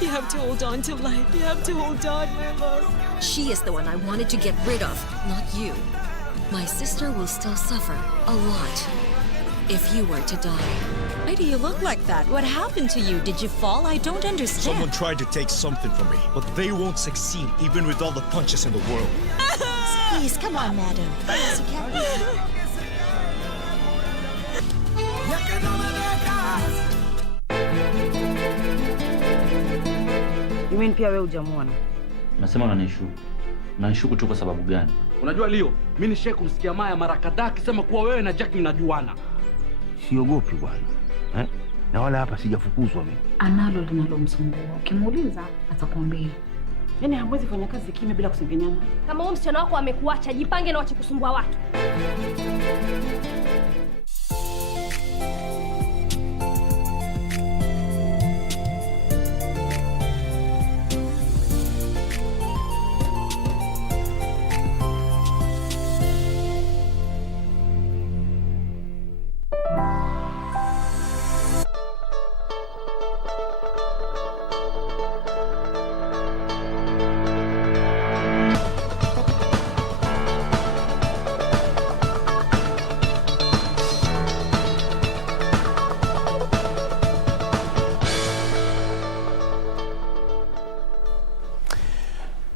You have to hold on to life. You have to hold on, my love. She is the one I wanted to get rid of, not you. My sister will still suffer a lot if you were to die. Why do you look like that? What happened to you? Did you fall? I don't understand. Someone tried to take something from me, but they won't succeed even with all the punches in the world. Please, come on, madam. Yes, you can. You mean pia wewe hujamuona? Unasema unanishuku. Unanishuku tu kwa sababu gani? Unajua Leo, mimi nishaye kumsikia Maya mara kadhaa akisema kuwa wewe na Jack mnajuana. Siogopi bwana. Na wala hapa sijafukuzwa mimi. Analo linalomsumbua. Ukimuuliza atakwambia. Yaani hamwezi fanya kazi kimya bila kusengenyana. Kama huyo msichana wako amekuacha, jipange na wache kusumbua watu.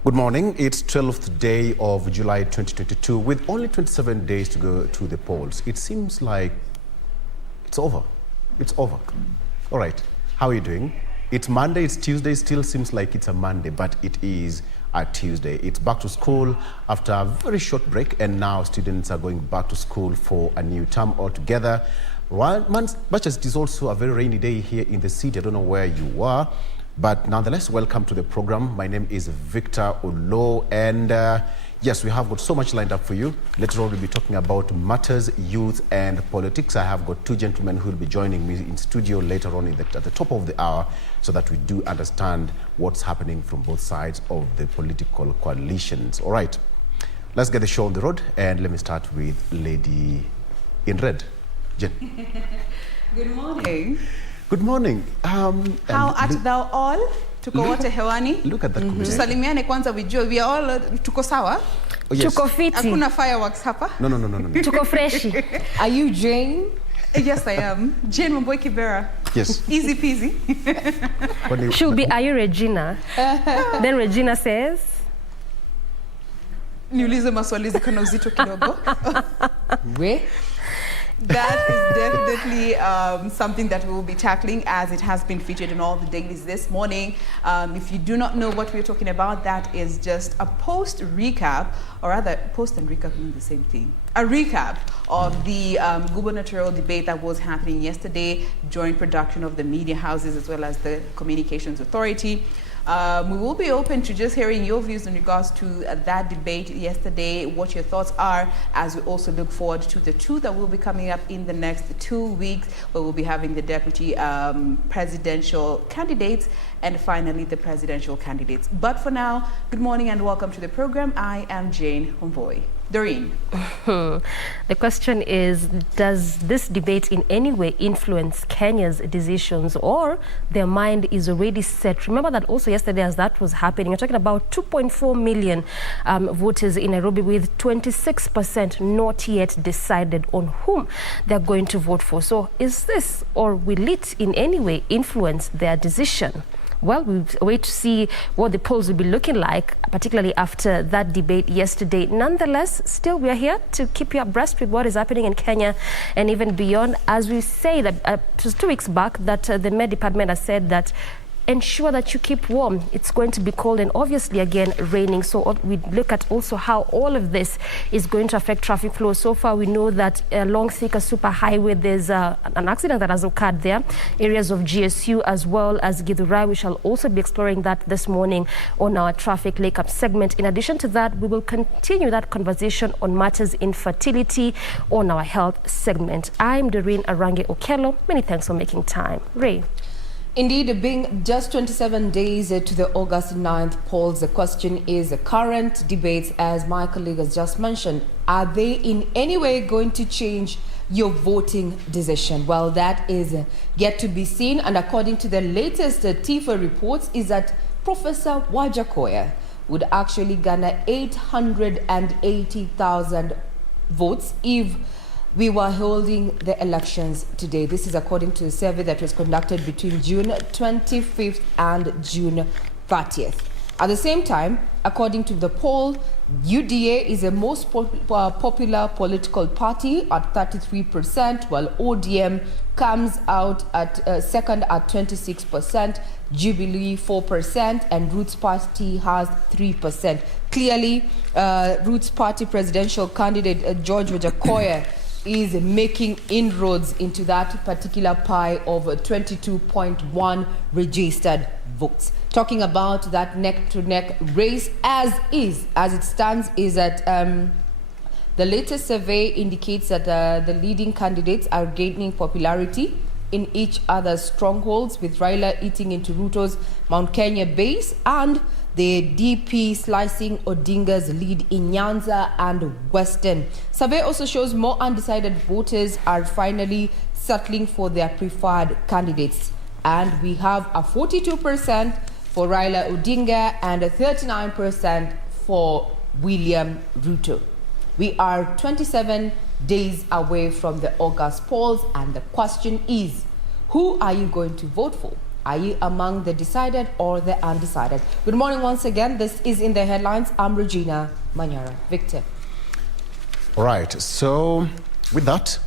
Good morning. It's 12th day of July 2022 with only 27 days to go to the polls. It seems like it's over. It's over. All right. How are you doing? It's Monday, it's Tuesday. Still seems like it's a Monday, but it is a Tuesday. It's back to school after a very short break, and now students are going back to school for a new term altogether. Much as it is also a very rainy day here in the city, I don't know where you are. But nonetheless, welcome to the program. My name is Victor Olo, and yes, we have got so much lined up for you. Later on, we'll be talking about matters, youth, and politics. I have got two gentlemen who will be joining me in studio later on at the top of the hour so that we do understand what's happening from both sides of the political coalitions. All right, let's get the show on the road, and let me start with Lady in Red. Jen. Good morning. Good morning. How art thou all? Tuko wote hewani. Look at that combination. Tusalimiane kwanza wijue. We are all tuko sawa? Oh, yes. Tuko fiti. Hakuna fireworks hapa? No. Tuko freshi. Are you Jane? Yes, I am. Jane Mamboy Kibera. Yes. Easy peasy. She'll be, are you Regina? Then Regina says, niulize maswali ziko na uzito kidogo. Where? That is definitely something that we will be tackling, as it has been featured in all the dailies this morning. If you do not know what we're talking about, that is just a post recap, or rather post and recap mean the same thing. A recap of the gubernatorial debate that was happening yesterday, joint production of the media houses as well as the Communications Authority. We will be open to just hearing your views in regards to that debate yesterday, what your thoughts are, as we also look forward to the two that will be coming up in the next 2 weeks, where we'll be having the deputy presidential candidates and finally the presidential candidates. But for now, good morning and welcome to the program. I am Jane Homboy. Doreen. The question is, does this debate in any way influence Kenya's decisions, or their mind is already set? Remember that also yesterday as that was happening, you're talking about 2.4 million voters in Nairobi, with 26% not yet decided on whom they're going to vote for. So is this, or will it in any way influence their decision? Well, we'll wait to see what the polls will be looking like, particularly after that debate yesterday. Nonetheless, still we are here to keep you abreast with what is happening in Kenya and even beyond. As we say that just 2 weeks back, that the Med Department has said that ensure that you keep warm. It's going to be cold and obviously again raining. So we look at also how all of this is going to affect traffic flow. So far we know that along Thika Superhighway there's an accident that has occurred there. Areas of GSU as well as Githurai. We shall also be exploring that this morning on our traffic lake-up segment. In addition to that, we will continue that conversation on matters infertility on our health segment. I'm Doreen Arange Okello. Many thanks for making time. Ray. Indeed, being just 27 days to the August 9th polls, the question is current debates, as my colleague has just mentioned, are they in any way going to change your voting decision? Well, that is yet to be seen. And according to the latest TIFA reports, is that Professor Wajakoya would actually garner 880,000 votes if we were holding the elections today. This is according to a survey that was conducted between June 25th and June 30th. At the same time, according to the poll, UDA is the most popular political party at 33%, while ODM comes out at second at 26%, Jubilee 4%, and Roots Party has 3%. Clearly, Roots Party presidential candidate George Wajakoya is making inroads into that particular pie of 22.1 registered votes. Talking about that neck-to-neck race as it stands, is that the latest survey indicates that the leading candidates are gaining popularity in each other's strongholds, with Raila eating into Ruto's Mount Kenya base and the DP slicing Odinga's lead in Nyanza and Western. Survey also shows more undecided voters are finally settling for their preferred candidates. And we have a 42% for Raila Odinga and a 39% for William Ruto. We are 27 days away from the August polls, and the question is, who are you going to vote for? Are you among the decided or the undecided? Good morning once again. This is In the Headlines. I'm Regina Manyara. Victor. All right. So with that,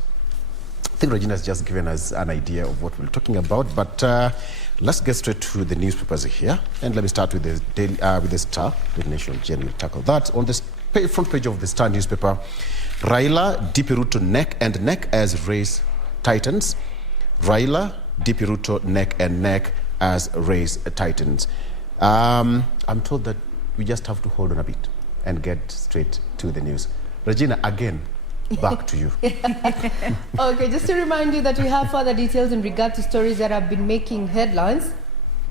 I think Regina has just given us an idea of what we're talking about. But let's get straight to the newspapers here. And let me start with the Star. The Nation generally tackle that. On the front page of the Star newspaper, Raila, DP Ruto neck and neck as race tightens. Raila, DP Ruto neck and neck as race tightens. I'm told that we just have to hold on a bit and get straight to the news. Regina, again, back to you. Okay, just to remind you that we have further details in regard to stories that have been making headlines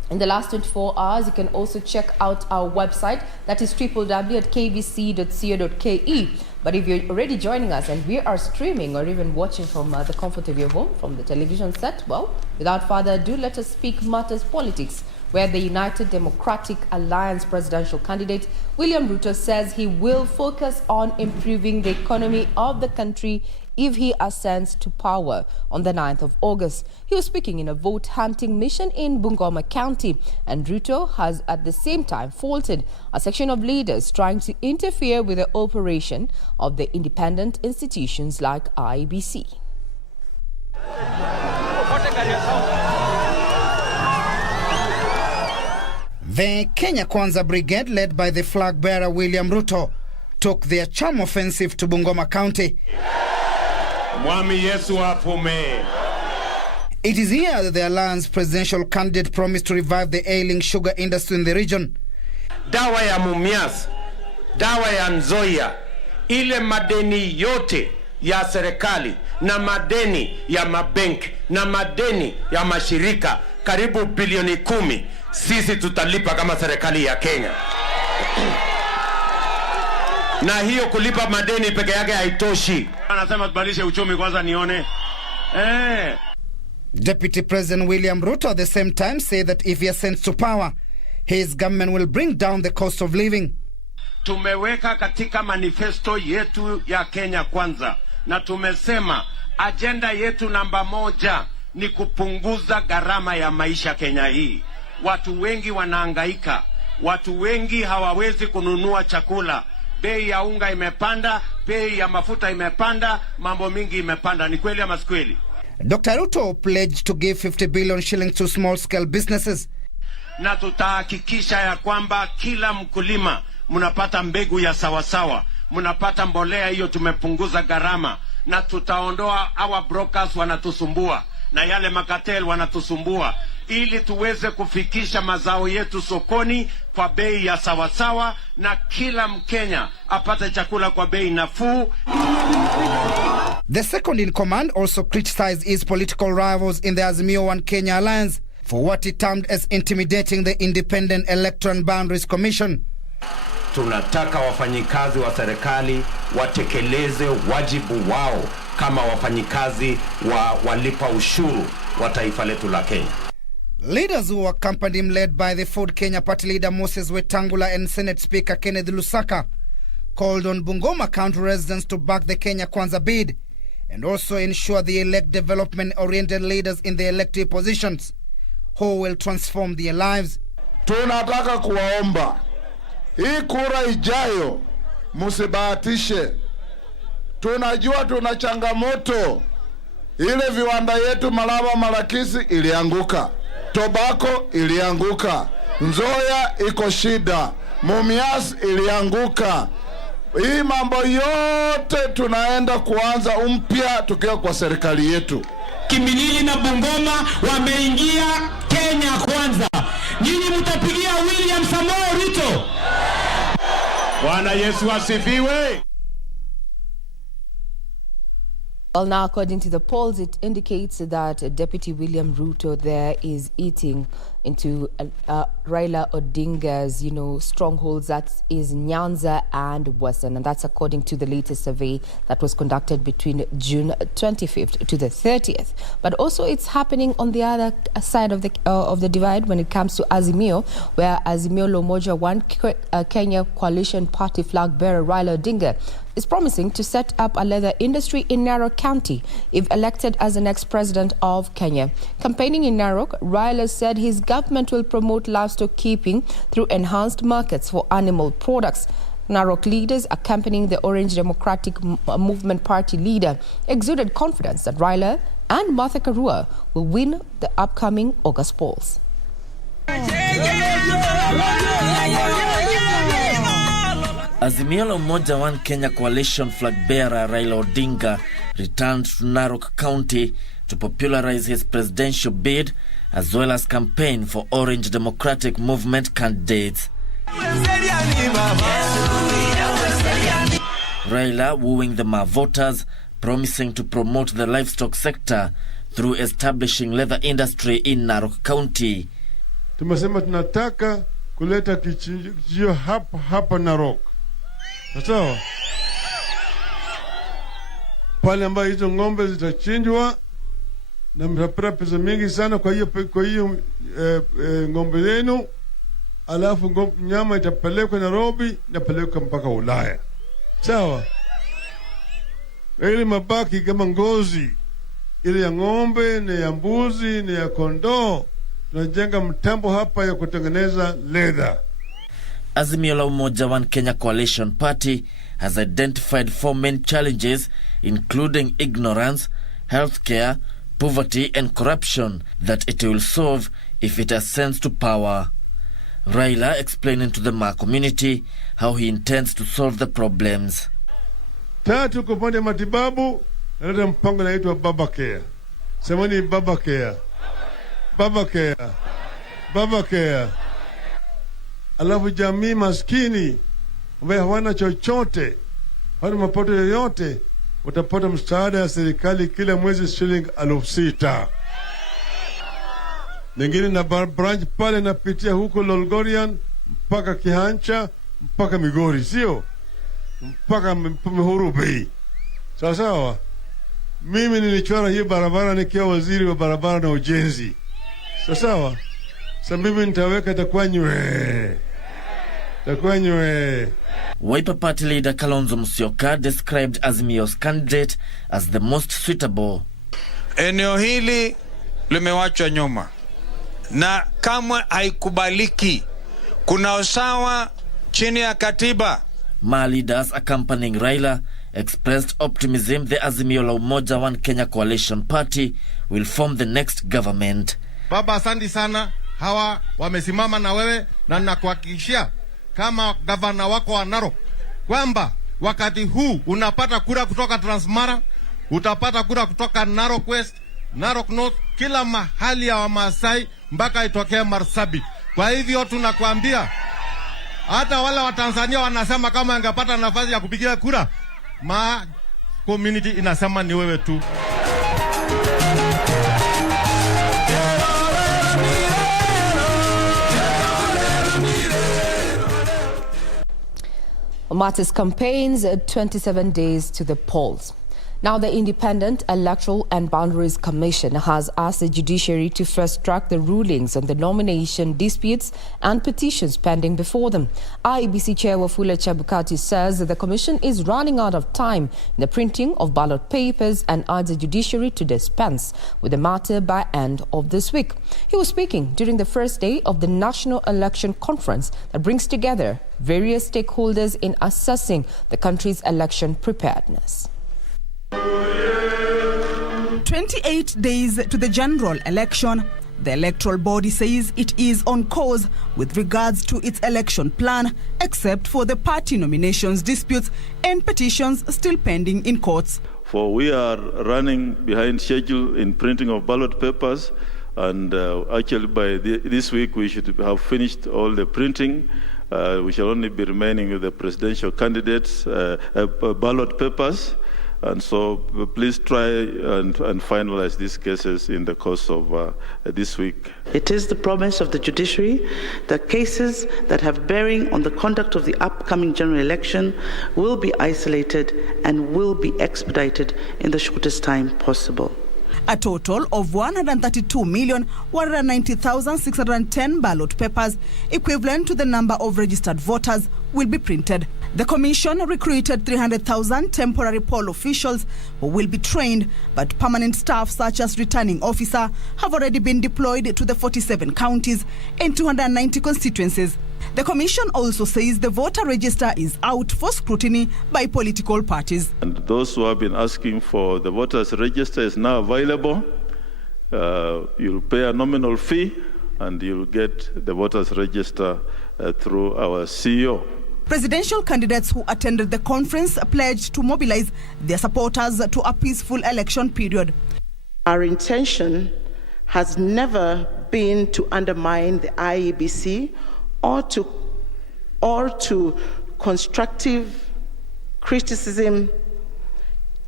in the last 24 hours. You can also check out our website, that is www.kbc.co.ke. But if you're already joining us and we are streaming or even watching from the comfort of your home, from the television set, well, without further ado, let us speak matters politics, where the United Democratic Alliance presidential candidate William Ruto says he will focus on improving the economy of the country if he ascends to power on the 9th of August. He was speaking in a vote-hunting mission in Bungoma County, and Ruto has at the same time faulted a section of leaders trying to interfere with the operation of the independent institutions like IBC. The Kenya Kwanza Brigade, led by the flag bearer William Ruto, took their charm offensive to Bungoma County. It is here that the Alliance presidential candidate promised to revive the ailing sugar industry in the region. Dawa ya Mumias, dawa ya Nzoia, ile madeni yote ya serikali na madeni ya mabenki na madeni ya mashirika karibu bilioni 10 sisi tutalipa kama serikali ya Kenya. Na hiyo kulipa madeni peke yake haitoshi. Anasema tubadilishe uchumi kwanza nione. Deputy President William Ruto at the same time said that if he ascends to power, his government will bring down the cost of living. Tumeweka katika manifesto yetu ya Kenya Kwanza na tumesema agenda yetu namba 1 ni kupunguza gharama ya maisha Kenya hii. Watu wengi wanahangaika, watu wengi hawawezi kununua chakula. Bei ya unga imepanda, bei ya mafuta imepanda, mambo mingi imepanda. Ni kweli ama si kweli? Dr. Ruto pledged to give 50 billion shillings to small-scale businesses. Na tutahakikisha ya kwamba kila mkulima mnapata mbegu ya sawasawa, mnapata mbolea, hiyo tumepunguza gharama, na tutaondoa our brokers wanatusumbua na yale makatel wanatusumbua, ili tuweze kufikisha mazao yetu sokoni kwa bei ya sawasawa na kila Mkenya apate chakula kwa bei nafuu. The second in command also criticized his political rivals in the Azimio One Kenya Alliance for what he termed as intimidating the Independent Electoral Boundaries Commission. Tunataka wafanyikazi wa serikali watekeleze wajibu wao kama wafanyikazi walipa ushuru wa taifa letu la Kenya. Leaders who accompanied him, led by the Ford Kenya party leader Moses Wetangula and Senate Speaker Kenneth Lusaka, called on Bungoma County residents to back the Kenya Kwanza bid and also ensure they elect development-oriented leaders in the elective positions who will transform their lives. Tunataka kuwaomba, hii kura ijayo musibahatishe. Tunajua tuna changamoto. Ile viwanda yetu Malaba Malakisi ilianguka, Tobacco ilianguka, Nzoia iko shida, Mumias ilianguka. Hii mambo yote tunaenda kuanza umpya tukiwa kwa serikali yetu. Kimilili na Bungoma wameingia Kenya Kwanza. Nyinyi mtapigia William Samoei Ruto. Bwana Yesu asifiwe. Well, now, according to the polls, it indicates that Deputy William Ruto there is eating into Raila Odinga's, strongholds. That is Nyanza and Western, and that's according to the latest survey that was conducted between June 25th to the 30th. But also, it's happening on the other side of the divide when it comes to Azimio, where Azimio La Umoja One Kenya coalition party flag bearer Raila Odinga is promising to set up a leather industry in Narok County if elected as the next president of Kenya. Campaigning in Narok, Raila said his government will promote livestock keeping through enhanced markets for animal products. Narok leaders accompanying the Orange Democratic Movement Party leader exuded confidence that Raila and Martha Karua will win the upcoming August polls. Azimio La Umoja One Kenya coalition flag bearer Raila Odinga returned to Narok County to popularize his presidential bid as well as campaign for Orange Democratic Movement candidates. Raila wooing the Ma voters, promising to promote the livestock sector through establishing leather industry in Narok County. Tumesema tunataka kuleta kichinjio hapa Narok. Sawa? Pale ambayo hizo ng'ombe zitachinjwa na mtapata pesa mingi sana kwa hiyo ng'ombe yenu, alafu nyama itapelekwa Nairobi na pelekwa mpaka Ulaya. Sawa? Ile mabaki kama ngozi ile ya ng'ombe na ya mbuzi na ya kondoo, tunajenga mtambo hapa ya kutengeneza leather. Azimio La Umoja One Kenya coalition party has identified 4 main challenges, including ignorance, healthcare, poverty and corruption, that it will solve if it ascends to power. Raila explaining to the Ma community how he intends to solve the problems. Tatu, kwa upande matibabu, naleta mpango naitwa Baba Care. Semeni Baba Care. Baba Care. Baba Care. Alafu jamii maskini ambaye hawana chochote, hawana mapato yoyote, utapata msaada ya serikali kila mwezi shilingi 6,000. Ningine na branch pale napitia huko Lolgorian mpaka Kihancha mpaka Migori, sio? Mpaka Mihuru Bay. Sawa? Mimi nilichora hii barabara nikiwa waziri wa barabara na ujenzi. Sawa? Sasa mimi nitaweka itakuwa nywe. Wiper Party leader Kalonzo Musyoka described Azimio's candidate as the most suitable. Eneo hili limewachwa nyuma na kamwe haikubaliki. Kuna usawa chini ya katiba. Ma leaders accompanying Raila expressed optimism the Azimio La Umoja One Kenya coalition party will form the next government. Baba, asante sana, hawa wamesimama na wewe, na nakuhakikishia kama gavana wako wa Narok kwamba wakati huu unapata kura kutoka Transmara, utapata kura kutoka Narok West, Narok North, kila mahali ya Wamasai mpaka itokee Marsabit. Kwa hivyo tunakuambia, hata wale wa Tanzania wanasema kama angepata nafasi ya kupigia kura, Ma community inasema ni wewe tu. Marty's campaigns 27 days to the polls. Now, the Independent Electoral and Boundaries Commission has asked the judiciary to fast-track the rulings on the nomination disputes and petitions pending before them. IEBC Chair Wafula Chebukati says that the commission is running out of time in the printing of ballot papers and urged the judiciary to dispense with the matter by end of this week. He was speaking during the first day of the National Election Conference that brings together various stakeholders in assessing the country's election preparedness. 28 days to the general election, the electoral body says it is on course with regards to its election plan, except for the party nominations disputes and petitions still pending in courts. For we are running behind schedule in printing of ballot papers, and actually by this week we should have finished all the printing. We shall only be remaining with the presidential candidates' ballot papers. And so please try and finalize these cases in the course of this week. It is the promise of the judiciary that cases that have bearing on the conduct of the upcoming general election will be isolated and will be expedited in the shortest time possible. A total of 132,190,610 ballot papers, equivalent to the number of registered voters, will be printed. The commission recruited 300,000 temporary poll officials who will be trained, but permanent staff such as returning officer have already been deployed to the 47 counties and 290 constituencies. The commission also says the voter register is out for scrutiny by political parties. And those who have been asking for the voters register is now available. You'll pay a nominal fee and you'll get the voters register through our CEO. Presidential candidates who attended the conference pledged to mobilize their supporters to a peaceful election period. Our intention has never been to undermine the IEBC or to constructive criticism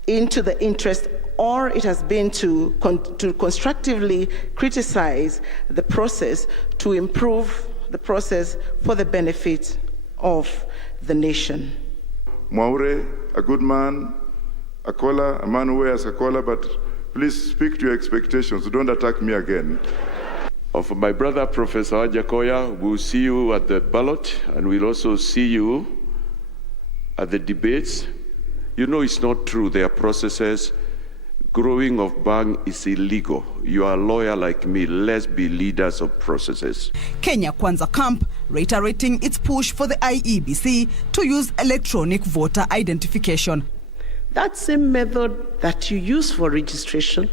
into the interest, or it has been to constructively criticize the process to improve the process for the benefit of the nation. Mwaure, a good man, a caller, a man who wears a collar, but please speak to your expectations. Don't attack me again. Of my brother, Professor Ajakoya, we'll see you at the ballot, and we'll also see you at the debates. You know it's not true. There are processes. Growing of bang is illegal. You are a lawyer like me. Let's be leaders of processes. Kenya Kwanza camp reiterating its push for the IEBC to use electronic voter identification. That same method that you use for registration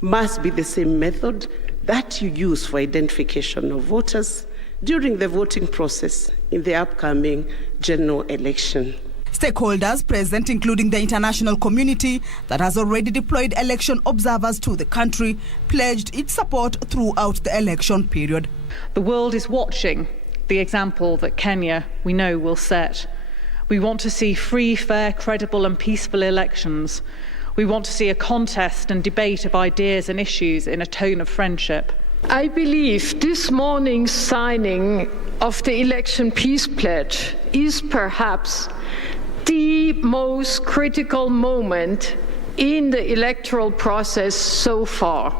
must be the same method that you use for identification of voters during the voting process in the upcoming general election. Stakeholders present, including the international community that has already deployed election observers to the country, pledged its support throughout the election period. The world is watching the example that Kenya, we know, will set. We want to see free, fair, credible and peaceful elections. We want to see a contest and debate of ideas and issues in a tone of friendship. I believe this morning's signing of the Election Peace Pledge is perhaps the most critical moment in the electoral process so far.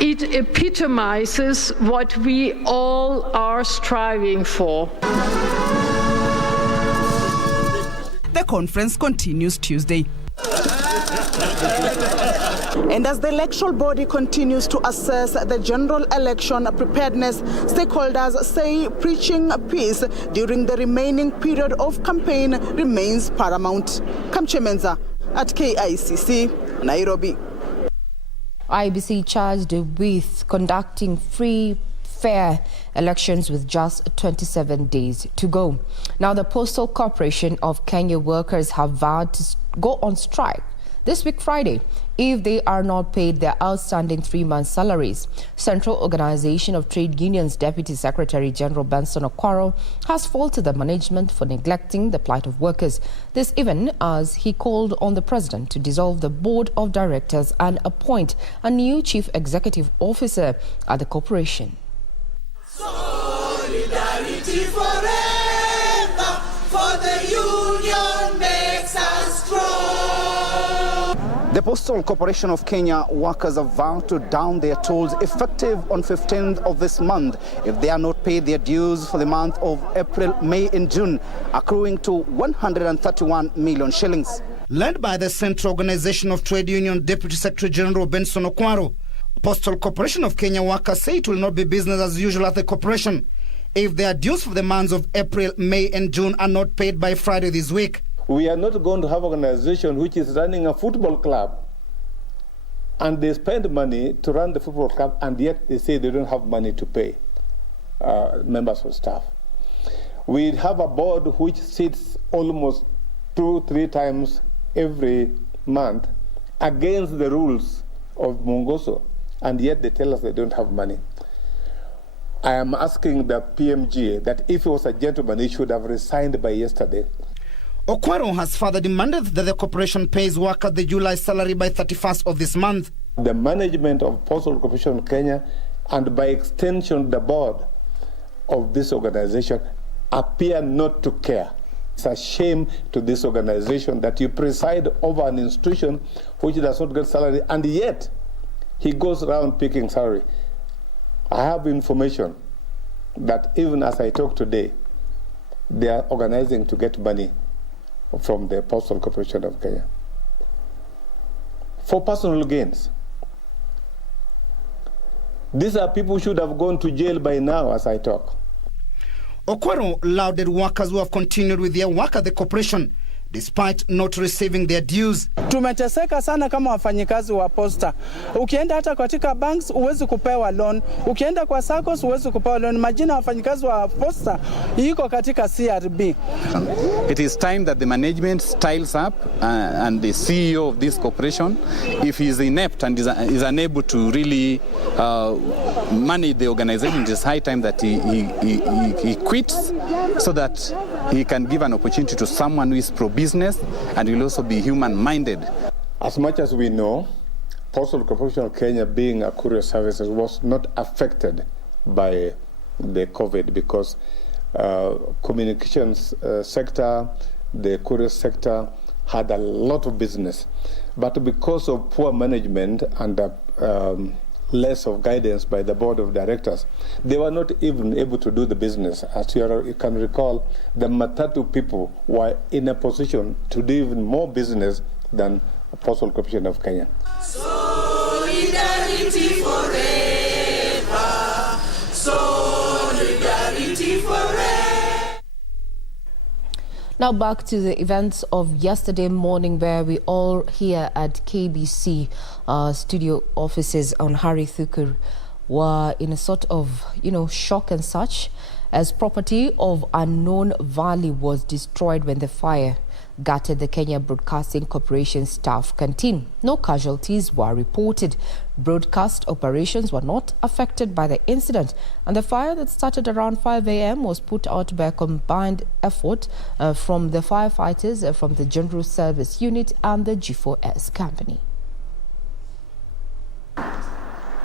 It epitomizes what we all are striving for. The conference continues Tuesday. And as the electoral body continues to assess the general election preparedness, stakeholders say preaching peace during the remaining period of campaign remains paramount. Kamche Menza at KICC, Nairobi. IEBC charged with conducting free, fair elections with just 27 days to go. Now, the Postal Corporation of Kenya workers have vowed to go on strike this week Friday if they are not paid their outstanding 3-month salaries. Central Organization of Trade Unions Deputy Secretary General Benson Okwaro has faulted the management for neglecting the plight of workers. This even as he called on the president to dissolve the board of directors and appoint a new chief executive officer at the corporation. Solidarity forever, for the union makes us strong. Postal Corporation of Kenya workers have vowed to down their tolls effective on 15th of this month if they are not paid their dues for the month of April, May and June, accruing to 131 million shillings. Led by the Central Organization of Trade Union Deputy Secretary General Benson Okwaro, Postal Corporation of Kenya workers say it will not be business as usual at the corporation if their dues for the months of April, May and June are not paid by Friday this week. We are not going to have an organization which is running a football club and they spend money to run the football club and yet they say they don't have money to pay members of staff. We have a board which sits almost 2-3 times every month against the rules of Mungoso, and yet they tell us they don't have money. I am asking the PMG that if he was a gentleman, he should have resigned by yesterday. Okwaro has further demanded that the corporation pays workers the July salary by 31st of this month. The management of Postal Corporation of Kenya and by extension the board of this organization appear not to care. It's a shame to this organization that you preside over an institution which does not get salary and yet he goes around picking salary. I have information that even as I talk today, they are organizing to get money from the Postal Corporation of Kenya for personal gains. These are people who should have gone to jail by now as I talk. Okwaro lauded workers who have continued with their work at the corporation despite not receiving their dues. Tumeteseka sana kama wafanyikazi wa posta. Ukienda hata katika banks uwezi kupewa loan. Ukienda kwa SACCOS uwezi kupewa loan. Majina wafanyikazi wa posta iko katika CRB. It is time that the management styles up and the CEO of this corporation, if he is inept and is unable to really manage the organization, it is high time that he quits so that he can give an opportunity to someone who is pro-business and will also be human-minded. As much as we know, Postal Corporation of Kenya being a courier service was not affected by the COVID because communications sector, the courier sector had a lot of business. But because of poor management and less of guidance by the board of directors, they were not even able to do the business. As you can recall, the Matatu people were in a position to do even more business than Postal Corporation of Kenya. Solidarity forever. Solidarity forever. Now back to the events of yesterday morning, where we all here at KBC studio offices on Harry Thukur were in a sort of, shock and such, as property of unknown value was destroyed when the fire gutted the Kenya Broadcasting Corporation staff canteen. No casualties were reported. Broadcast operations were not affected by the incident, and the fire that started around 5 a.m. was put out by a combined effort from the firefighters from the General Service Unit and the G4S company.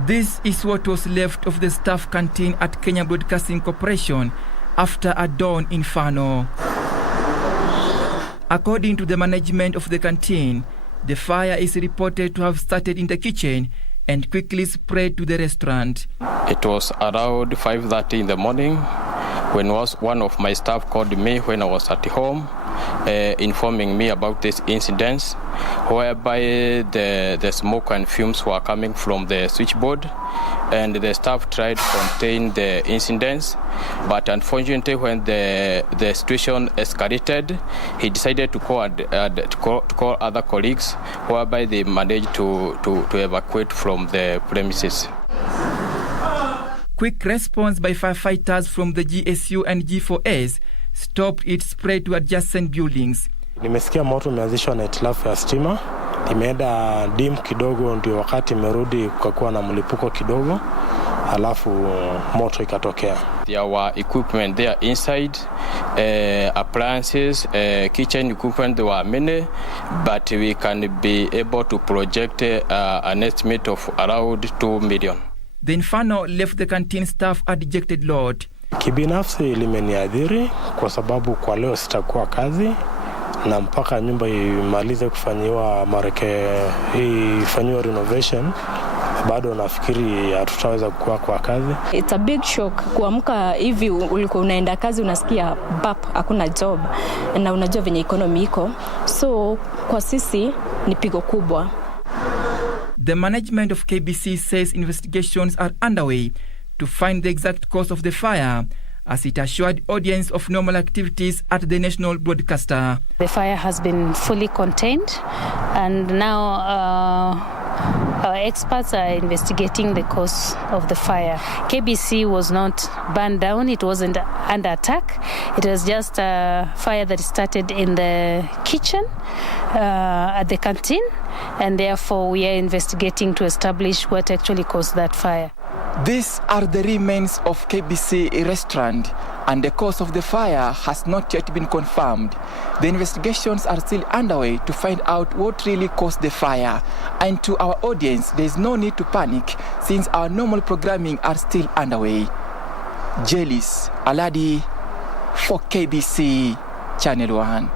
This is what was left of the staff canteen at Kenya Broadcasting Corporation after a dawn inferno. According to the management of the canteen, the fire is reported to have started in the kitchen and quickly spread to the restaurant. It was around 5:30 in the morning when one of my staff called me when I was at home, informing me about this incident, whereby the smoke and fumes were coming from the switchboard, and the staff tried to contain the incidents, but unfortunately when the situation escalated, he decided to call other colleagues, whereby they managed to evacuate from the premises. Quick response by firefighters from the GSU and G4S stopped its spread to adjacent buildings. Nimesikia moto umeanzishwa na hitilafu ya stima. Imeenda dim kidogo, ndio wakati imerudi kukakuwa na mlipuko kidogo, halafu moto ikatokea. There were equipment there inside, appliances, kitchen equipment, there were many, but we can be able to project an estimate of around 2 million. The inferno left the canteen staff a dejected lot. Kibinafsi limeniadhiri kwa sababu kwa leo sitakuwa kazi na mpaka nyumba imalize kufanyiwa ifanyiwa renovation, bado nafikiri hatutaweza kukua kwa kazi. It's a big shock kuamka hivi ulikuwa unaenda kazi unasikia hakuna job na unajua venye economy iko. So kwa sisi ni pigo kubwa. The management of KBC says investigations are underway to find the exact cause of the fire, as it assured audience of normal activities at the national broadcaster. The fire has been fully contained, and now our experts are investigating the cause of the fire. KBC was not burned down, it wasn't under attack. It was just a fire that started in the kitchen, at the canteen, and therefore we are investigating to establish what actually caused that fire. These are the remains of KBC restaurant, and the cause of the fire has not yet been confirmed. The investigations are still underway to find out what really caused the fire. And to our audience, there is no need to panic since our normal programming are still underway. Jelis Aladi for KBC Channel 1.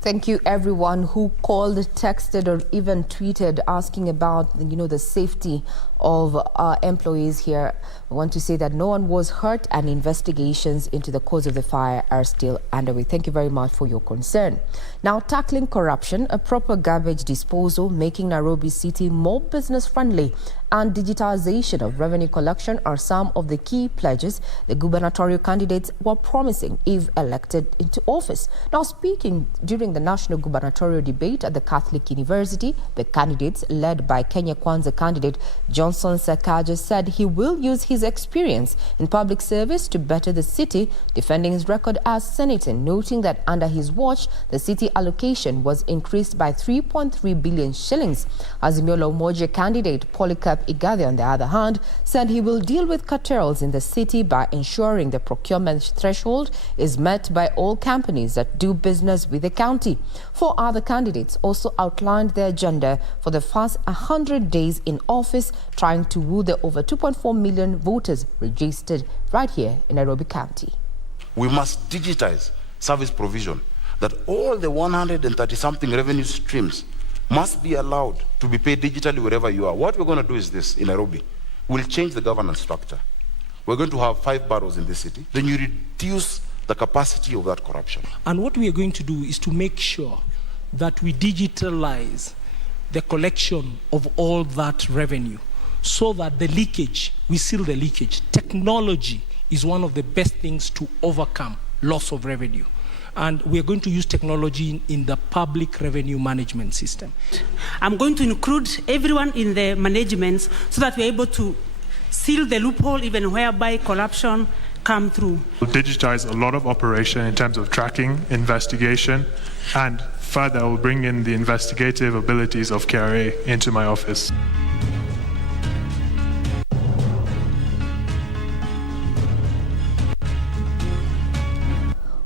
Thank you, everyone who called, texted, or even tweeted asking about, the safety of our employees here. I want to say that no one was hurt and investigations into the cause of the fire are still underway. Thank you very much for your concern. Now, tackling corruption, a proper garbage disposal, making Nairobi City more business-friendly, and digitization of revenue collection are some of the key pledges the gubernatorial candidates were promising if elected into office. Now, speaking during the national gubernatorial debate at the Catholic University, the candidates, led by Kenya Kwanza candidate Johnson Sakaja, said he will use his experience in public service to better the city, defending his record as senator, noting that under his watch, the city allocation was increased by 3.3 billion shillings. Azimio la Umoja candidate Polycarp Igade, on the other hand, said he will deal with cartels in the city by ensuring the procurement threshold is met by all companies that do business with the county. Four other candidates also outlined their agenda for the first 100 days in office, trying to woo the over 2.4 million voters registered right here in Nairobi County. We must digitize service provision, that all the 130-something revenue streams must be allowed to be paid digitally wherever you are. What we're going to do is this in Nairobi. We'll change the governance structure. We're going to have 5 boroughs in this city. Then you reduce the capacity of that corruption. And what we are going to do is to make sure that we digitalize the collection of all that revenue so that the leakage, we seal the leakage. Technology is one of the best things to overcome loss of revenue. And we are going to use technology in the public revenue management system. I'm going to include everyone in the management so that we're able to seal the loophole even whereby corruption come through. We'll digitize a lot of operation in terms of tracking, investigation, and further we'll bring in the investigative abilities of KRA into my office.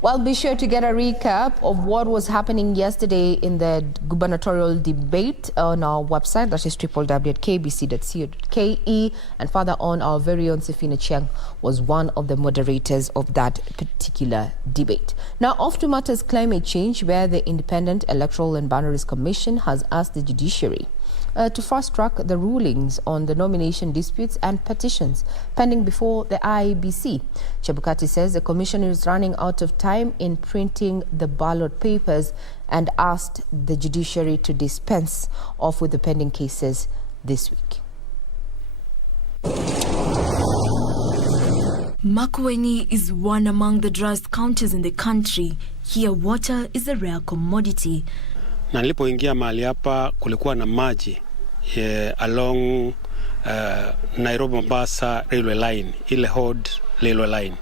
Well, be sure to get a recap of what was happening yesterday in the gubernatorial debate on our website, that is www.kbc.co.ke, and further on, our very own Sefina Chiang was one of the moderators of that particular debate. Now, off to matters climate change, where the Independent Electoral and Boundaries Commission has asked the judiciary to fast-track the rulings on the nomination disputes and petitions pending before the IEBC. Chebukati says the commission is running out of time in printing the ballot papers and asked the judiciary to dispense off with the pending cases this week. Makueni is one among the driest counties in the country. Here, water is a rare commodity. Na nilipoingia mahali hapa kulikuwa na maji along Nairobi Mombasa railway line, ile Hod railway line.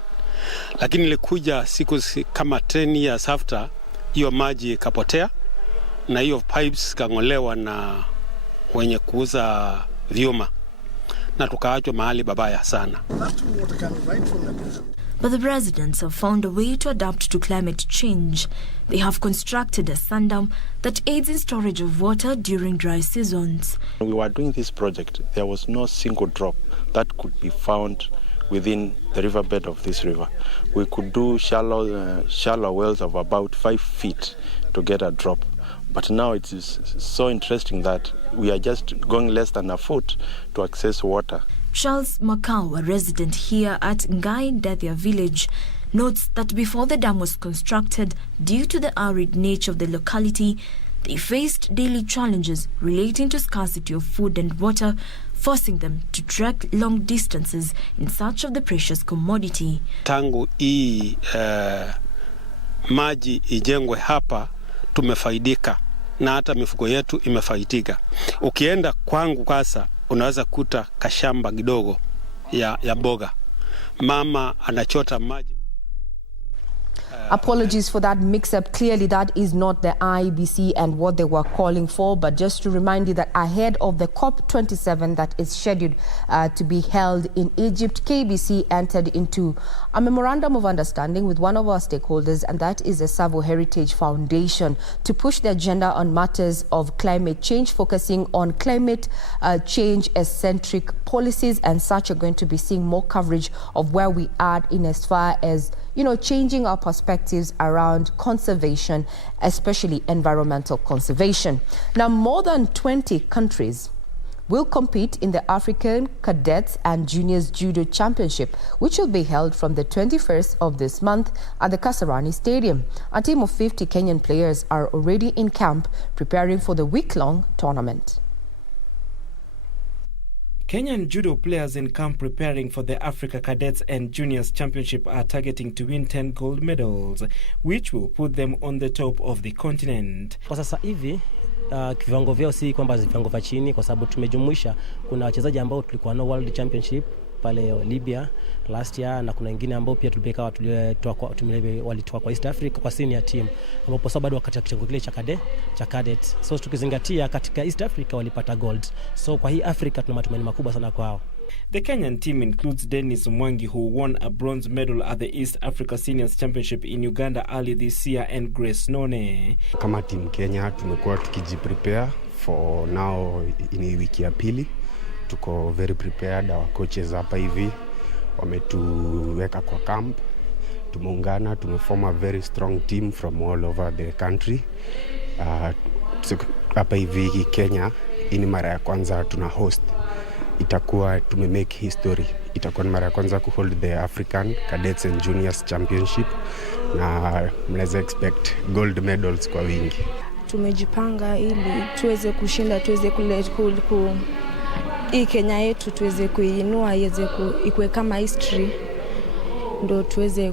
Lakini nilikuja siku kama 10 years after, hiyo maji ikapotea na hiyo pipes kangolewa na wenye kuuza vyuma na tukaachwa mahali babaya sana. But the residents have found a way to adapt to climate change. They have constructed a sandam that aids in storage of water during dry seasons. When we were doing this project, there was no single drop that could be found within the riverbed of this river. We could do shallow wells of about 5 feet to get a drop. But now it is so interesting that we are just going less than a foot to access water. Charles Macau, a resident here at Ngai Dathia village, notes that before the dam was constructed, due to the arid nature of the locality, they faced daily challenges relating to scarcity of food and water, forcing them to trek long distances in search of the precious commodity. Tangu hii maji ijengwe hapa, tumefaidika na hata mifugo yetu imefaidika. Ukienda kwangu kasa, unaweza kuta kashamba kidogo ya mboga. Mama anachota maji. Apologies for that mix-up. Clearly, that is not the IBC and what they were calling for. But just to remind you that ahead of the COP27 that is scheduled to be held in Egypt, KBC entered into a memorandum of understanding with one of our stakeholders, and that is the Savo Heritage Foundation, to push the agenda on matters of climate change, focusing on climate change-centric policies, and such are going to be seeing more coverage of where we are in as far as changing our perspectives around conservation, especially environmental conservation. Now, more than 20 countries will compete in the African Cadets and Juniors Judo Championship, which will be held from the 21st of this month at the Kasarani Stadium. A team of 50 Kenyan players are already in camp preparing for the week-long tournament. Kenyan judo players in camp preparing for the Africa Cadets and Juniors Championship are targeting to win 10 gold medals, which will put them on the top of the continent. Kwa sasa hivi viwango vyao si kwamba viwango vya chini, kwa sababu tumejumuisha kuna wachezaji ambao tulikuwa nao World Championship pale Libya last year, na kuna wengine ambao pia walitoka kwa East Africa kwa senior team, ambapo sababu bado wakati kitengo kile cha cadet. So tukizingatia katika East Africa walipata gold. So kwa hii Africa tuna matumaini makubwa sana kwao. The Kenyan team includes Dennis Mwangi, who won a bronze medal at the East Africa Seniors Championship in Uganda early this year, and Grace None. Kama team Kenya tumekuwa tukijiprepare for now in wiki ya pili. Tuko very prepared. Our coaches hapa hivi wametuweka kwa camp, tumeungana, tumeform a very strong team from all over the country. Hapa hivi Kenya ini mara ya kwanza tuna host, itakuwa tumemake history. Itakuwa mara ya kwanza kuhold the African Cadets and Juniors Championship, na mnaweza expect gold medals kwa wingi. Tumejipanga ili tuweze kushinda, tuweze hii Kenya yetu tuweze kuinua, ikuwe kama history, ndo tuweze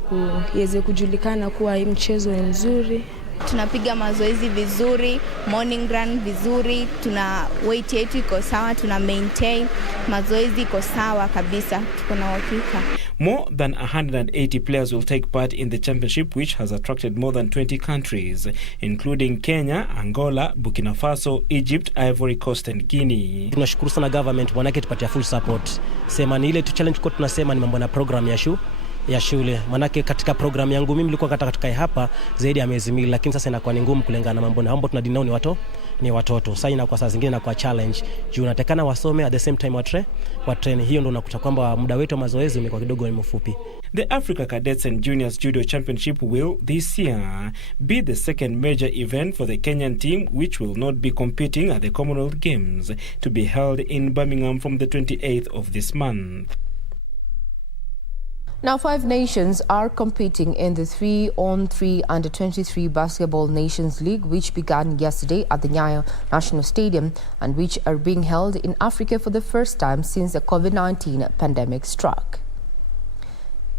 kujulikana kuwa hii mchezo ni mzuri. Tunapiga mazoezi vizuri, morning run vizuri, tuna weight yetu iko sawa, tuna maintain mazoezi iko sawa kabisa, tuko na uhakika. More than 180 players will take part in the championship, which has attracted more than 20 countries, including Kenya, Angola, Burkina Faso, Egypt, Ivory Coast and Guinea. Tunashukuru sana government, wanake tupatia full support. Sema ni ile challenge kwa tunasema ni mambo na program ya shule. Manake katika program yangu mimi nilikuwa katika hapa zaidi ya miezi 2, lakini sasa inakuwa ni ngumu kulingana na mambo na mambo tunadinao ni watoto. Sasa inakuwa saa zingine inakuwa challenge. Juu unatakana wasome at the same time wa train. Hiyo ndio unakuta kwamba muda wetu wa mazoezi umekuwa kidogo ni mfupi. The Africa Cadets and Juniors Judo Championship will this year be the second major event for the Kenyan team, which will not be competing at the Commonwealth Games to be held in Birmingham from the 28th of this month. Now, 5 nations are competing in the 3-on-3 Under-23 Basketball Nations League, which began yesterday at the Nyayo National Stadium and which are being held in Africa for the first time since the COVID-19 pandemic struck.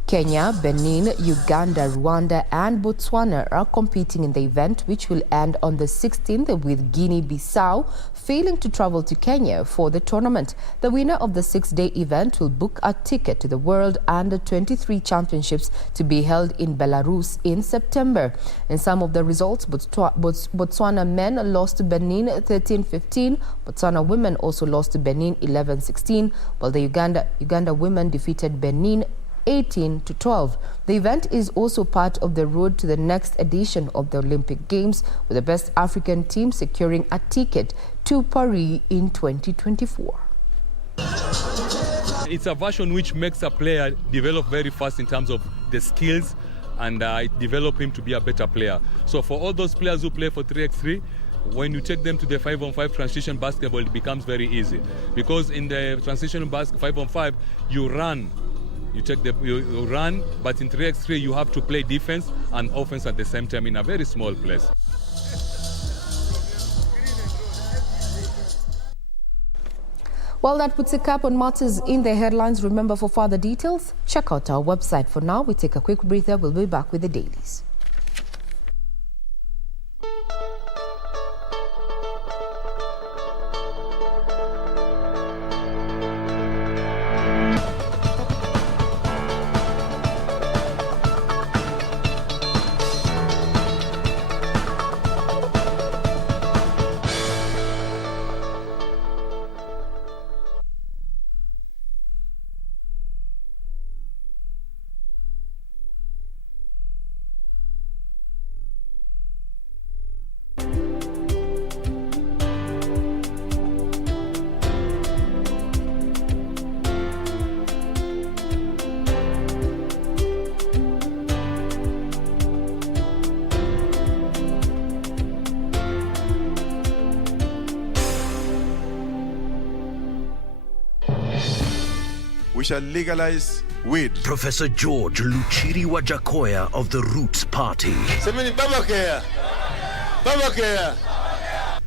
Kenya, Benin, Uganda, Rwanda and Botswana are competing in the event, which will end on the 16th with Guinea-Bissau failing to travel to Kenya for the tournament. The winner of the 6-day event will book a ticket to the World Under-23 Championships to be held in Belarus in September. In some of the results, Botswana men lost to Benin 13-15. Botswana women also lost to Benin 11-16, while the Uganda women defeated Benin 18-12. The event is also part of the road to the next edition of the Olympic Games, with the best African team securing a ticket to Paris in 2024. it's a version which makes a player develop very fast in terms of the skills, and it develop him to be a better player. So for all those players who play for 3x3, when you take them to the 5-on-5 transition basketball, it becomes very easy. Because in the transition 5-on-5, you run. You run, but in 3x3 you have to play defense and offense at the same time in a very small place. Well, that puts a cap on matters in the headlines. Remember, for further details, check out our website. For now, we take a quick breather. We'll be back with the dailies. We shall legalize weed. Professor George Luchiri Wajakoya of the Roots Party.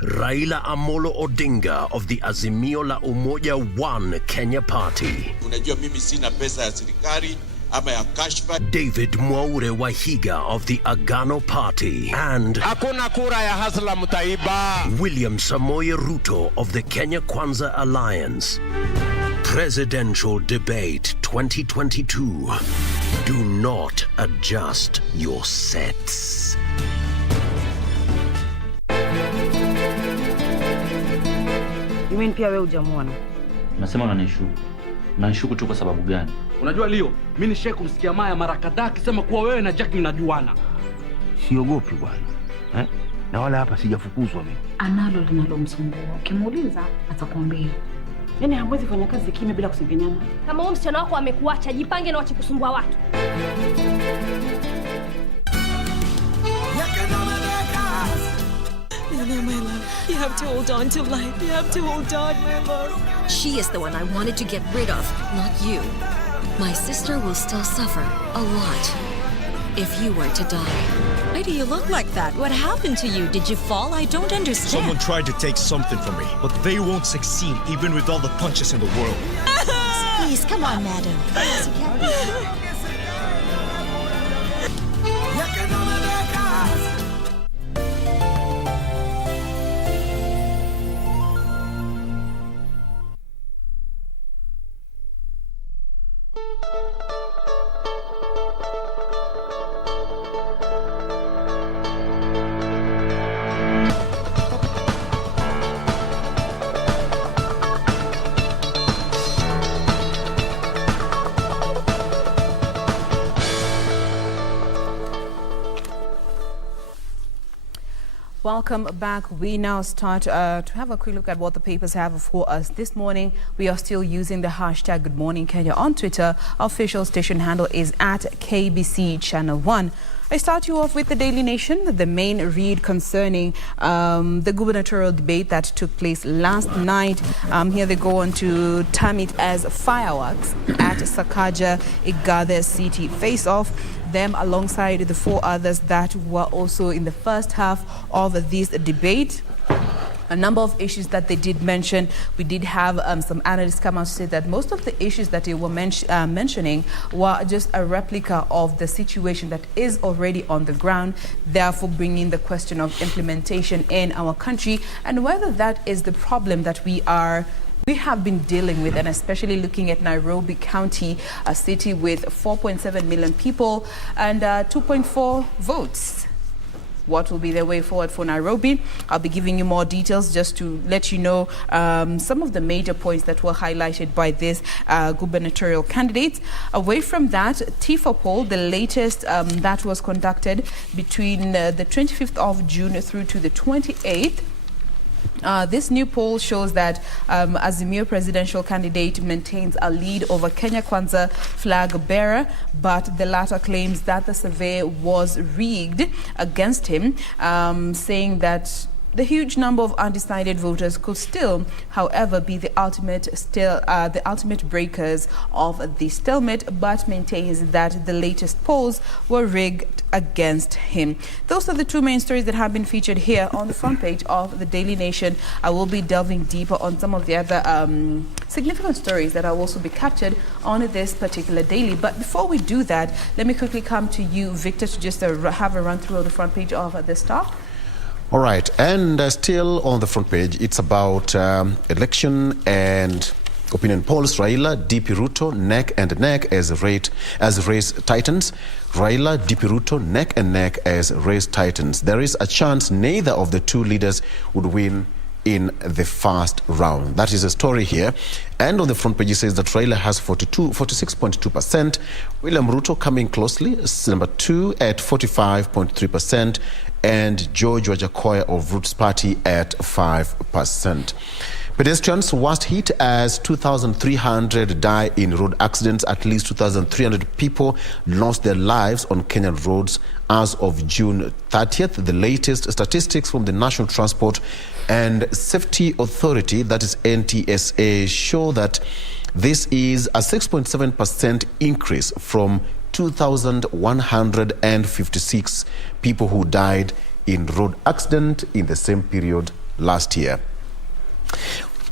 Raila Amolo Odinga of the Azimio la Umoja One Kenya Party. Unajua mimi sina pesa ya serikali ama ya kashfa. David Mwaure Wahiga of the Agano Party. And hakuna kura ya hasla mtaiba. William Samoei Ruto of the Kenya Kwanza Alliance. Presidential Debate 2022. Do not adjust your sets. You mean pia wewe hujamuona? Unasema unanishuku. Unanishuku tu kwa sababu gani? Unajua Leo, mimi nishaye kumsikia Maya mara kadhaa akisema kuwa wewe na Jack mnajuana. Siogopi bwana. Na wala hapa sijafukuzwa mimi. Analo linalomsumbua. Ukimuuliza atakwambia. Yaani hamwezi fanya kazi kimya bila kusengenyana. Kama huyo msichana wako amekuacha, jipange na wache kusumbua watu. No, my love. You have to hold on to life. You have to hold on, my love. She is the one I wanted to get rid of, not you. My sister will still suffer a lot if you were to die. Why do you look like that? What happened to you? Did you fall? I don't understand. Someone tried to take something from me, but they won't succeed even with all the punches in the world. Please, come on, madam. Please, you can't be... Welcome back. We now start to have a quick look at what the papers have for us this morning. We are still using the hashtag Good Morning Kenya on Twitter. Our official station handle is at KBC Channel 1. I start you off with the Daily Nation, the main read concerning the gubernatorial debate that took place last night. Here they go on to term it as fireworks at Sakaja Igathe City face-off. Them alongside the four others that were also in the first half of this debate. A number of issues that they did mention. We did have some analysts come out to say that most of the issues that they were mentioning were just a replica of the situation that is already on the ground, therefore bringing the question of implementation in our country and whether that is the problem that we have been dealing with, and especially looking at Nairobi County, a city with 4.7 million people and 2.4 votes. What will be the way forward for Nairobi? I'll be giving you more details just to let you know some of the major points that were highlighted by this gubernatorial candidates. Away from that, TIFA poll, the latest that was conducted between the 25th of June through to the 28th, This new poll shows that Azimio presidential candidate maintains a lead over Kenya Kwanza flag bearer, but the latter claims that the survey was rigged against him, saying that the huge number of undecided voters could still, however, be the ultimate breakers of the stalemate, but maintains that the latest polls were rigged against him. Those are the two main stories that have been featured here on the front page of the Daily Nation. I will be delving deeper on some of the other significant stories that will also be captured on this particular daily. But before we do that, let me quickly come to you, Victor, to just have a run through of the front page of the Star. All right, and still on the front page, it's about election and opinion polls. Raila, DP Ruto, neck and neck as race tightens. Raila, DP Ruto, neck and neck as race tightens. There is a chance neither of the two leaders would win in the first round. That is a story here. And on the front page, it says that Raila has 46.2%. William Ruto coming closely, number 2 at 45.3%. And George Wajakoya of Roots Party at 5%. Pedestrians worst hit as 2,300 die in road accidents. At least 2,300 people lost their lives on Kenyan roads as of June 30th. The latest statistics from the National Transport and Safety Authority, that is NTSA, show that this is a 6.7% increase from 2,156 people who died in road accident in the same period last year.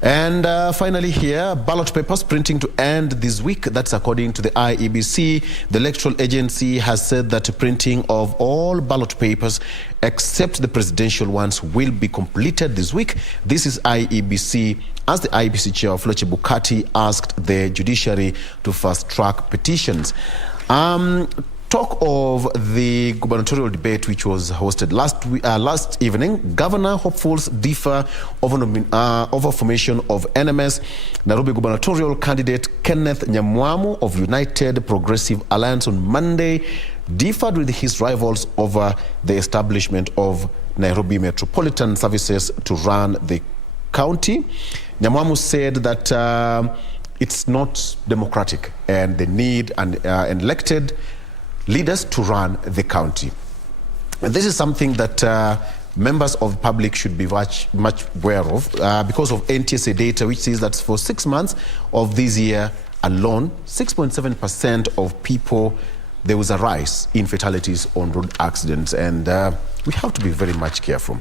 And finally here, ballot papers printing to end this week. That's according to the IEBC. The electoral agency has said that printing of all ballot papers except the presidential ones will be completed this week. This is IEBC, as the IEBC chair, Fletcher Bukati, asked the judiciary to fast-track petitions. Talk of the gubernatorial debate which was hosted last evening. Governor hopefuls differ over formation of NMS. Nairobi gubernatorial candidate Kenneth Nyamwamu of United Progressive Alliance on Monday differed with his rivals over the establishment of Nairobi Metropolitan Services to run the county. Nyamwamu said that it's not democratic and they need an elected leaders to run the county. And this is something that members of the public should be much aware of because of NTSA data, which says that for 6 months of this year alone, 6.7% of people, there was a rise in fatalities on road accidents, and we have to be very much careful.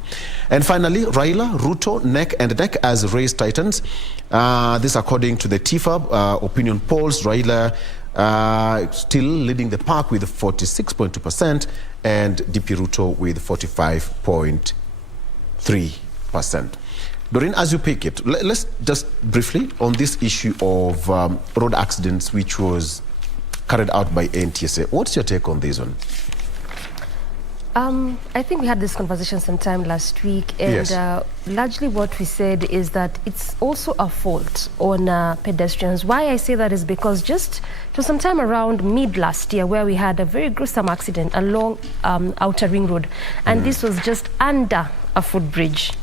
And finally, Raila, Ruto, neck and neck as race titans. This according to the TIFA opinion polls. Raila still leading the pack with 46.2% and DP Ruto with 45.3%. Doreen, as you pick it, let's just briefly on this issue of road accidents which was carried out by NTSA. What's your take on this one? I think we had this conversation sometime last week, and Yes. Largely what we said is that it's also a fault on pedestrians. Why I say that is because just to sometime around mid last year, where we had a very gruesome accident along Outer Ring Road, and this was just under a footbridge.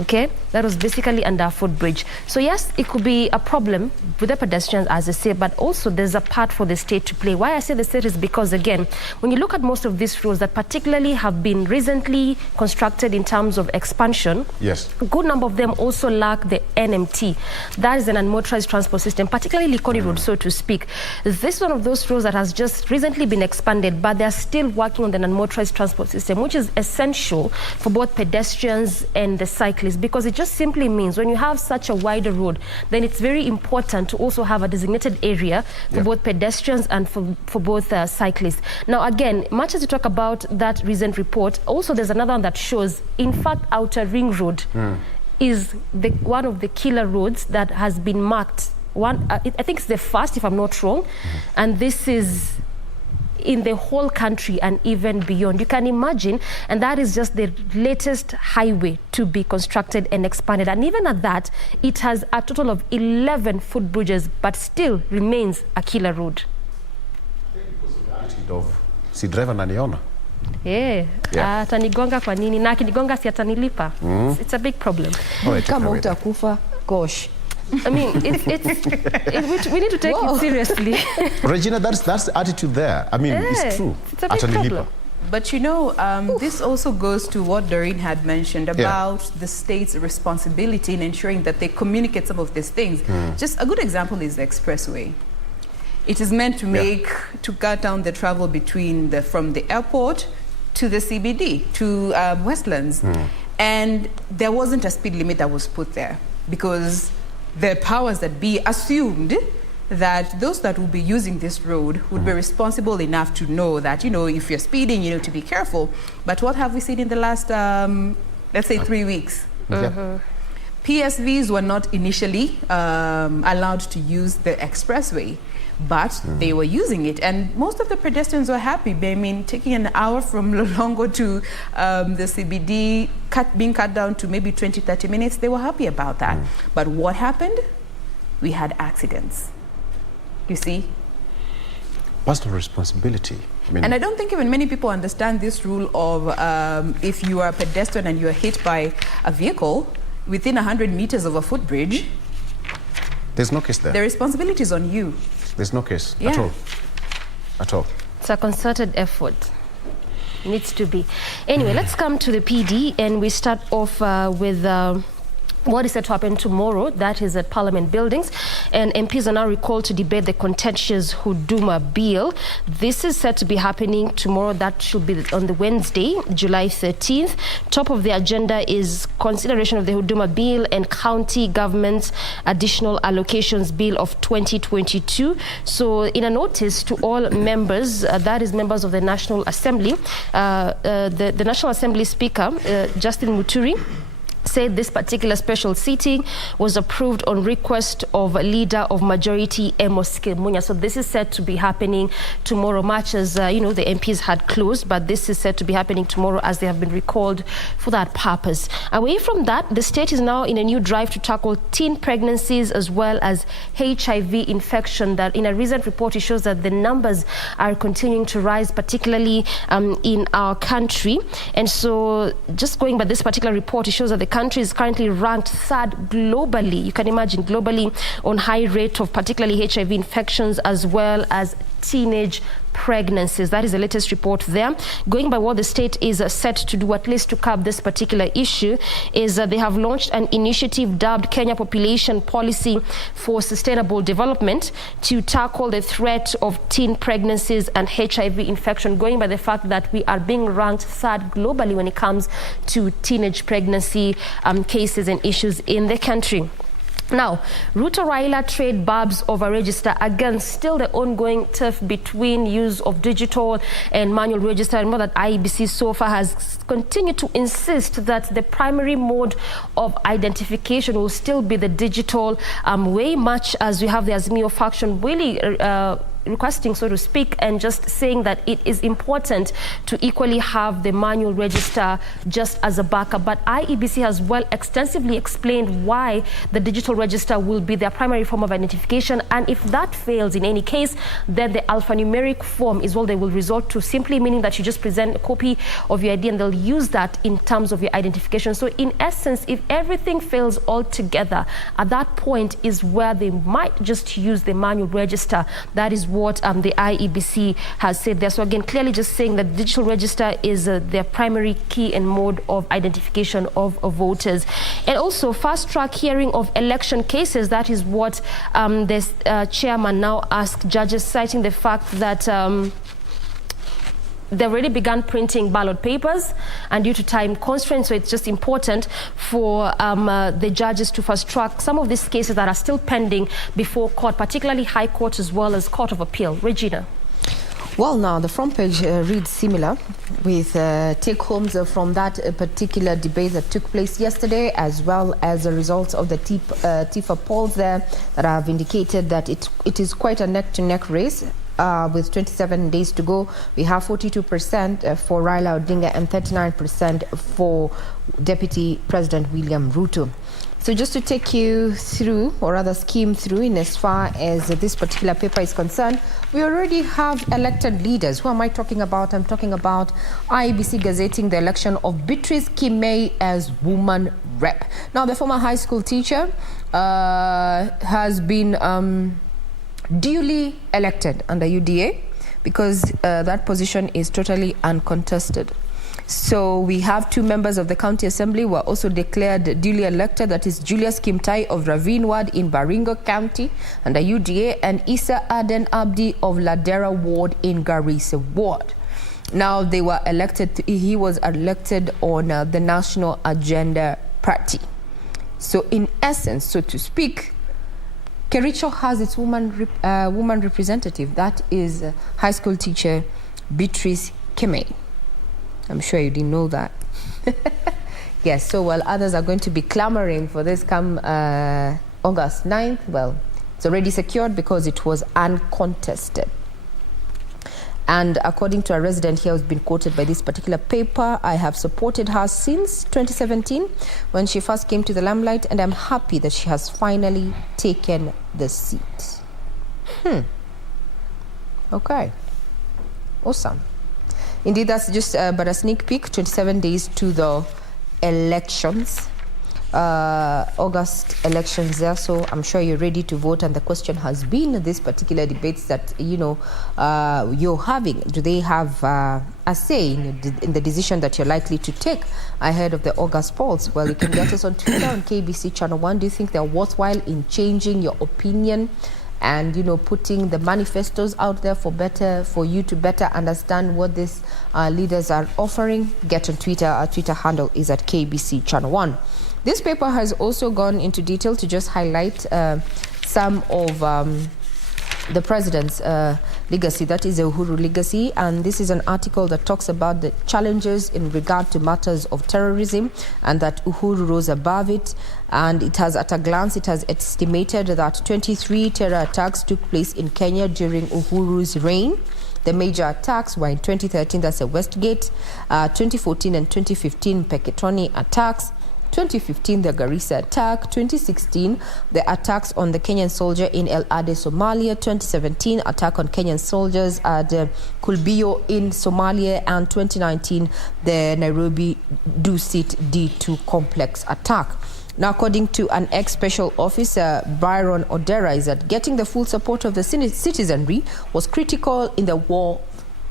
Okay, that was basically under a footbridge. So yes, it could be a problem with the pedestrians, as I say, but also there's a part for the state to play. Why I say the state is because, again, when you look at most of these roads that particularly have been recently constructed in terms of expansion, yes, a good number of them also lack the NMT. That is an unmotorized transport system, particularly Likoni Road, so to speak. This is one of those roads that has just recently been expanded, but they're still working on the unmotorized transport system, which is essential for both pedestrians and the cyclists, because it just simply means when you have such a wider road, then it's very important to also have a designated area for both pedestrians and for both cyclists. Now, again, much as you talk about that recent report, also there's another one that shows, in fact, Outer Ring Road is one of the killer roads that has been marked. I think it's the first, if I'm not wrong, and this is in the whole country and even beyond. You can imagine, and that is just the latest highway to be constructed and expanded. And even at that, it has a total of 11 footbridges, but still remains a killer road. Of si driver naniona. Atanigonga kwa nini? Na akinigonga si atanilipa. It's a big problem. Kama utakufa, gosh. I mean, we need to take it seriously. Regina, that's the attitude there. I mean, it's true. It's a big problem. But you know, this also goes to what Doreen had mentioned about the state's responsibility in ensuring that they communicate some of these things. Just a good example is the expressway. It is meant to to cut down the travel between from the airport to the CBD, to Westlands. And there wasn't a speed limit that was put there because the powers that be assumed that those that will be using this road would be responsible enough to know that, you know, if you're speeding, you know, to be careful. But what have we seen in the last, let's say, 3 weeks? PSVs were not initially allowed to use the expressway, but they were using it. And most of the pedestrians were happy. I mean, taking an hour from Lolongo to the CBD, being cut down to maybe 20, 30 minutes, they were happy about that. But what happened? We had accidents. You see? Personal responsibility. And I don't think even many people understand this rule of if you are a pedestrian and you are hit by a vehicle within 100 meters of a footbridge, there's no case there. The responsibility is on you. There's no case at all. At all. It's a concerted effort. Needs to be. Anyway, let's come to the PD, and we start off with what is set to happen tomorrow. That is at Parliament buildings, and MPs are now recalled to debate the contentious Huduma bill. This is set to be happening tomorrow. That should be on the Wednesday, July 13th. Top of the agenda is consideration of the Huduma bill and county government's additional allocations bill of 2022. So in a notice to all members, that is members of the National Assembly, the National Assembly Speaker, Justin Muturi, said this particular special sitting was approved on request of leader of majority Amos Kimunya. So this is set to be happening tomorrow, much as you know, the MPs had closed, but this is set to be happening tomorrow as they have been recalled for that purpose. Away from that, the state is now in a new drive to tackle teen pregnancies as well as HIV infection. That in a recent report, it shows that the numbers are continuing to rise, particularly in our country. And so just going by this particular report, it shows that the country is currently ranked third globally. You can imagine globally on high rate of particularly HIV infections as well as teenage pregnancies. That is the latest report there. Going by what the state is set to do, at least to curb this particular issue, is they have launched an initiative dubbed Kenya Population Policy for Sustainable Development to tackle the threat of teen pregnancies and HIV infection, going by the fact that we are being ranked third globally when it comes to teenage pregnancy cases and issues in the country. Now, Ruto Raila trade barbs over register. Again, still the ongoing turf between use of digital and manual register. And more that IEBC so far has continued to insist that the primary mode of identification will still be the digital way, much as we have the Azimio faction really requesting, so to speak, and just saying that it is important to equally have the manual register just as a backup. But IEBC has well extensively explained why the digital register will be their primary form of identification, and if that fails in any case, then the alphanumeric form is all they will resort to, simply meaning that you just present a copy of your ID and they'll use that in terms of your identification. So in essence, if everything fails altogether, at that point is where they might just use the manual register. That is what the IEBC has said there. So again, clearly just saying that digital register is their primary key and mode of identification of voters. And also fast track hearing of election cases. That is what this chairman now asked judges, citing the fact that they've already begun printing ballot papers, and due to time constraints, so it's just important for the judges to fast track some of these cases that are still pending before court, particularly High Court as well as Court of Appeal. Regina. Well, now the front page reads similar, with take-homes from that particular debate that took place yesterday, as well as the results of the TIFA polls there that have indicated that it is quite a neck-to-neck race. With 27 days to go, we have 42% for Raila Odinga and 39% for Deputy President William Ruto. So just to take you through, or rather skim through, in as far as this particular paper is concerned, we already have elected leaders. Who am I talking about? I'm talking about IEBC gazetting the election of Beatrice Kimei as woman rep. Now, the former high school teacher has been duly elected under UDA because that position is totally uncontested. So we have 2 members of the county assembly who are also declared duly elected. That is Julius Kimtai of Ravine Ward in Baringo County under UDA, and Issa Aden Abdi of Ladera Ward in Garissa Ward. Now they were elected. He was elected on the National Agenda Party. So in essence, so to speak, Kericho has its woman representative. That is high school teacher Beatrice Kimei. I'm sure you didn't know that. Yes, so while others are going to be clamoring for this come August 9th, well, it's already secured because it was uncontested. And according to a resident here who's been quoted by this particular paper, I have supported her since 2017 when she first came to the limelight, and I'm happy that she has finally taken the seat. Okay. Awesome. Indeed, that's just but a sneak peek. 27 days to the elections, August elections there. So I'm sure you're ready to vote. And the question has been this particular debates that, you're having. Do they have a say in the decision that you're likely to take ahead of the August polls? Well, you can get us on Twitter on KBC Channel 1. Do you think they're worthwhile in changing your opinion and putting the manifestos out there for you to better understand what these leaders are offering? Get on Twitter. Our Twitter handle is at KBC Channel 1. This paper has also gone into detail to just highlight some of the president's legacy. That is a Uhuru legacy, and this is an article that talks about the challenges in regard to matters of terrorism and that Uhuru rose above it. And it has, at a glance, it has estimated that 23 terror attacks took place in Kenya during Uhuru's reign. The major attacks were in 2013, that's a Westgate, 2014 and 2015 Peketoni attacks, 2015 the Garissa attack, 2016 the attacks on the Kenyan soldier in El Ade, Somalia, 2017 attack on Kenyan soldiers at Kulbio in Somalia, and 2019 the Nairobi Dusit D2 complex attack. Now, according to an ex-special officer, Byron Odera, is that getting the full support of the citizenry was critical in the war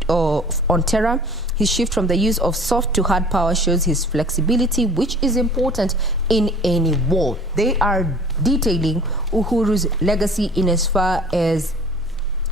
on terror. His shift from the use of soft to hard power shows his flexibility, which is important in any war. They are detailing Uhuru's legacy in as far as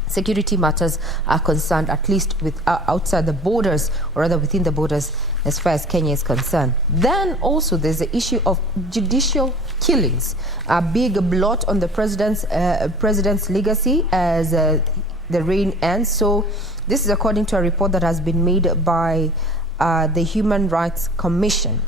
security matters are concerned, at least with outside the borders, or rather within the borders as far as Kenya is concerned. Then also there's the issue of judicial killings, a big blot on the president's legacy as the reign ends. So this is according to a report that has been made by the Human Rights Commission.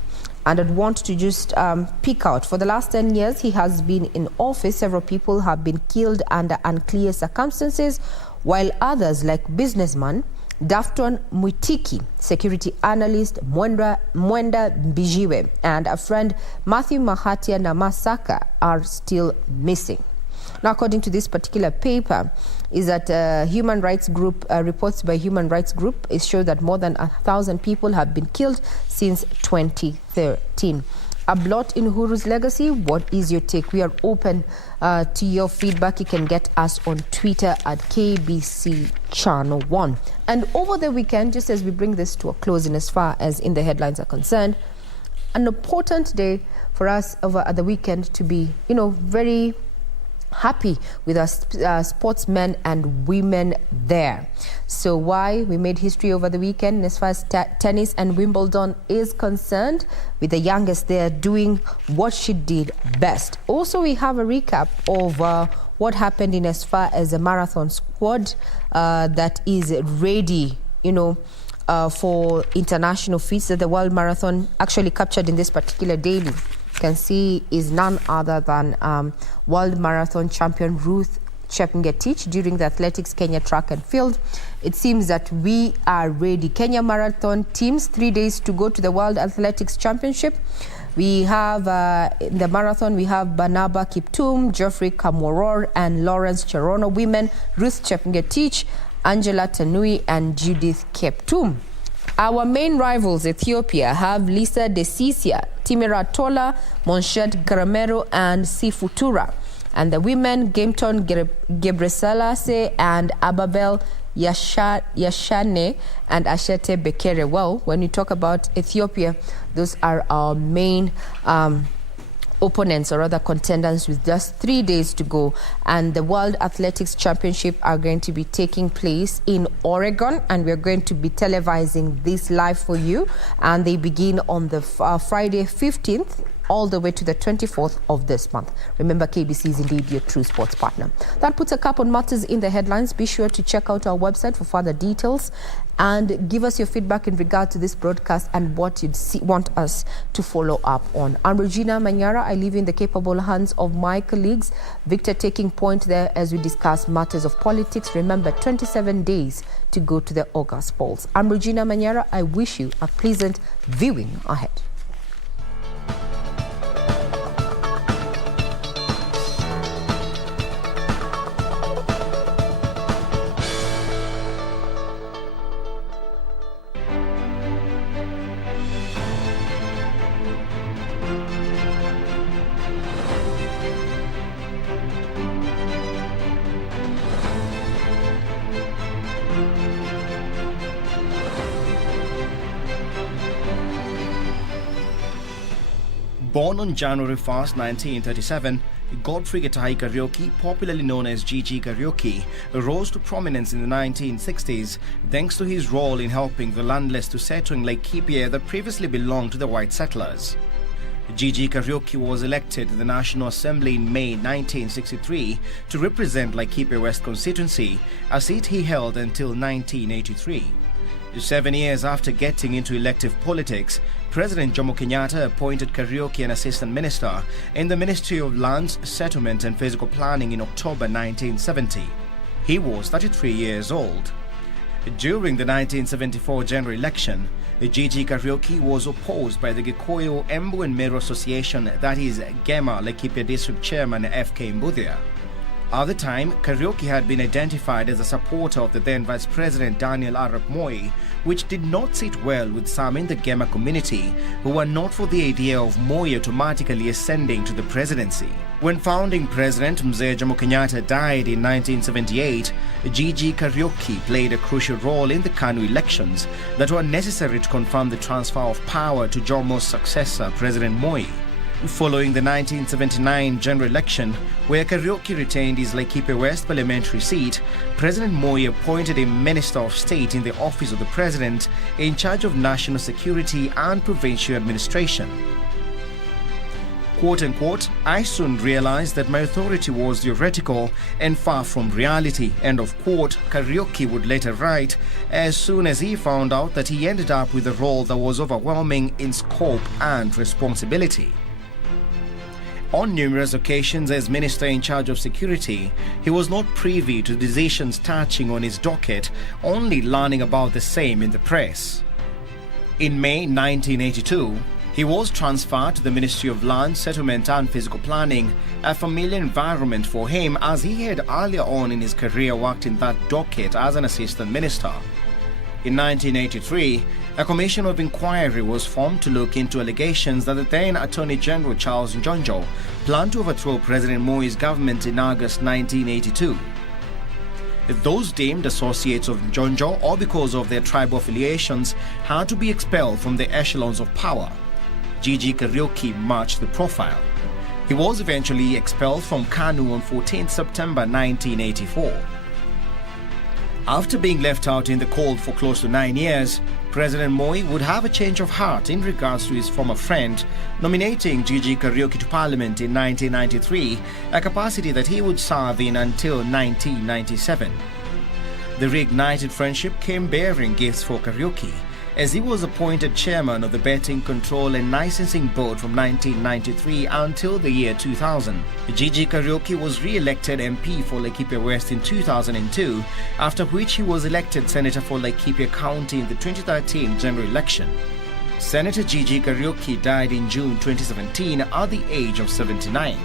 And I'd want to just pick out, for the last 10 years, he has been in office. Several people have been killed under unclear circumstances, while others, like businessman Dafton Mwitiki, security analyst Mwenda Mbijiwe, and a friend Matthew Mahatia Namasaka are still missing. Now, according to this particular paper, is that human rights group reports by human rights group show that more than 1,000 people have been killed since 2013. A blot in Uhuru's legacy. What is your take? We are open to your feedback. You can get us on Twitter at KBC Channel 1. And over the weekend, just as we bring this to a close in as far as in the headlines are concerned, an important day for us over at the weekend to be, very happy with our sportsmen and women there. So why? We made history over the weekend as far as tennis and Wimbledon is concerned, with the youngest there doing what she did best. Also, we have a recap of what happened in as far as the marathon squad that is ready, for international feats that the World Marathon actually captured in this particular daily. Can see is none other than World Marathon champion Ruth Chepngetich during the Athletics Kenya track and field. It seems that we are ready. Kenya Marathon teams, 3 days to go to the World Athletics Championship. We have in the marathon, we have Barnaba Kiptum, Geoffrey Kamworor, and Lawrence Cherono. Women, Ruth Chepngetich, Angela Tanui, and Judith Keptum. Our main rivals, Ethiopia, have Lisa Desisia, Timira Tola, Monshet Gramero, and Sifutura. And the women, Gameton Gebreselassie and Ababel Yashane and Ashete Bekere. Well, when we talk about Ethiopia, those are our main opponents, or other contenders, with just 3 days to go. And the World Athletics Championship are going to be taking place in Oregon, and we're going to be televising this live for you. And they begin on the Friday 15th all the way to the 24th of this month. Remember, KBC is indeed your true sports partner. That puts a cap on matters in the headlines. Be sure to check out our website for further details and give us your feedback in regard to this broadcast and what you'd want us to follow up on. I'm Regina Manyara. I leave you in the capable hands of my colleagues. Victor taking point there as we discuss matters of politics. Remember, 27 days to go to the August polls. I'm Regina Manyara. I wish you a pleasant viewing ahead. Born on January 1st, 1937, Godfrey Gitahi Kariuki, popularly known as Gigi Kariuki, rose to prominence in the 1960s thanks to his role in helping the landless to settle in Laikipia that previously belonged to the white settlers. Gigi Kariuki was elected to the National Assembly in May 1963 to represent Laikipia West constituency, a seat he held until 1983. 7 years after getting into elective politics, President Jomo Kenyatta appointed Kariuki an assistant minister in the Ministry of Lands, Settlement and Physical Planning in October 1970. He was 33 years old. During the 1974 general election, Gigi Kariuki was opposed by the Gikuyu Embu and Meru Association, that is Gema Laikipia District Chairman F.K. Mbudhia. At the time, Kariuki had been identified as a supporter of the then Vice President Daniel Arap Moi, which did not sit well with some in the Gema community who were not for the idea of Moi automatically ascending to the presidency. When founding President Mzee Jomo Kenyatta died in 1978, Gigi Kariuki played a crucial role in the KANU elections that were necessary to confirm the transfer of power to Jomo's successor, President Moi. Following the 1979 general election, where Kariuki retained his Laikipia West parliamentary seat, President Moi appointed him Minister of State in the Office of the President in charge of national security and provincial administration. Quote-unquote, I soon realized that my authority was theoretical and far from reality, end of quote, Kariuki would later write, as soon as he found out that he ended up with a role that was overwhelming in scope and responsibility. On numerous occasions as Minister in charge of security, he was not privy to decisions touching on his docket, only learning about the same in the press. In May 1982, he was transferred to the Ministry of Land, Settlement and Physical Planning, a familiar environment for him as he had earlier on in his career worked in that docket as an assistant minister. In 1983, a commission of inquiry was formed to look into allegations that the then Attorney General Charles Njonjo planned to overthrow President Moi's government in August 1982. Those deemed associates of Njonjo or because of their tribal affiliations had to be expelled from the echelons of power. Gigi Kariuki matched the profile. He was eventually expelled from KANU on 14 September 1984. After being left out in the cold for close to 9 years, President Moi would have a change of heart in regards to his former friend, nominating Gigi Kariuki to Parliament in 1993, a capacity that he would serve in until 1997. The reignited friendship came bearing gifts for Kariuki, as he was appointed chairman of the Betting Control and Licensing Board from 1993 until the year 2000. Gigi Kariuki was re-elected MP for Laikipia West in 2002, after which he was elected Senator for Laikipia County in the 2013 general election. Senator Gigi Kariuki died in June 2017 at the age of 79.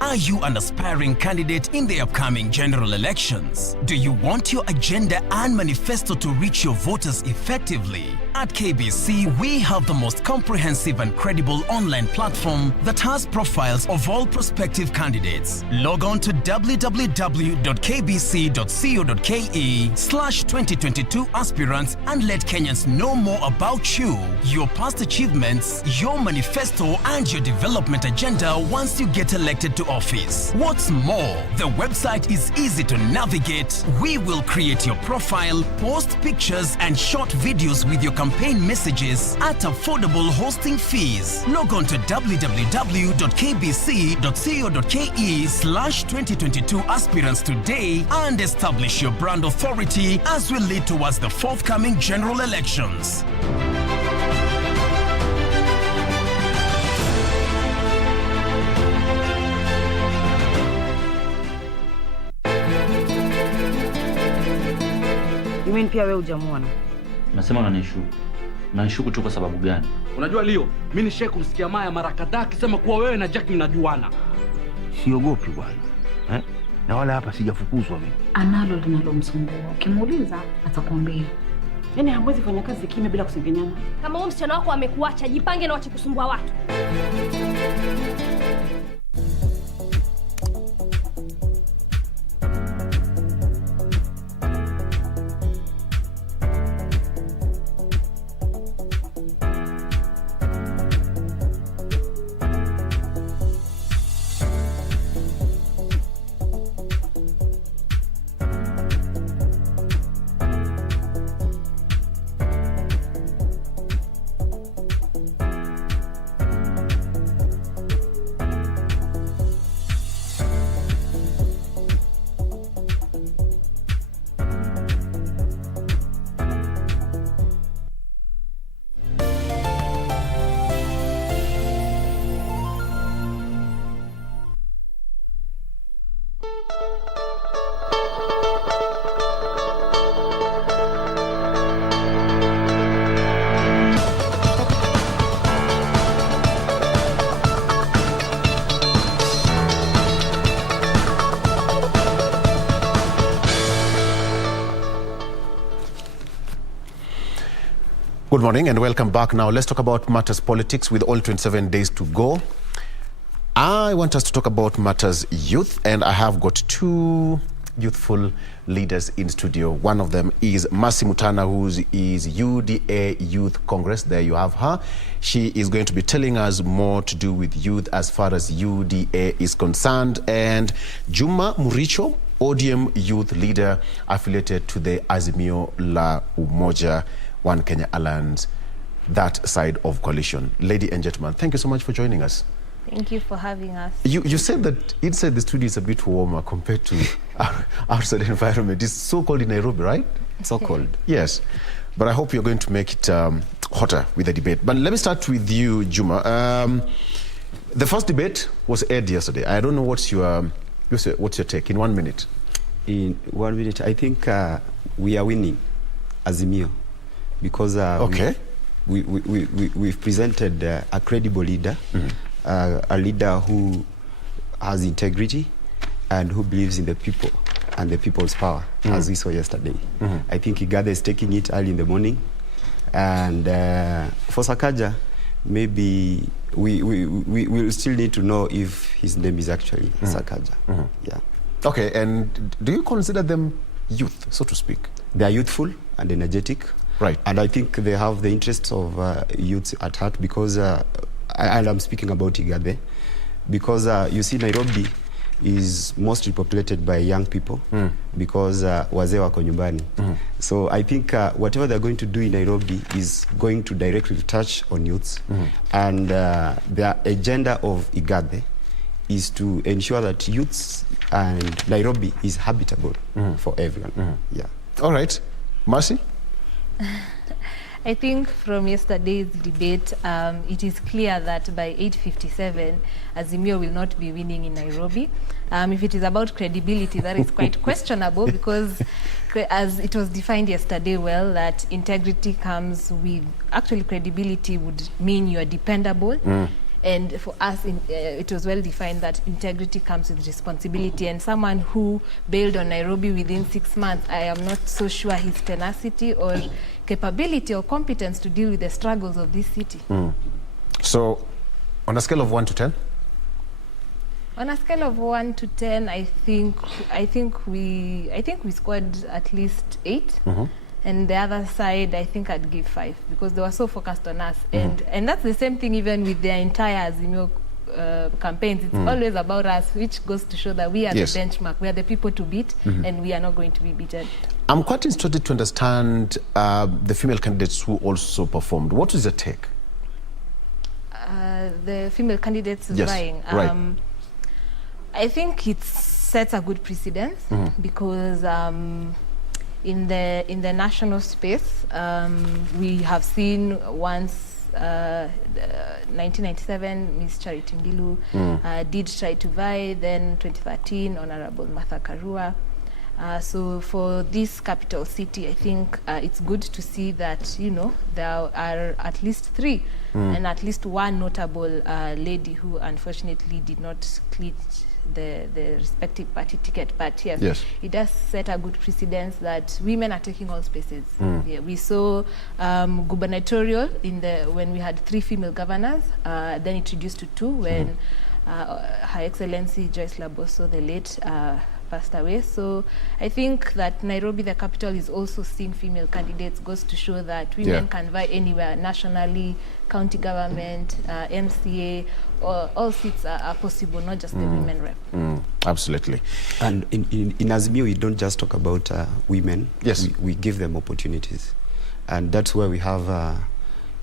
Are you an aspiring candidate in the upcoming general elections? Do you want your agenda and manifesto to reach your voters effectively? At KBC, we have the most comprehensive and credible online platform that has profiles of all prospective candidates. Log on to www.kbc.co.ke/2022 aspirants and let Kenyans know more about you, your past achievements, your manifesto, and your development agenda once you get elected to office. What's more, the website is easy to navigate. We will create your profile, post pictures and short videos with your campaign messages at affordable hosting fees. Log on to www.kbc.co.ke/2022 aspirants today and establish your brand authority as we lead towards the forthcoming general elections. Mimi pia wewe hujamuona. Unasema unanishuku. Unanishuku tu kwa sababu gani? Unajua Leo, mimi nishaye kumsikia Maya mara kadhaa akisema kuwa wewe na Jack mnajuana. Siogopi bwana. Na wala hapa sijafukuzwa mimi. Analo linalomsumbua. Ukimuuliza atakwambia. Yaani hamwezi fanya kazi kimya bila kusengenyana. Kama huyo msichana wako amekuacha, jipange na wache kusumbua watu. Good morning and welcome back. Now let's talk about matters politics with all 27 days to go. I want us to talk about matters youth, and I have got two youthful leaders in studio. One of them is Mercy Mutana, who is UDA Youth Congress. There you have her. She is going to be telling us more to do with youth as far as UDA is concerned. And Juma Muricho, ODM youth leader affiliated to the Azimio la Umoja One Kenya Alliance, that side of coalition. Lady and gentlemen, thank you so much for joining us. Thank you for having us. You said that inside the studio is a bit warmer compared to our outside environment. It's so cold in Nairobi, right? So cold. Yes. But I hope you're going to make it hotter with the debate. But let me start with you, Juma. The first debate was aired yesterday. I don't know what's your take in 1 minute. In 1 minute, I think we are winning Azimio because we've presented a credible leader, a leader who has integrity and who believes in the people and the people's power, as we saw yesterday. I think Igathe is taking it early in the morning. And for Sakaja, maybe we will still need to know if his name is actually Sakaja. Yeah. Okay, and do you consider them youth, so to speak? They are youthful and energetic. Right. And I think they have the interests of youth at heart because, and I'm speaking about Igathe, because you see Nairobi is mostly populated by young people because wazee wako nyumbani. So I think whatever they're going to do in Nairobi is going to directly touch on youths. And the agenda of Igathe is to ensure that youths and Nairobi is habitable for everyone. Yeah. All right. Mercy? I think from yesterday's debate, it is clear that by 8:57, Azimio will not be winning in Nairobi. If it is about credibility, that is quite questionable because as it was defined yesterday well, that integrity comes with, actually credibility would mean you are dependable. And for us, it was well defined that integrity comes with responsibility. And someone who bailed on Nairobi within 6 months, I am not so sure his tenacity or capability or competence to deal with the struggles of this city. So, on a scale of 1 to 10? On a scale of 1 to 10, I think we scored at least 8. And the other side, I think I'd give 5 because they were so focused on us. And that's the same thing even with their entire Azimio campaigns. It's always about us, which goes to show that we are the benchmark. We are the people to beat, and we are not going to be beaten. I'm quite interested to understand the female candidates who also performed. What is your take? The female candidates vying. Right. I think it sets a good precedence because in the national space, we have seen once 1997, Miss Charity Ngilu did try to vie, then 2013, Honorable Martha Karua. So for this capital city, I think it's good to see that, you know, there are at least 3 and at least one notable lady who unfortunately did not clinch the respective party ticket. But yes, it does set a good precedence that women are taking all spaces. Yeah, we saw gubernatorial when we had 3 female governors, then it reduced to 2 when Her Excellency Joyce Laboso, the late, passed away. So I think that Nairobi, the capital, is also seeing female candidates, goes to show that women can vie anywhere, nationally, county government, MCA, all seats are possible, not just the women rep. Absolutely. And in Azimio, we don't just talk about women. Yes. We give them opportunities. And that's where we have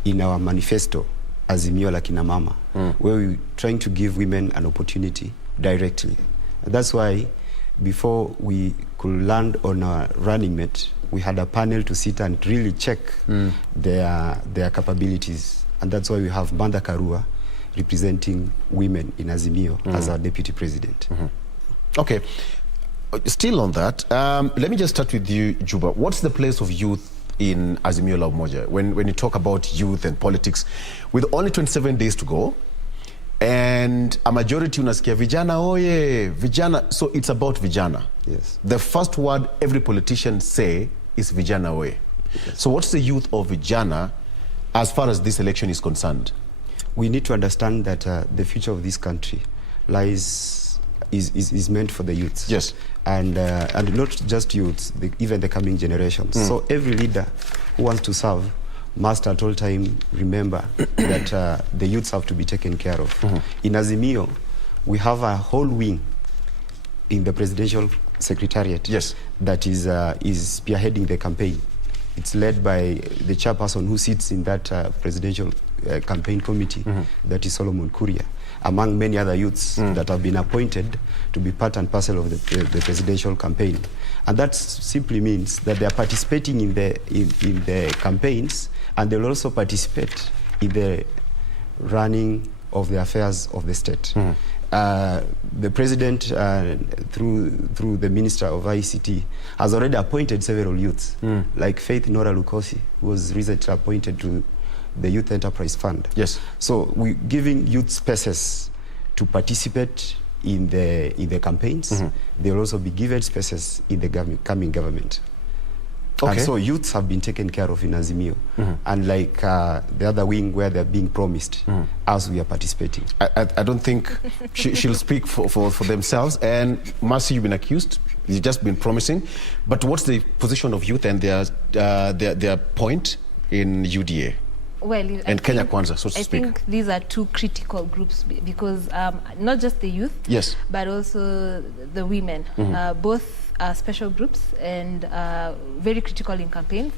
in our manifesto, Azimio la Kina Mama, where we're trying to give women an opportunity directly. And that's why before we could land on a running mate, we had a panel to sit and really check their capabilities. And that's why we have Martha Karua representing women in Azimio as our deputy president. Okay, still on that, let me just start with you, Juba. What's the place of youth in Azimio la Umoja when you talk about youth and politics? With only 27 days to go, and a majority unasikia vijana oye, vijana, so it's about vijana. Yes. The first word every politician say is vijana oye. Yes. So what's the youth of vijana as far as this election is concerned? We need to understand that the future of this country is meant for the youths. Yes. And not just youths, even the coming generations. So every leader who wants to serve must at all time remember that the youths have to be taken care of. In Azimio, we have a whole wing in the presidential secretariat that is spearheading the campaign. It's led by the chairperson who sits in that presidential campaign committee, that is Solomon Kuria. among many other youths that have been appointed to be part and parcel of the presidential campaign. And that simply means that they are participating in the campaigns, and they'll also participate in the running of the affairs of the state. The president, through the Minister of ICT, has already appointed several youths, like Faith Nora Lukosi, who was recently appointed to the Youth Enterprise Fund. Yes. So we're giving youth spaces to participate in the campaigns. They'll also be given spaces in the coming government. Okay. And so youths have been taken care of in Azimio, unlike the other wing where they're being promised as we are participating. I don't think she'll speak for themselves. And Mercy, you've been accused. You've just been promising. But what's the position of youth and their point in UDA? Well, and Kenya Kwanza, so to speak. I think these are two critical groups because not just the youth, yes, but also the women. Both are special groups and very critical in campaigns.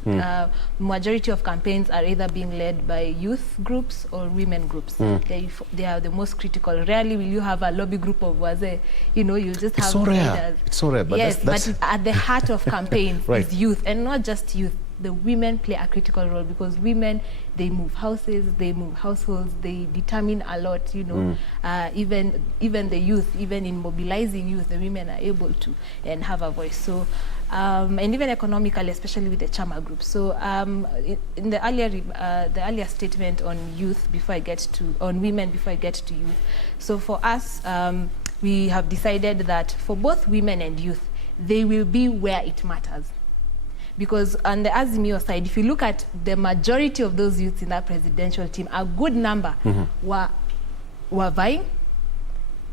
Majority of campaigns are either being led by youth groups or women groups. They are the most critical. Rarely will you have a lobby group of waze. You know, you just have leaders. It's so rare. But yes, that's but at the heart of campaigns right. is youth, and not just youth. The women play a critical role because women, they move houses, they move households, they determine a lot, you know. Even the youth, even in mobilizing youth, the women are able to and have a voice. So, and even economically, especially with the chama group. So, in the earlier statement on youth, before I get to on women, before I get to youth. So for us, we have decided that for both women and youth, they will be where it matters. Because on the Azimio side, if you look at the majority of those youths in that presidential team, a good number were vying.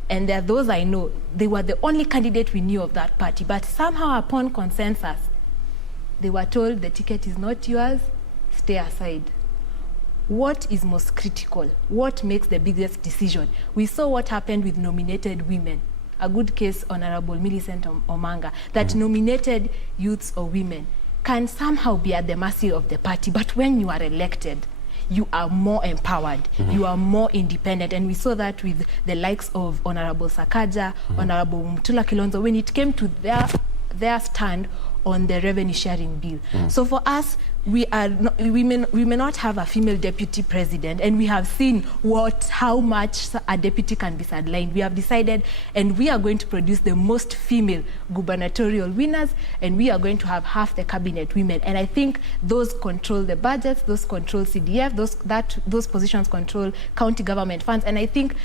And there are those I know, they were the only candidate we knew of that party. But somehow upon consensus, they were told the ticket is not yours, stay aside. What is most critical? What makes the biggest decision? We saw what happened with nominated women. A good case, Honorable Millicent Omanga, that nominated youths or women can somehow be at the mercy of the party, but when you are elected, you are more empowered, you are more independent, and we saw that with the likes of Honorable Sakaja, Honorable Mutula Kilonzo, when it came to their stand on the revenue sharing bill. So for us, we may not have a female deputy president, and we have seen how much a deputy can be sidelined. We have decided, and we are going to produce the most female gubernatorial winners, and we are going to have half the cabinet women. And I think those control the budgets, those control CDF, those positions control county government funds, and I think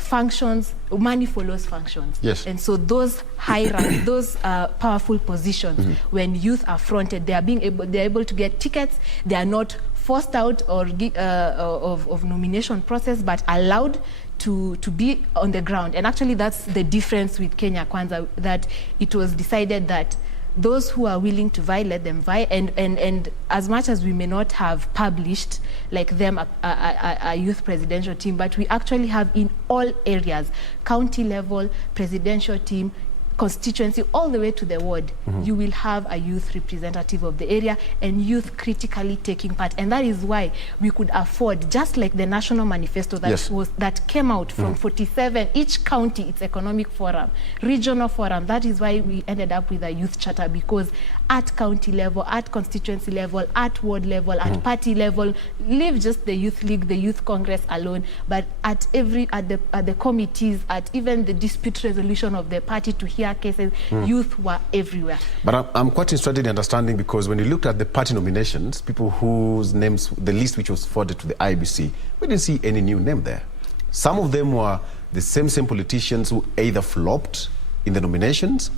functions, money follows functions. Yes. And so those high rank, those powerful positions, when youth are fronted, they're able to get tickets. They are not forced out or of nomination process, but allowed to be on the ground. And actually that's the difference with Kenya Kwanza, that it was decided that those who are willing to vie, let them vie. And as much as we may not have published like them a youth presidential team, but we actually have in all areas, county level, presidential team, constituency, all the way to the ward, you will have a youth representative of the area and youth critically taking part. And that is why we could afford, just like the national manifesto that came out from 47, each county, its economic forum, regional forum. That is why we ended up with a youth charter, because at county level, at constituency level, at ward level, at party level, leave just the youth league, the youth congress alone, but at the committees, at even the dispute resolution of the party to hear cases, youth were everywhere. But I'm quite interested in understanding, because when you looked at the party nominations, people whose names, the list which was forwarded to the IBC, we didn't see any new name there. Some of them were the same politicians who either flopped in the nominations,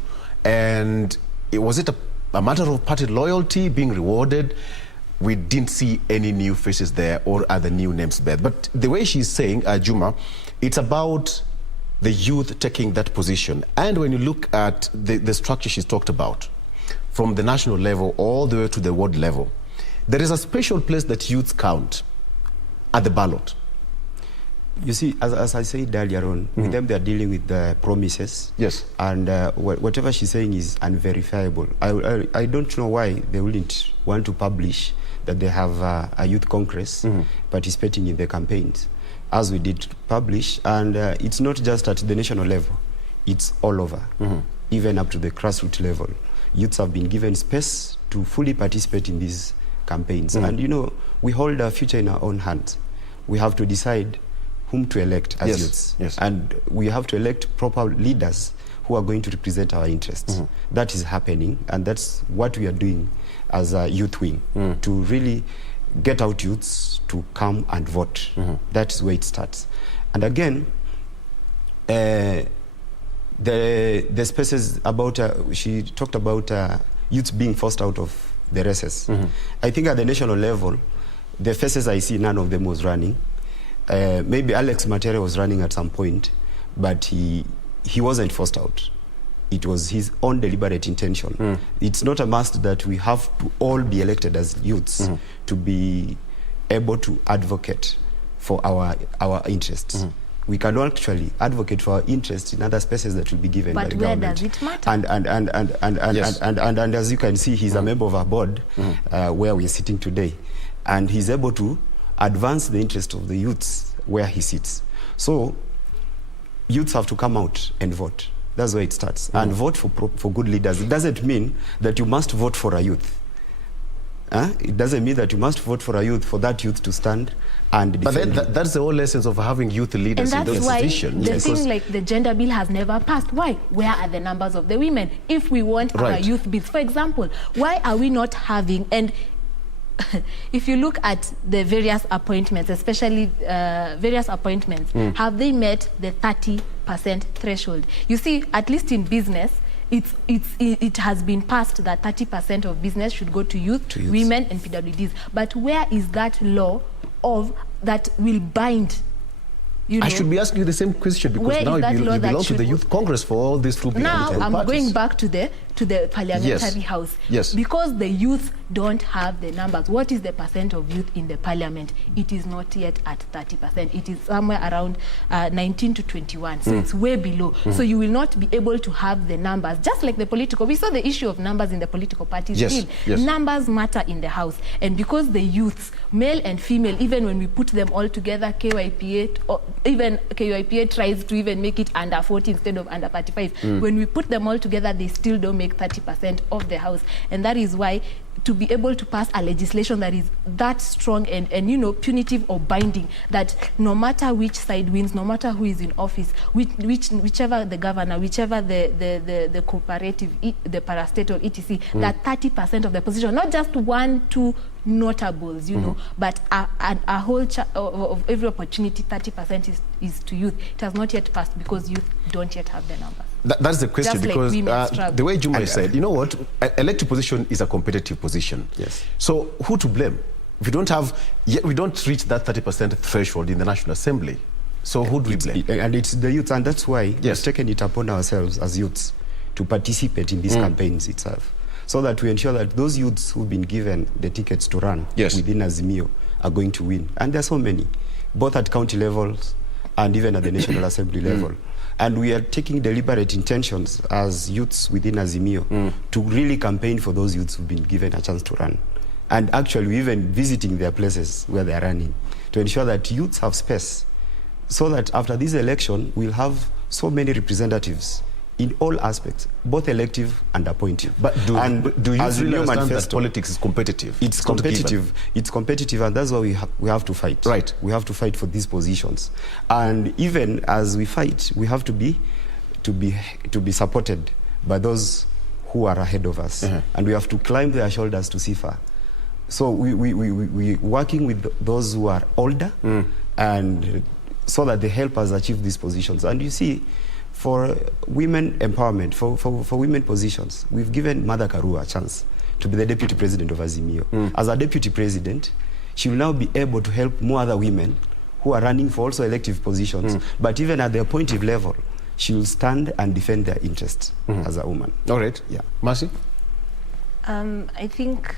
and was it a matter of party loyalty being rewarded? We didn't see any new faces there or other new names there. But the way she's saying, Juma, it's about the youth taking that position. And when you look at the structure she's talked about, from the national level all the way to the ward level, there is a special place that youths count at the ballot. You see, as I said earlier on, with them they're dealing with the promises. Yes. And whatever she's saying is unverifiable. I don't know why they wouldn't want to publish that they have a youth congress participating in the campaigns. as we did publish, and it's not just at the national level, it's all over, even up to the grassroots level. Youths have been given space to fully participate in these campaigns. And you know, we hold our future in our own hands. We have to decide whom to elect as youths. And we have to elect proper leaders who are going to represent our interests. That is happening, and that's what we are doing as a youth wing, to really get out youths to come and vote. That is where it starts. And again, the spaces about, she talked about youths being forced out of the races. I think at the national level, the faces I see, none of them was running. Maybe Alex Matere was running at some point, but he wasn't forced out. It was his own deliberate intention. It's not a must that we have to all be elected as youths to be able to advocate for our interests. We can actually advocate for our interests in other spaces that will be given by the government. But where does it matter? And as you can see, he's a member of our board where we're sitting today, and he's able to advance the interest of the youths where he sits. So youths have to come out and vote. That's where it starts. And vote for good leaders. It doesn't mean that you must vote for a youth. It doesn't mean that you must vote for a youth for that youth to stand and defend. But that's the whole essence of having youth leaders in those positions. And that's why the thing like the gender bill has never passed. Why? Where are the numbers of the women? If we want our youth bills, for example, why are we not having, and if you look at the various appointments, especially various appointments, have they met the 30% threshold? You see, at least in business, it has been passed that 30% of business should go to youth, women, and PWDs. But where is that law of that will bind? You know, I should be asking you the same question, because now you belong to the Youth Congress for all these two now I'm parties. going back to the parliamentary house. Because the youth don't have the numbers. What is the percent of youth in the parliament? It is not yet at 30%. It is somewhere around 19 to 21. So it's way below. So you will not be able to have the numbers. Just like the political, we saw the issue of numbers in the political parties. Numbers matter in the house. And because the youths, male and female, even when we put them all together, KYPA tries to even make it under 40 instead of under 35. When we put them all together, they still don't make 30% of the house. And that is why to be able to pass a legislation that is that strong and you know, punitive or binding, that no matter which side wins, no matter who is in office, whichever the governor, whichever the cooperative, the parastate or etc., that 30% of the position, not just 1-2 notables, you know, but a whole of every opportunity, 30% is to youth. It has not yet passed because youth don't yet have the numbers. That's the question, just because like the way Juma said, you know what, elected position is a competitive position. So who to blame? We don't reach that 30% threshold in the National Assembly. So who do we blame? And it's the youth, and that's why we've taken it upon ourselves as youths to participate in these campaigns itself, so that we ensure that those youths who've been given the tickets to run within Azimio are going to win. And there are so many, both at county levels and even at the National Assembly level. And we are taking deliberate intentions as youths within Azimio to really campaign for those youths who've been given a chance to run. And actually, we're even visiting their places where they're running to ensure that youths have space, so that after this election, we'll have so many representatives in all aspects, both elective and appointive. But do you really understand that politics is competitive? It's competitive. It's competitive, and that's why we have to fight. Right. We have to fight for these positions. And even as we fight, we have to be supported by those who are ahead of us. And we have to climb their shoulders to see far. So we working with those who are older, and so that they help us achieve these positions. And you see, for women empowerment, for women positions, we've given Mother Karua a chance to be the deputy president of Azimio. As a deputy president, she will now be able to help more other women who are running for also elective positions. But even at the appointive level, she will stand and defend their interests as a woman. All right. Yeah. Mercy? I think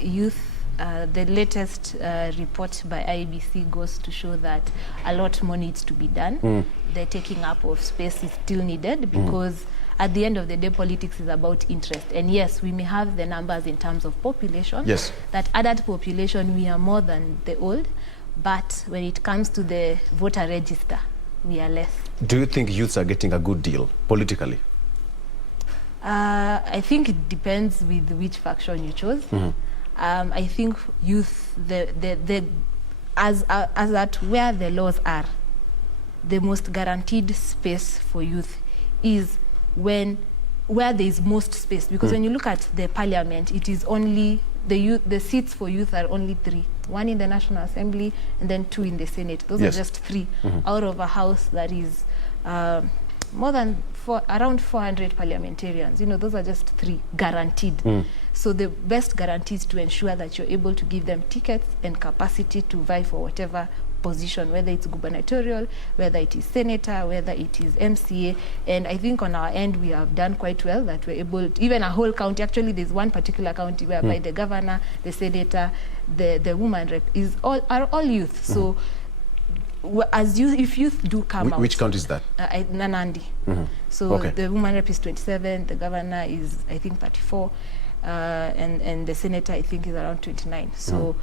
youth, the latest report by IBC goes to show that a lot more needs to be done. The taking up of space is still needed, because at the end of the day, politics is about interest. And yes, we may have the numbers in terms of population, that adult population, we are more than the old, But when it comes to the voter register, we are less. Do you think youths are getting a good deal politically? I think it depends with which faction you chose. I think youth, as at where the laws are, the most guaranteed space for youth is where there is most space. Because when you look at the parliament, it is only the seats for youth are only 3. 1 in the National Assembly and then 2 in the Senate. Those are just 3 out of a house that is more than around 400 parliamentarians. You know, those are just 3 guaranteed. So the best guarantee is to ensure that you're able to give them tickets and capacity to vie for whatever position, whether it's gubernatorial, whether it is senator, whether it is MCA. And I think on our end we have done quite well that we're able to, even a whole county, actually there's one particular county whereby the governor, the senator, the woman rep are all youth. So as youth, if youth do come out. Which county is that? Nanandi. So the woman rep is 27, the governor is I think 34, and the senator I think is around 29. So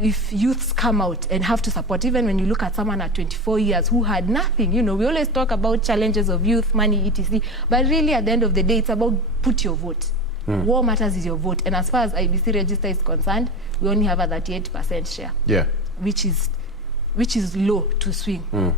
if youths come out and have to support, even when you look at someone at 24 years who had nothing, you know, we always talk about challenges of youth, money, etc. But really at the end of the day, it's about put your vote. What matters is your vote. And as far as IBC register is concerned, we only have a 38% share. Yeah. Which is low to swing.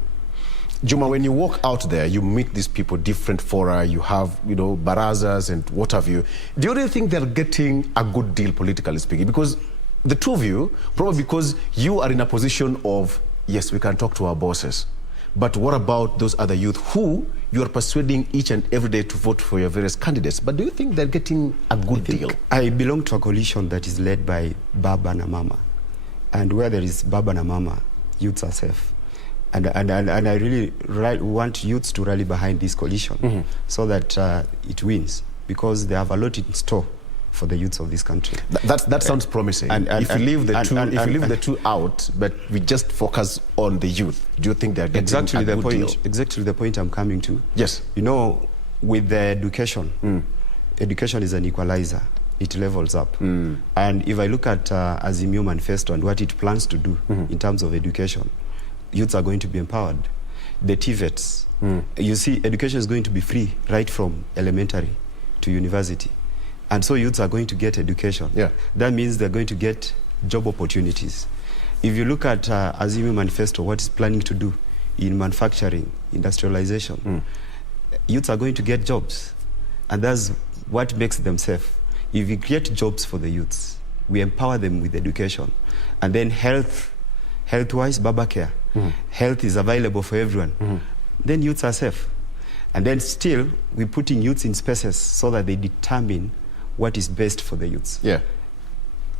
Juma, when you walk out there, you meet these people, different fora, you have, you know, barazas and what have you. Do you really think they're getting a good deal, politically speaking? Because the two of you, probably because you are in a position of, yes, we can talk to our bosses. But what about those other youth who you are persuading each and every day to vote for your various candidates? But do you think they're getting a good deal? I belong to a coalition that is led by Baba and Mama. And where there is Baba and Mama, youths are safe. And I really want youths to rally behind this coalition so that it wins, because they have a lot in store for the youths of this country. That sounds promising. If you leave the two out, but we just focus on the youth, do you think they're getting exactly a the good point? deal? Exactly the point I'm coming to. Yes. You know, with the education, education is an equalizer. It levels up. And if I look at Azimio Manifesto and what it plans to do in terms of education, youths are going to be empowered. The TVETs, you see, education is going to be free right from elementary to university. And so youths are going to get education. That means they're going to get job opportunities. If you look at Azimio Manifesto, what it's planning to do in manufacturing, industrialization, youths are going to get jobs. And that's what makes them safe. If we create jobs for the youths, we empower them with education. And then health-wise, Baba Care. Health is available for everyone. Then youths are safe. And then still, we're putting youths in spaces so that they determine what is best for the youths.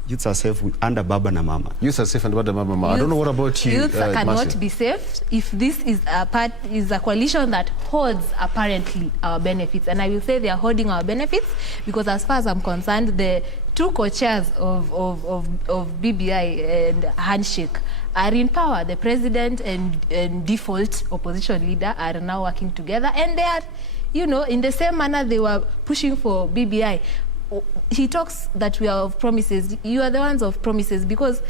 Youths are safe under Baba and Mama. Youths are safe under Baba and Mama. I don't know what about you, Youths cannot Marcia? be safe if this is a coalition that hoards apparently our benefits. And I will say they are hoarding our benefits because as far as I'm concerned, the 2 co-chairs of BBI and Handshake are in power. The president and default opposition leader are now working together, and they are, you know, in the same manner they were pushing for BBI. He talks that we are of promises. You are the ones of promises, because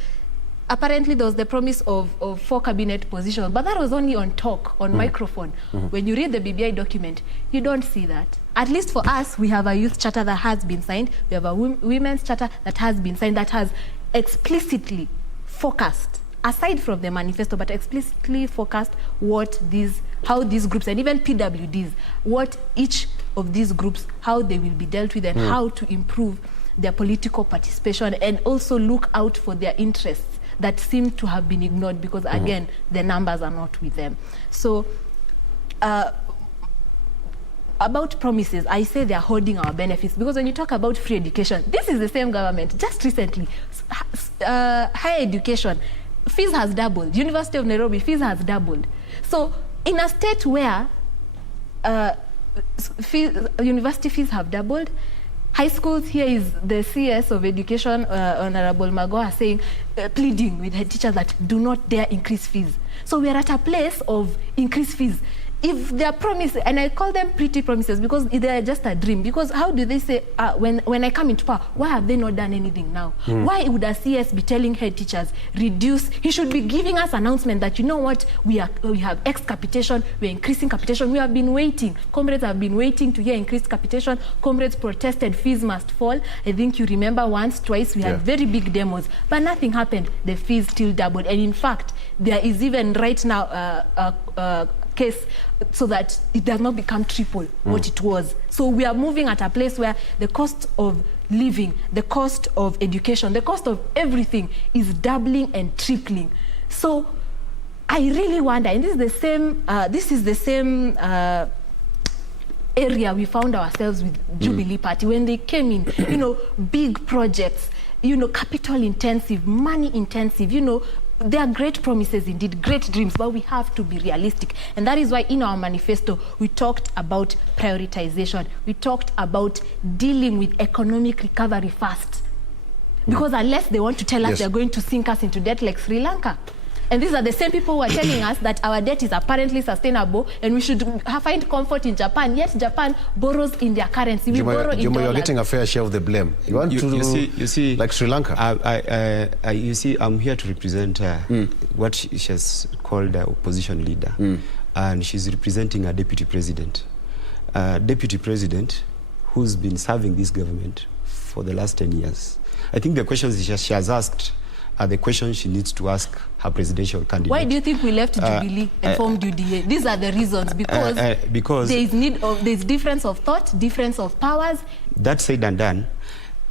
apparently there was the promise of 4 cabinet positions, but that was only on talk, on microphone. When you read the BBI document, you don't see that. At least for us, we have a youth charter that has been signed. We have a women's charter that has been signed, that has explicitly focused, aside from the manifesto, but explicitly focused how these groups, and even PWDs, what each of these groups, how they will be dealt with, and how to improve their political participation, and also look out for their interests that seem to have been ignored because, again, the numbers are not with them. So, about promises, I say they are holding our benefits, because when you talk about free education, this is the same government. Just recently, higher education, fees has doubled. University of Nairobi, fees has doubled. So in a state where university fees have doubled, high schools, here is the CS of Education, Honorable Magoha, saying, pleading with head teachers that do not dare increase fees. So we are at a place of increased fees. if they are promises, and I call them pretty promises because they are just a dream, because how do they say, when I come into power, why have they not done anything now? Why would a CS be telling head teachers, reduce? He should be giving us announcement that, you know what, we have X capitation, we're increasing capitation. We have been waiting. Comrades have been waiting to hear increased capitation. Comrades protested, fees must fall. I think you remember once, twice, we had very big demos, but nothing happened. The fees still doubled. And in fact, there is even right now case so that it does not become triple what it was. So we are moving at a place where the cost of living, the cost of education, the cost of everything is doubling and tripling. So I really wonder, and this is the same area we found ourselves with Jubilee Party when they came in, you know, big projects, you know, capital intensive, money intensive, you know. There are great promises indeed, great dreams, but we have to be realistic. And that is why in our manifesto, we talked about prioritization. We talked about dealing with economic recovery first. Because unless they want to tell us they're going to sink us into debt like Sri Lanka. And these are the same people who are telling us that our debt is apparently sustainable and we should find comfort in Japan. Yet Japan borrows in their currency. We borrow in dollars. You're getting a fair share of the blame. You want you see, like Sri Lanka? You see, I'm here to represent what she has called an opposition leader. And she's representing a deputy president. Deputy president who's been serving this government for the last 10 years. I think the questions she has asked are the questions she needs to ask her presidential candidate. Why do you think we left Jubilee and formed UDA? These are the reasons, because there is there's difference of thought, difference of powers. That said and done,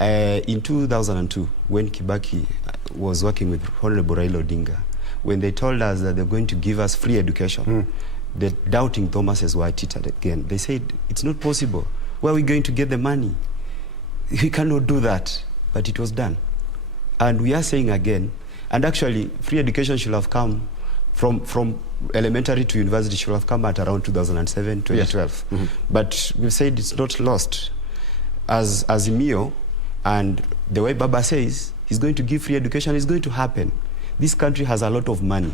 in 2002, when Kibaki was working with Honorable Raila Odinga, when they told us that they're going to give us free education, the doubting Thomases were treated again. They said, it's not possible. Where are we going to get the money? We cannot do that. But it was done. And we are saying again, and actually free education should have come from elementary to university, should have come at around 2007, 2012. But we've said it's not lost. As Azimio, and the way Baba says, he's going to give free education, it's going to happen. This country has a lot of money.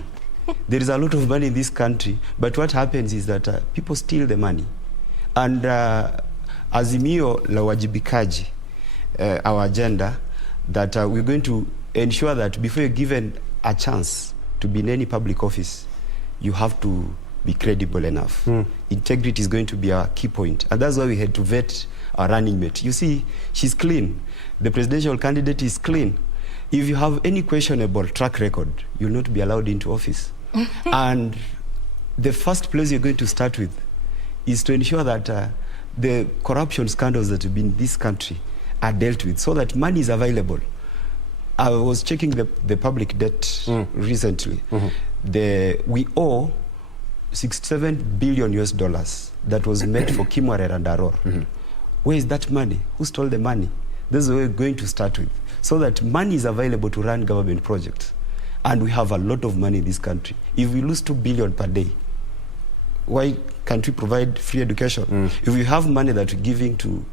There is a lot of money in this country, but what happens is that people steal the money. And Azimio la wajibikaji, our agenda, that we're going to ensure that before you're given a chance to be in any public office, you have to be credible enough. Integrity is going to be our key point. And that's why we had to vet our running mate. You see, she's clean. The presidential candidate is clean. If you have any questionable track record, you'll not be allowed into office. And the first place you're going to start with is to ensure that the corruption scandals that have been in this country are dealt with, so that money is available. I was checking the public debt recently. We owe $67 billion that was meant for Kimwarer and Aror. Where is that money? Who stole the money? This is where we're going to start with, so that money is available to run government projects. And we have a lot of money in this country. If we lose $2 billion per day, why can't we provide free education? If we have money that we're giving to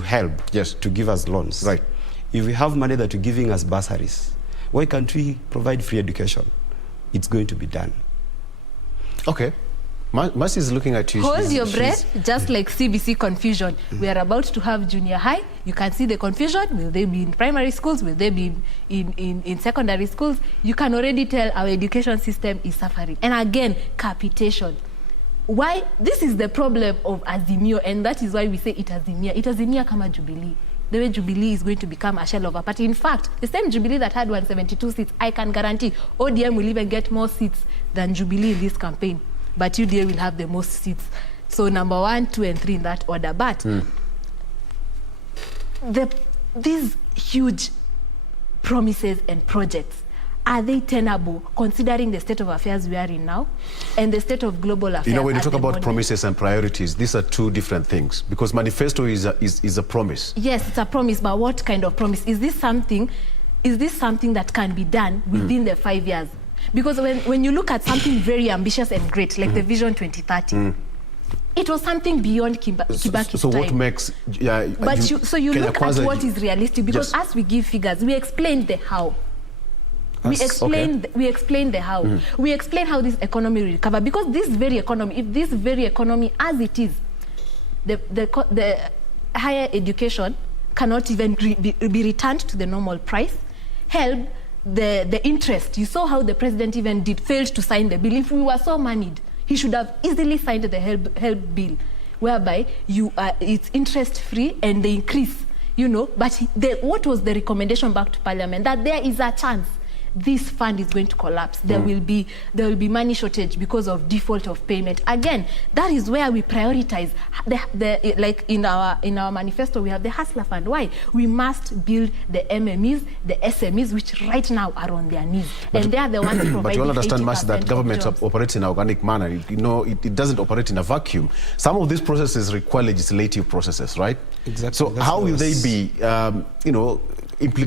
help, to give us loans. Right. If we have money that we're giving us bursaries, why can't we provide free education? It's going to be done. Okay. Mercy is looking at you. Hold your breath, just like CBC confusion. We are about to have junior high. You can see the confusion. Will they be in primary schools? Will they be in secondary schools? You can already tell our education system is suffering. And again, capitation. Why? This is the problem of Azimio, and that is why we say it Azimia. It Azimia kama Jubilee. The way Jubilee is going to become a shell of a party. In fact, the same Jubilee that had 172 seats, I can guarantee ODM will even get more seats than Jubilee in this campaign. But UDA will have the most seats. So number 1, 2, and 3 in that order. But these huge promises and projects, are they tenable considering the state of affairs we are in now and the state of global affairs? You know, when you talk about promises and priorities, these are two different things, because manifesto is a promise. Yes, it's a promise, but what kind of promise? Is this something that can be done within the 5 years? Because when you look at something very ambitious and great, like the Vision 2030, it was something beyond Kibaki's so time. What makes... So you look at what is realistic, because as we give figures, we explain the how. We explain the how. We explain how this economy will recover, because this very economy, if this very economy as it is, the higher education cannot even be returned to the normal price. Help, the interest. You saw how the president even failed to sign the bill. If we were so moneyed, he should have easily signed the help bill, whereby it's interest free and they increase, you know. But what was the recommendation back to Parliament? That there is a chance this fund is going to collapse. There will be money shortage because of default of payment. Again, that is where we prioritize like in our manifesto, we have the Hustler Fund. Why? We must build the MMEs, the SMEs, which right now are on their knees, and they are the ones providing. But you all understand much that government operates in an organic manner. You know, it doesn't operate in a vacuum. Some of these processes require legislative processes, right? Exactly. So how will they be, you know,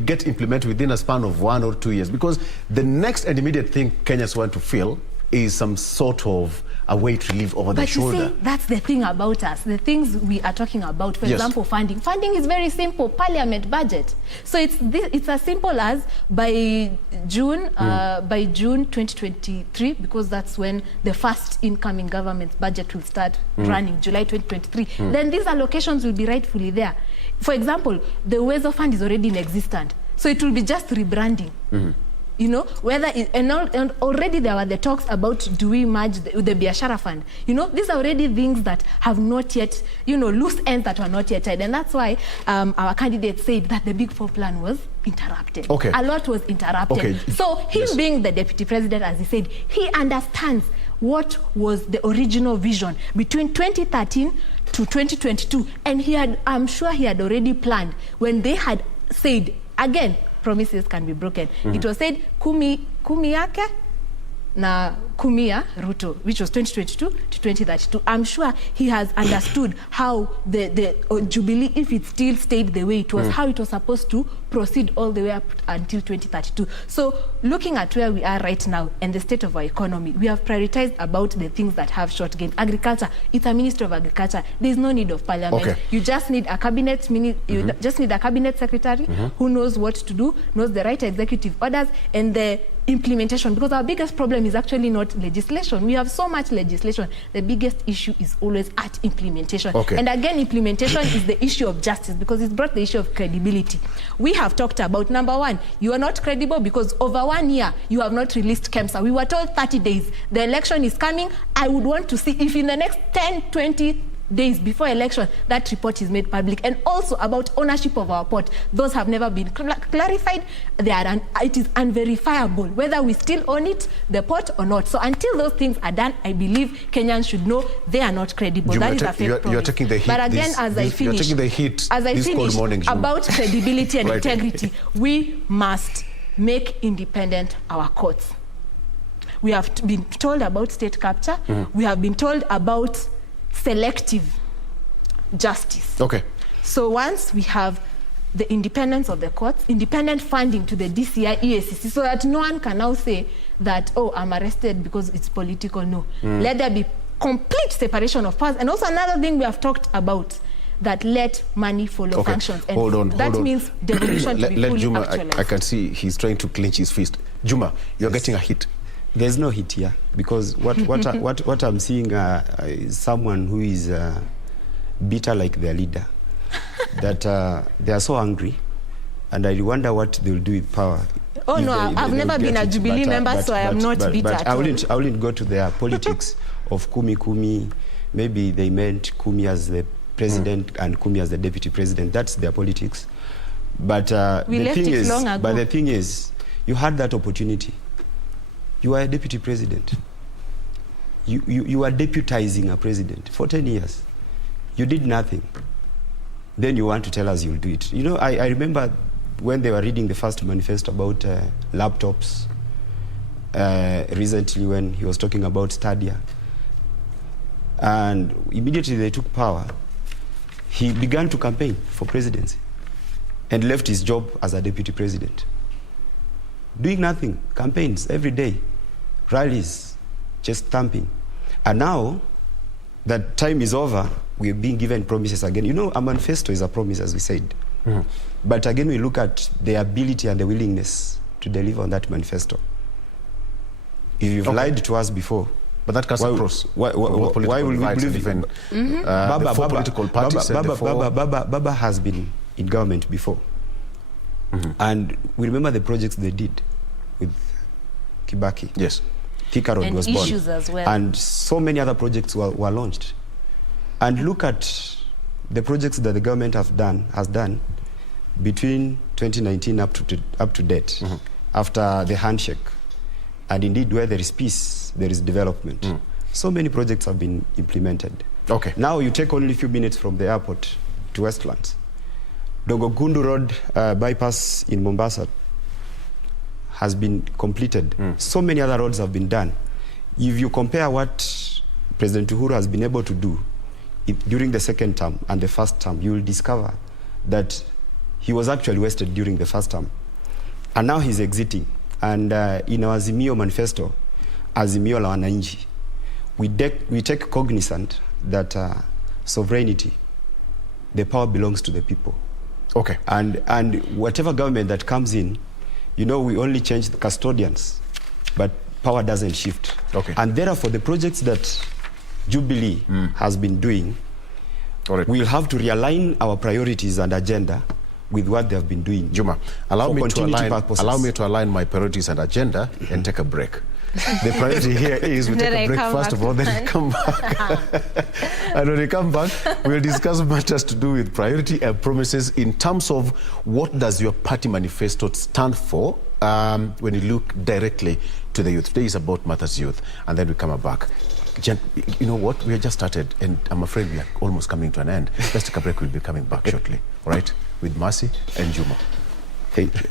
get implemented within a span of 1 or 2 years? Because the next and immediate thing Kenyans want to feel is some sort of a weight relief over their shoulder. But you see, that's the thing about us. The things we are talking about, for example, funding. Funding is very simple. Parliament budget. So it's as simple as by June 2023, because that's when the first incoming government budget will start running, July 2023. Then these allocations will be rightfully there. For example, the Uwezo Fund is already inexistent, so it will be just rebranding. You know, and already there were the talks about, do we merge the Biashara Fund? You know, these are already things that have not yet, you know, loose ends that were not yet tied. And that's why our candidate said that the Big Four plan was interrupted. Okay. A lot was interrupted. Okay. So him being the deputy president, as he said, he understands what was the original vision between 2013 to 2022. And I'm sure he had already planned when they had said, again, promises can be broken. It was said kumi yake na kumia Ruto, which was 2022 to 2032. I'm sure he has understood how the Jubilee, if it still stayed the way it was, how it was supposed to proceed all the way up until 2032. So looking at where we are right now and the state of our economy, we have prioritized about the things that have short gain. Agriculture, it's a Ministry of Agriculture. There's no need of Parliament. Okay. You just need a cabinet you just need a cabinet secretary who knows what to do, knows the right executive orders and the implementation, because our biggest problem is actually not legislation. We have so much legislation. The biggest issue is always at implementation. Okay. And again, implementation is the issue of justice, because it's brought the issue of credibility. We have talked about, number one, you are not credible because over 1 year you have not released KEMSA. We were told 30 days. The election is coming. I would want to see if in the next 10, 20 days before election that report is made public. And also about ownership of our port, those have never been clarified. It is unverifiable whether we still own it, the port, or not. So until those things are done, I believe Kenyans should know they are not credible. That is a fake promise. You're taking the heat. But again, you're taking the heat cold morning, about credibility and integrity, we must make independent our courts. We have been told about state capture. We have been told about selective justice. Okay. So once we have the independence of the courts, independent funding to the DCI, EACC, so that no one can now say that, oh, I'm arrested because it's political. No. Let there be complete separation of powers. And also another thing we have talked about, that let money follow functions. And hold on. That means devolution to be fully Juma, actualized. I can see he's trying to clench his fist. Juma, you're getting a hit. There's no hit here, because what I'm seeing is someone who is bitter like their leader, that they are so angry, and I wonder what they'll do with power. Oh no, I've never been a Jubilee member, so I am not bitter at all. I wouldn't go to their politics of Kumi. Maybe they meant Kumi as the president and Kumi as the deputy president. That's their politics. But the thing is, you had that opportunity. You are a deputy president. You are deputizing a president for 10 years. You did nothing. Then you want to tell us you'll do it. You know, I remember when they were reading the first manifesto about laptops, recently when he was talking about Stadia. And immediately they took power. He began to campaign for presidency and left his job as a deputy president. Doing nothing, campaigns every day, rallies, just thumping. And now that time is over, we're being given promises again. You know, a manifesto is a promise, as we said. But again, we look at the ability and the willingness to deliver on that manifesto. If you've lied to us before, but that cuts across. Why will we believe even the four political parties? Baba has been in government before, and we remember the projects they did with Kibaki. Yes, Thika Road was born, issues as well, and so many other projects were launched. And look at the projects that the government has done between 2019 up to date, after the handshake. And indeed, where there is peace, there is development. So many projects have been implemented. Okay. Now you take only a few minutes from the airport to Westlands. Dogogundu Road bypass in Mombasa has been completed. So many other roads have been done. If you compare what President Uhuru has been able to do during the second term and the first term, you will discover that he was actually wasted during the first term. And now he's exiting. And in our Azimio manifesto, Azimio la Wananchi, we take cognizant that sovereignty, the power belongs to the people. Okay. And whatever government that comes in, we only change the custodians, but power doesn't shift. Okay. And therefore, the projects that Jubilee has been doing, we'll have to realign our priorities and agenda with what they have been doing. Juma, allow me to align my priorities and agenda and take a break. The priority here is we take a break first of all, then we come back. And when we come back, we'll discuss matters to do with priority and promises in terms of what does your party manifesto stand for when you look directly to the youth. Today is about Matters Youth, and then we come back. You know what? We have just started, and I'm afraid we are almost coming to an end. Let's take a break. We'll be coming back shortly. All right? With Mercy and Juma. Thank you.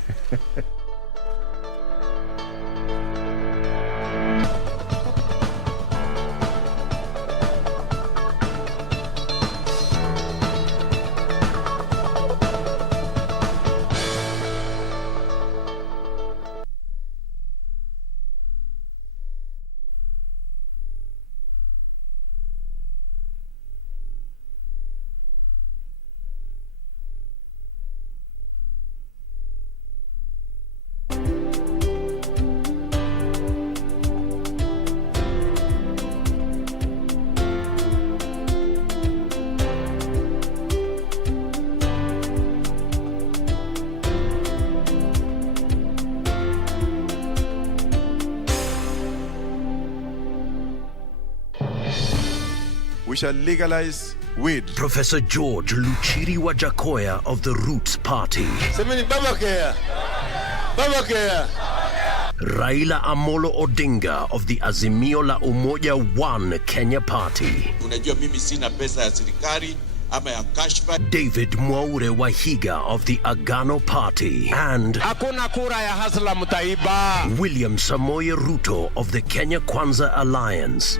We shall legalize weed. Professor George Luchiri Wajakoya of the Roots Party. Raila Amolo Odinga of the Azimio la Umoja One Kenya Party. Unajua mimi sina pesa ya serikali ama ya kashfa. David Mwaure Wahiga of the Agano Party. And hakuna kura ya hasla mtaiba. William Samoei Ruto of the Kenya Kwanza Alliance.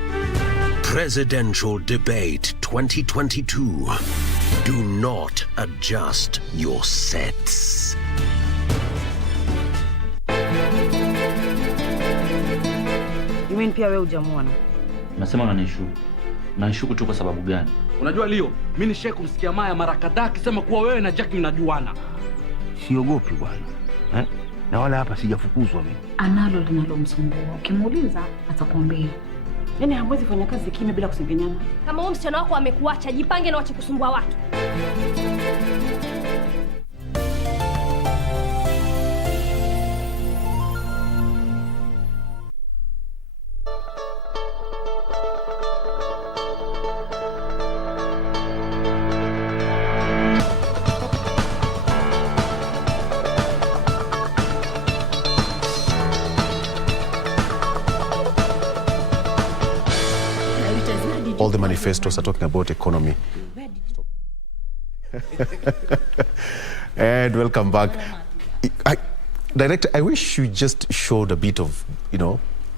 Presidential Debate 2022. Do not adjust your sets. Mimi pia wewe hujamuona. Nasema unanishuku. Unanishuku tu kwa sababu gani? Unajua Leo, mimi nishaye kumsikia Maya mara kadhaa akisema kuwa wewe na Jack mnajuana. Siogopi bwana. Na wala hapa sijafukuzwa mimi. Analo linalomsumbua. Ukimuuliza atakwambia. Yaani hamwezi fanya kazi kimya bila kusengenyana. Kama huyo msichana wako amekuacha, jipange na wache kusumbua watu. All the manifestos are talking about economy. And welcome back. Director, I wish you just showed a bit of,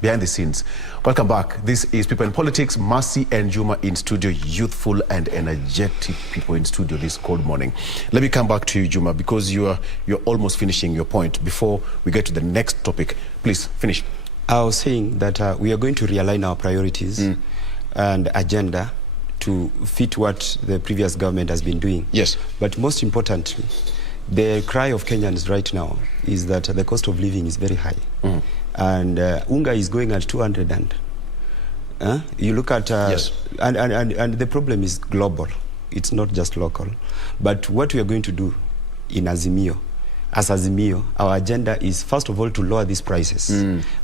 behind the scenes. Welcome back. This is People in Politics. Mercy and Juma in studio. Youthful and energetic people in studio this cold morning. Let me come back to you, Juma, because you're almost finishing your point. Before we get to the next topic, please finish. I was saying that we are going to realign our priorities and agenda to fit what the previous government has been doing. Yes. But most importantly, The cry of Kenyans right now is that the cost of living is very high. And unga is going at 200 and you look at yes. and the problem is global. It's not just local. But what we are going to do in Azimio, as Azimio, our agenda is first of all to lower these prices.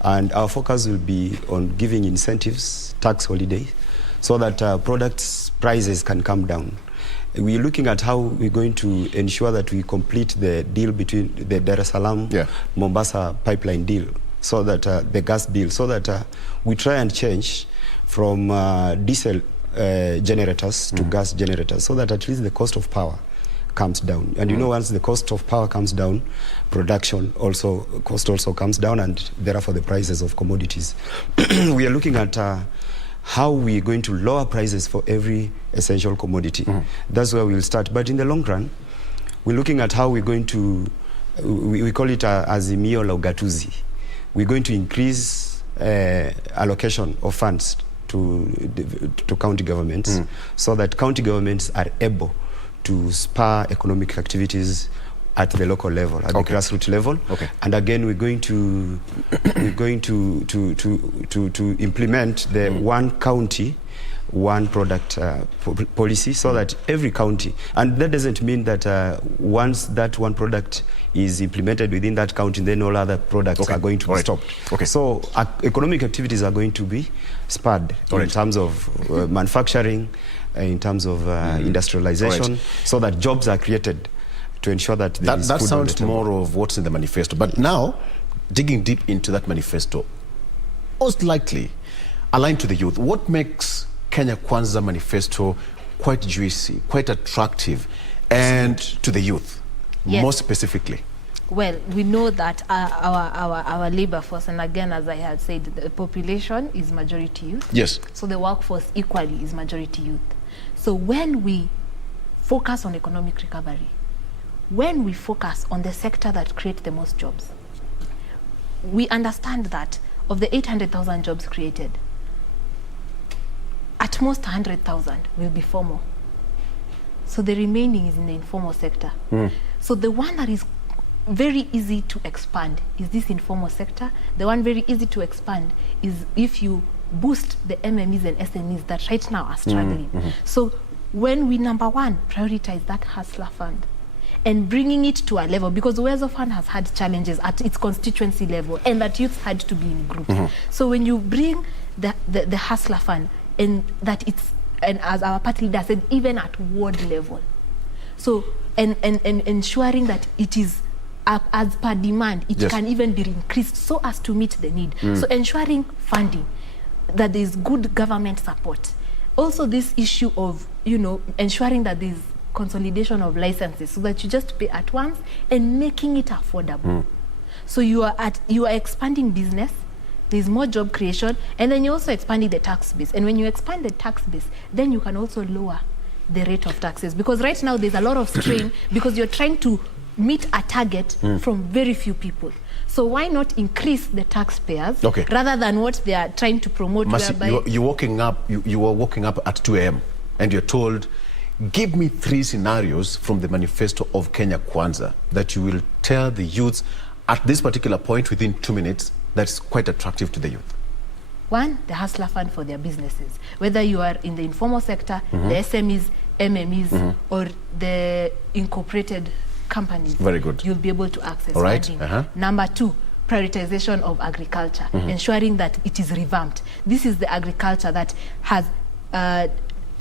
And our focus will be on giving incentives, tax holiday, so that products prices can come down. We're looking at how we're going to ensure that we complete the deal between the Dar es Salaam Mombasa pipeline deal, so that the gas deal, so that we try and change from diesel generators to gas generators, so that at least the cost of power comes down. And you know, once the cost of power comes down, production cost also comes down, and therefore the prices of commodities. We are looking at how we're going to lower prices for every essential commodity. That's where we'll start. But in the long run, we're looking at how we're going to, we call it Azimio la Ugatuzi. We're going to increase allocation of funds to county governments, so that county governments are able to spur economic activities at the local level, at the grassroots level. And again, we're going to implement the one county, one product policy, so that every county, and that doesn't mean that once that one product is implemented within that county, then all other products are going to be stopped. So economic activities are going to be spurred in terms of manufacturing, in terms of industrialization, so that jobs are created to ensure that that sounds more of what's in the manifesto. But now, digging deep into that manifesto, most likely aligned to the youth, what makes Kenya Kwanza manifesto quite juicy, quite attractive, and to the youth, more specifically? Well, we know that our labor force, and again, as I had said, the population is majority youth. Yes. So the workforce equally is majority youth. So when we focus on economic recovery, when we focus on the sector that creates the most jobs, we understand that of the 800,000 jobs created, at most 100,000 will be formal. So the remaining is in the informal sector. So the one that is very easy to expand is this informal sector. The one very easy to expand is if you boost the MMEs and SMEs that right now are struggling. So when we, number one, prioritize that hustler fund and bringing it to a level, because Uwezo Fund has had challenges at its constituency level, and that youth had to be in groups. So when you bring the hustler fund, and that it's, and as our party leader said, even at ward level, so and ensuring that it is as per demand, it can even be increased so as to meet the need. So ensuring funding, that there is good government support. Also this issue of, you know, ensuring that there is consolidation of licenses, so that you just pay at once and making it affordable. So you are expanding business, there's more job creation, and then you're also expanding the tax base. And when you expand the tax base, then you can also lower the rate of taxes, because right now there's a lot of strain because you're trying to meet a target from very few people. So why not increase the taxpayers rather than what they are trying to promote? Mercy, you were waking up at 2 a.m. and you're told, give me 3 scenarios from the manifesto of Kenya Kwanza that you will tell the youths at this particular point within 2 minutes that's quite attractive to the youth. One, the hustler fund for their businesses. Whether you are in the informal sector, the SMEs, MMEs, or the incorporated companies. Very good. You'll be able to access funding. Number 2, prioritization of agriculture, ensuring that it is revamped. This is the agriculture that has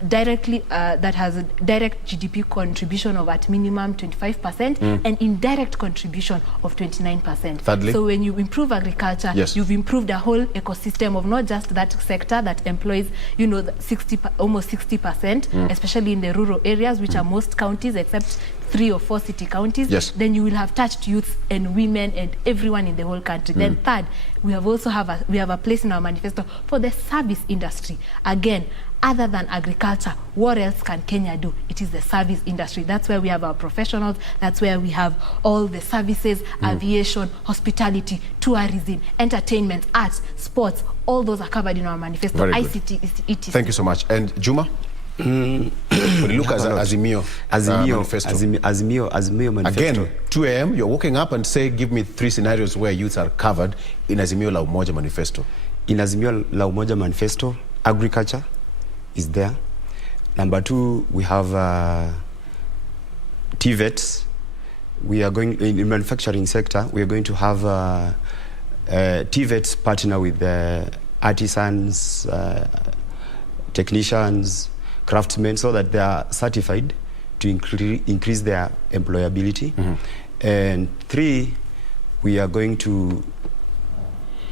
that has a direct GDP contribution of at minimum 25% and indirect contribution of 29%. Thirdly, so when you improve agriculture, you've improved the whole ecosystem of not just that sector that employs, you know, almost 60%, especially in the rural areas, which are most counties except 3 or 4 city counties. Then you will have touched youth and women and everyone in the whole country. Then third, we have also have a place in our manifesto for the service industry. Again, other than agriculture, what else can Kenya do? It is the service industry. That's where we have our professionals. That's where we have all the services, aviation, hospitality, tourism, entertainment, arts, sports. All those are covered in our manifesto. ICT is. Thank you so much. And Juma? When you look at Azimio manifesto. Azimio manifesto. Again, 2 a.m., you're waking up and say, give me 3 scenarios where youths are covered in Azimio la Umoja manifesto. In Azimio la Umoja manifesto, agriculture is there. Number 2, we have TVETs. We are going, in manufacturing sector, we are going to have TVETs partner with artisans, technicians, craftsmen, so that they are certified to increase their employability. And 3, we are going to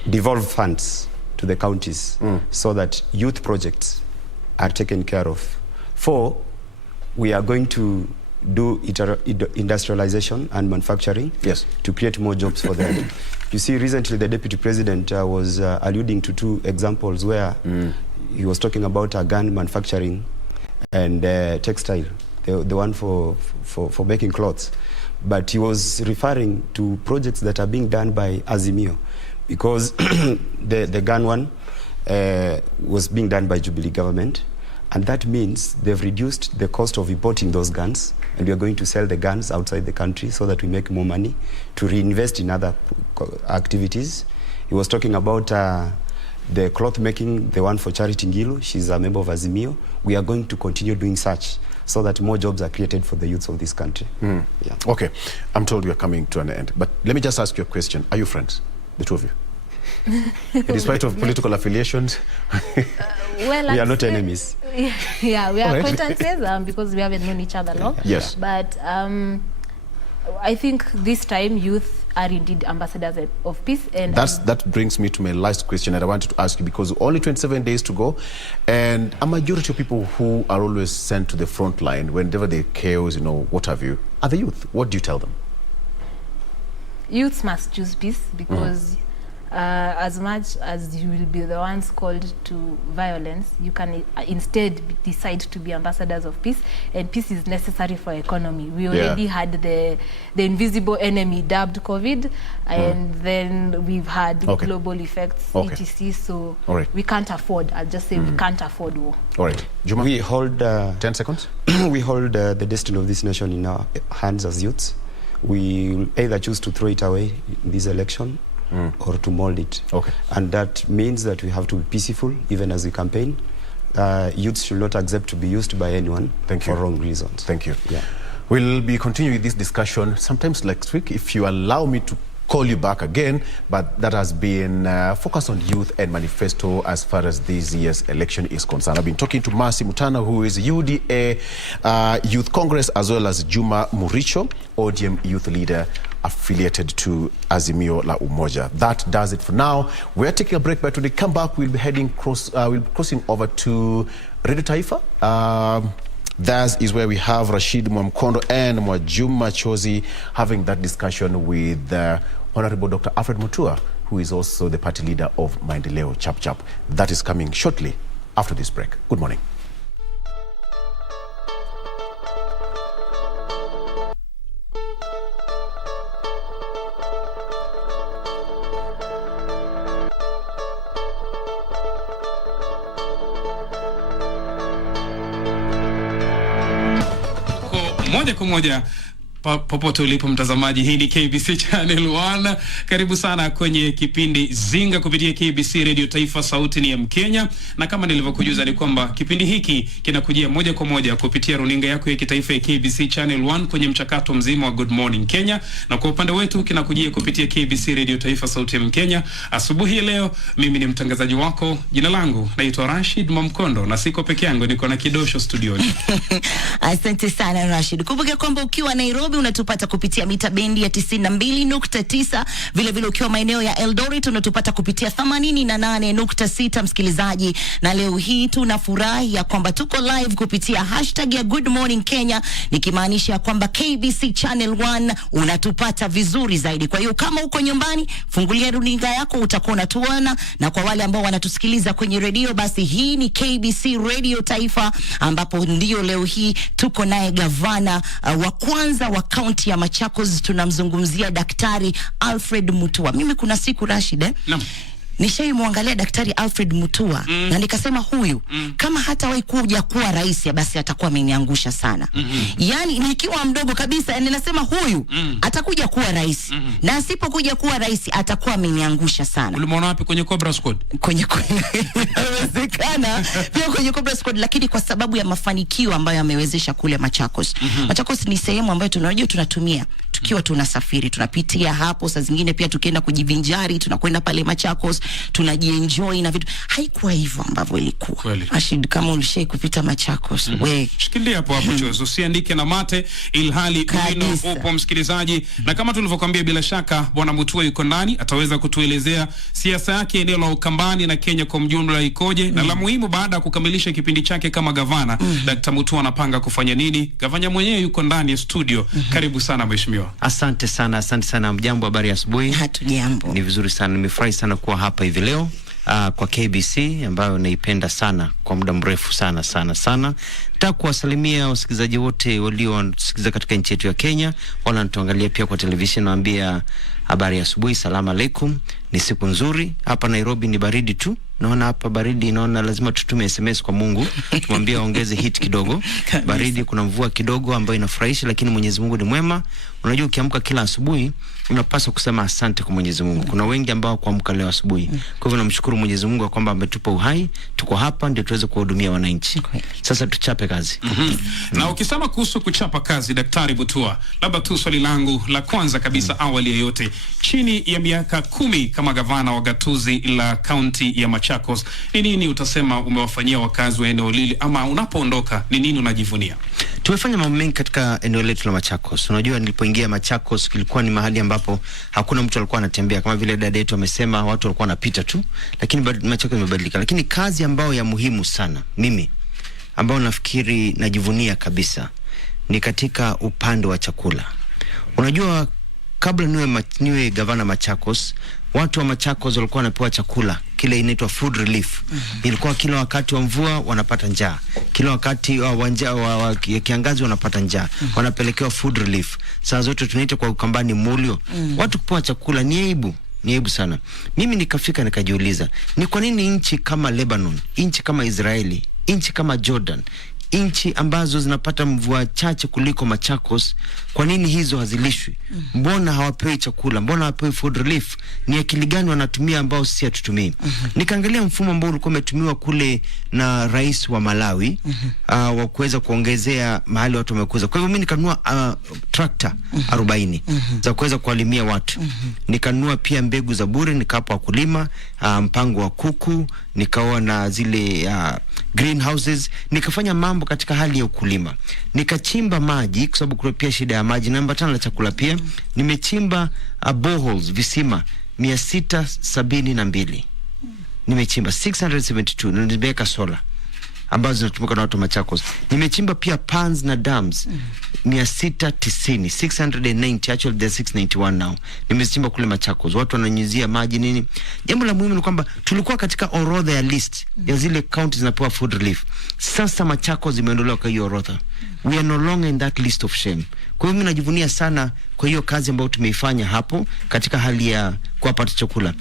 devolve funds to the counties so that youth projects are taken care of. 4, we are going to do industrialization and manufacturing to create more jobs for them. You see, recently the Deputy President was alluding to 2 examples where he was talking about gun manufacturing and textile, the one for making clothes. But he was referring to projects that are being done by Azimio, because the gun one was being done by Jubilee government, and that means they've reduced the cost of importing those guns, and we are going to sell the guns outside the country so that we make more money to reinvest in other activities. He was talking about the cloth making, the one for Charity Ngilu. She's a member of Azimio. We are going to continue doing such so that more jobs are created for the youths of this country. Yeah. Okay, I'm told we are coming to an end, but let me just ask you a question. Are you friends, the 2 of you? In spite of political affiliations? Well, we are not enemies. Yeah, we are acquaintances because we haven't known each other long. Yes. But I think this time youth are indeed ambassadors of peace. And that brings me to my last question that I wanted to ask you, because only 27 days to go, and a majority of people who are always sent to the front line whenever there's chaos, you know, what have you, are the youth. What do you tell them? Youths must choose peace, because as much as you will be the ones called to violence, you can instead decide to be ambassadors of peace, and peace is necessary for economy. We already had the invisible enemy dubbed COVID, and then we've had global effects, etc. So we can't afford, I'll just say we can't afford war. All right. Juma, we hold 10 seconds. We hold the destiny of this nation in our hands as youths. We will either choose to throw it away in this election or to mold it. And that means that we have to be peaceful even as we campaign. Youths should not accept to be used by anyone for wrong reasons. Thank you. We'll be continuing this discussion sometimes next week, if you allow me to call you back again, but that has been focused on youth and manifesto as far as this year's election is concerned. I've been talking to Mercy Mutana, who is UDA Youth Congress, as well as Juma Muricho, ODM youth leader affiliated to Azimio la Umoja. That does it for now. We're taking a break, but when we come back, we'll be heading we'll be crossing over to Radio Taifa. That is where we have Rashid Mwamkondo and Mwajuma Chozi having that discussion with Honorable Dr. Alfred Mutua, who is also the party leader of Maendeleo Chap Chap. That is coming shortly after this break. Good morning. Moja kwa moja popote ulipo mtazamaji, hii ni KBC Channel 1. Karibu sana kwenye kipindi Zinga kupitia KBC Radio Taifa, sauti ni ya Mkenya. Na kama nilivyokujuza ni kwamba kipindi hiki kinakujia moja kwa moja kupitia runinga yako ya kitaifa ya KBC Channel 1 kwenye mchakato mzima wa Good Morning Kenya, na kwa upande wetu kinakujia kupitia KBC Radio Taifa, sauti ya Mkenya. Asubuhi leo mimi ni mtangazaji wako, jina langu naitwa Rashid Mwamkondo, na siko peke yangu, niko na Kidosho studioni. Asante sana Rashid. Kumbuka kwamba ukiwa Nairobi unatupata kupitia mita bendi ya 92.9, vile vile ukiwa maeneo ya Eldoret unatupata kupitia 88.6 msikilizaji. Na leo hii tunafurahi ya kwamba tuko live kupitia hashtag ya Good Morning Kenya, nikimaanisha kwamba KBC Channel 1 unatupata vizuri zaidi. Kwa hiyo kama uko nyumbani, fungulia runinga yako, utakuwa unatuona. Na kwa wale ambao wanatusikiliza kwenye redio, basi hii ni KBC Radio Taifa, ambapo ndio leo hii tuko naye gavana wa kwanza wa kaunti ya Machakos. Tunamzungumzia Daktari Alfred Mutua. Mimi kuna siku Rashid nishaimwangalia Daktari Alfred Mutua na nikasema huyu kama hatawahi kuja kuwa rais basi atakuwa ameniangusha sana. Yani nikiwa mdogo kabisa ninasema huyu atakuja kuwa rais na asipokuja kuwa rais atakuwa ameniangusha sana. Ulimwona wapi kwenye Cobra Squad? Kwenye inawezekana pia kwenye Cobra Squad, lakini kwa sababu ya mafanikio ambayo amewezesha kule Machakos. Machakos ni sehemu ambayo tunajua tunatumia tukiwa tunasafiri, tunapitia hapo, saa zingine pia tukienda kujivinjari tunakwenda pale Machakos, tunajienjoy na vitu. Haikuwa hivyo ambavyo ilikuwa. Rashid, kama ulishai kupita Machakos, we shikilia hapo Chozo, usiandike na mate ilhali wino upo msikilizaji. Na kama tulivyokuambia, bila shaka bwana Mutua yuko ndani, ataweza kutuelezea siasa yake eneo la Ukambani na Kenya kwa mjumla ikoje. Na la muhimu, baada ya kukamilisha kipindi chake kama gavana, Dr. Mutua anapanga kufanya nini? Gavana mwenyewe yuko ndani ya studio. Karibu sana mheshimiwa. Asante sana. Mjambo, habari asubuhi. Hatujambo. Ni vizuri sana, nimefurahi sana kuwa hapa hivi leo kwa KBC ambayo naipenda sana kwa muda mrefu sana. Nataka kuwasalimia wasikilizaji wote waliosikiliza katika nchi yetu ya Kenya, wala natuangalia pia kwa television, naambia habari ya asubuhi, salamu alaikum. Ni siku nzuri. Hapa Nairobi ni baridi tu. Naona hapa baridi, naona lazima tutume SMS kwa Mungu tumwambie aongeze heat kidogo. Baridi, kuna mvua kidogo ambayo inafurahisha, lakini Mwenyezi Mungu ni mwema. Unajua ukiamka kila asubuhi unapaswa kusema asante kwa Mwenyezi Mungu. Kuna wengi ambao kuamka leo asubuhi. Kwa hivyo namshukuru Mwenyezi Mungu kwamba ametupa uhai, tuko hapa ndio tuweze kuwahudumia wananchi. Sasa tuchape kazi. Na ukisema kuhusu kuchapa kazi, Daktari Mutua, labda tu swali langu la kwanza kabisa, awali ya yote, chini ya miaka 10 kama gavana wa gatuzi la kaunti ya Machakos, ni nini utasema umewafanyia wakazi wa eneo lile, ama unapoondoka ni nini unajivunia? Tumefanya mambo mengi katika eneo letu la Machakos. Unajua nilipoingia Machakos kilikuwa ni mahali ambapo hakuna mtu alikuwa anatembea, kama vile dada yetu amesema, watu walikuwa wanapita tu, lakini Machakos imebadilika. Lakini kazi ambayo ya muhimu sana mimi ambao nafikiri najivunia kabisa ni katika upande wa chakula. Unajua kabla niwe gavana Machakos, watu wa Machakos walikuwa wanapewa chakula kile inaitwa food relief. Ilikuwa kila wakati wa mvua wanapata njaa, kila wakati wa kiangazi wanapata njaa, wanapelekewa food relief. Saa zote tunaita kwa Ukambani mulio. Watu kupewa chakula ni aibu sana. Mimi nikafika nikajiuliza, ni kwa nini nchi kama Lebanon, nchi kama Israeli, nchi kama Jordan, nchi ambazo zinapata mvua chache kuliko Machakos, kwa nini hizo hazilishwi? Mbona hawapewi chakula? Mbona hawapewi food relief? Ni akili gani wanatumia ambao sisi hatutumii? Nikaangalia mfumo ambao ulikuwa umetumiwa kule na rais wa Malawi wa kuweza kuongezea mahali watu wamekuza. Kwa hivyo mimi nikanunua tractor 40 za kuweza kuwalimia watu. Nikanunua pia mbegu za bure nikapa wakulima, mpango wa kuku, nikaoa na zile greenhouses, nikafanya mambo katika hali ya ukulima. Nikachimba maji kwa sababu kuna pia shida ya maji, na ambatana na chakula pia. Nimechimba boreholes, visima 672. Nimechimba 672 na nimeweka solar ambazo zinatumika na watu wa Machakos. Nimechimba pia ponds na dams 690, 690, actually there 691 now. Nimechimba kule Machakos, watu wananyunyizia maji nini. Jambo la muhimu ni kwamba tulikuwa katika orodha ya list ya zile counties zinapewa food relief. Sasa Machakos imeondolewa kwa hiyo orodha. We are no longer in that list of shame. Kwa hiyo mimi najivunia sana kwa hiyo kazi ambayo tumeifanya hapo katika hali ya kuwapata chakula.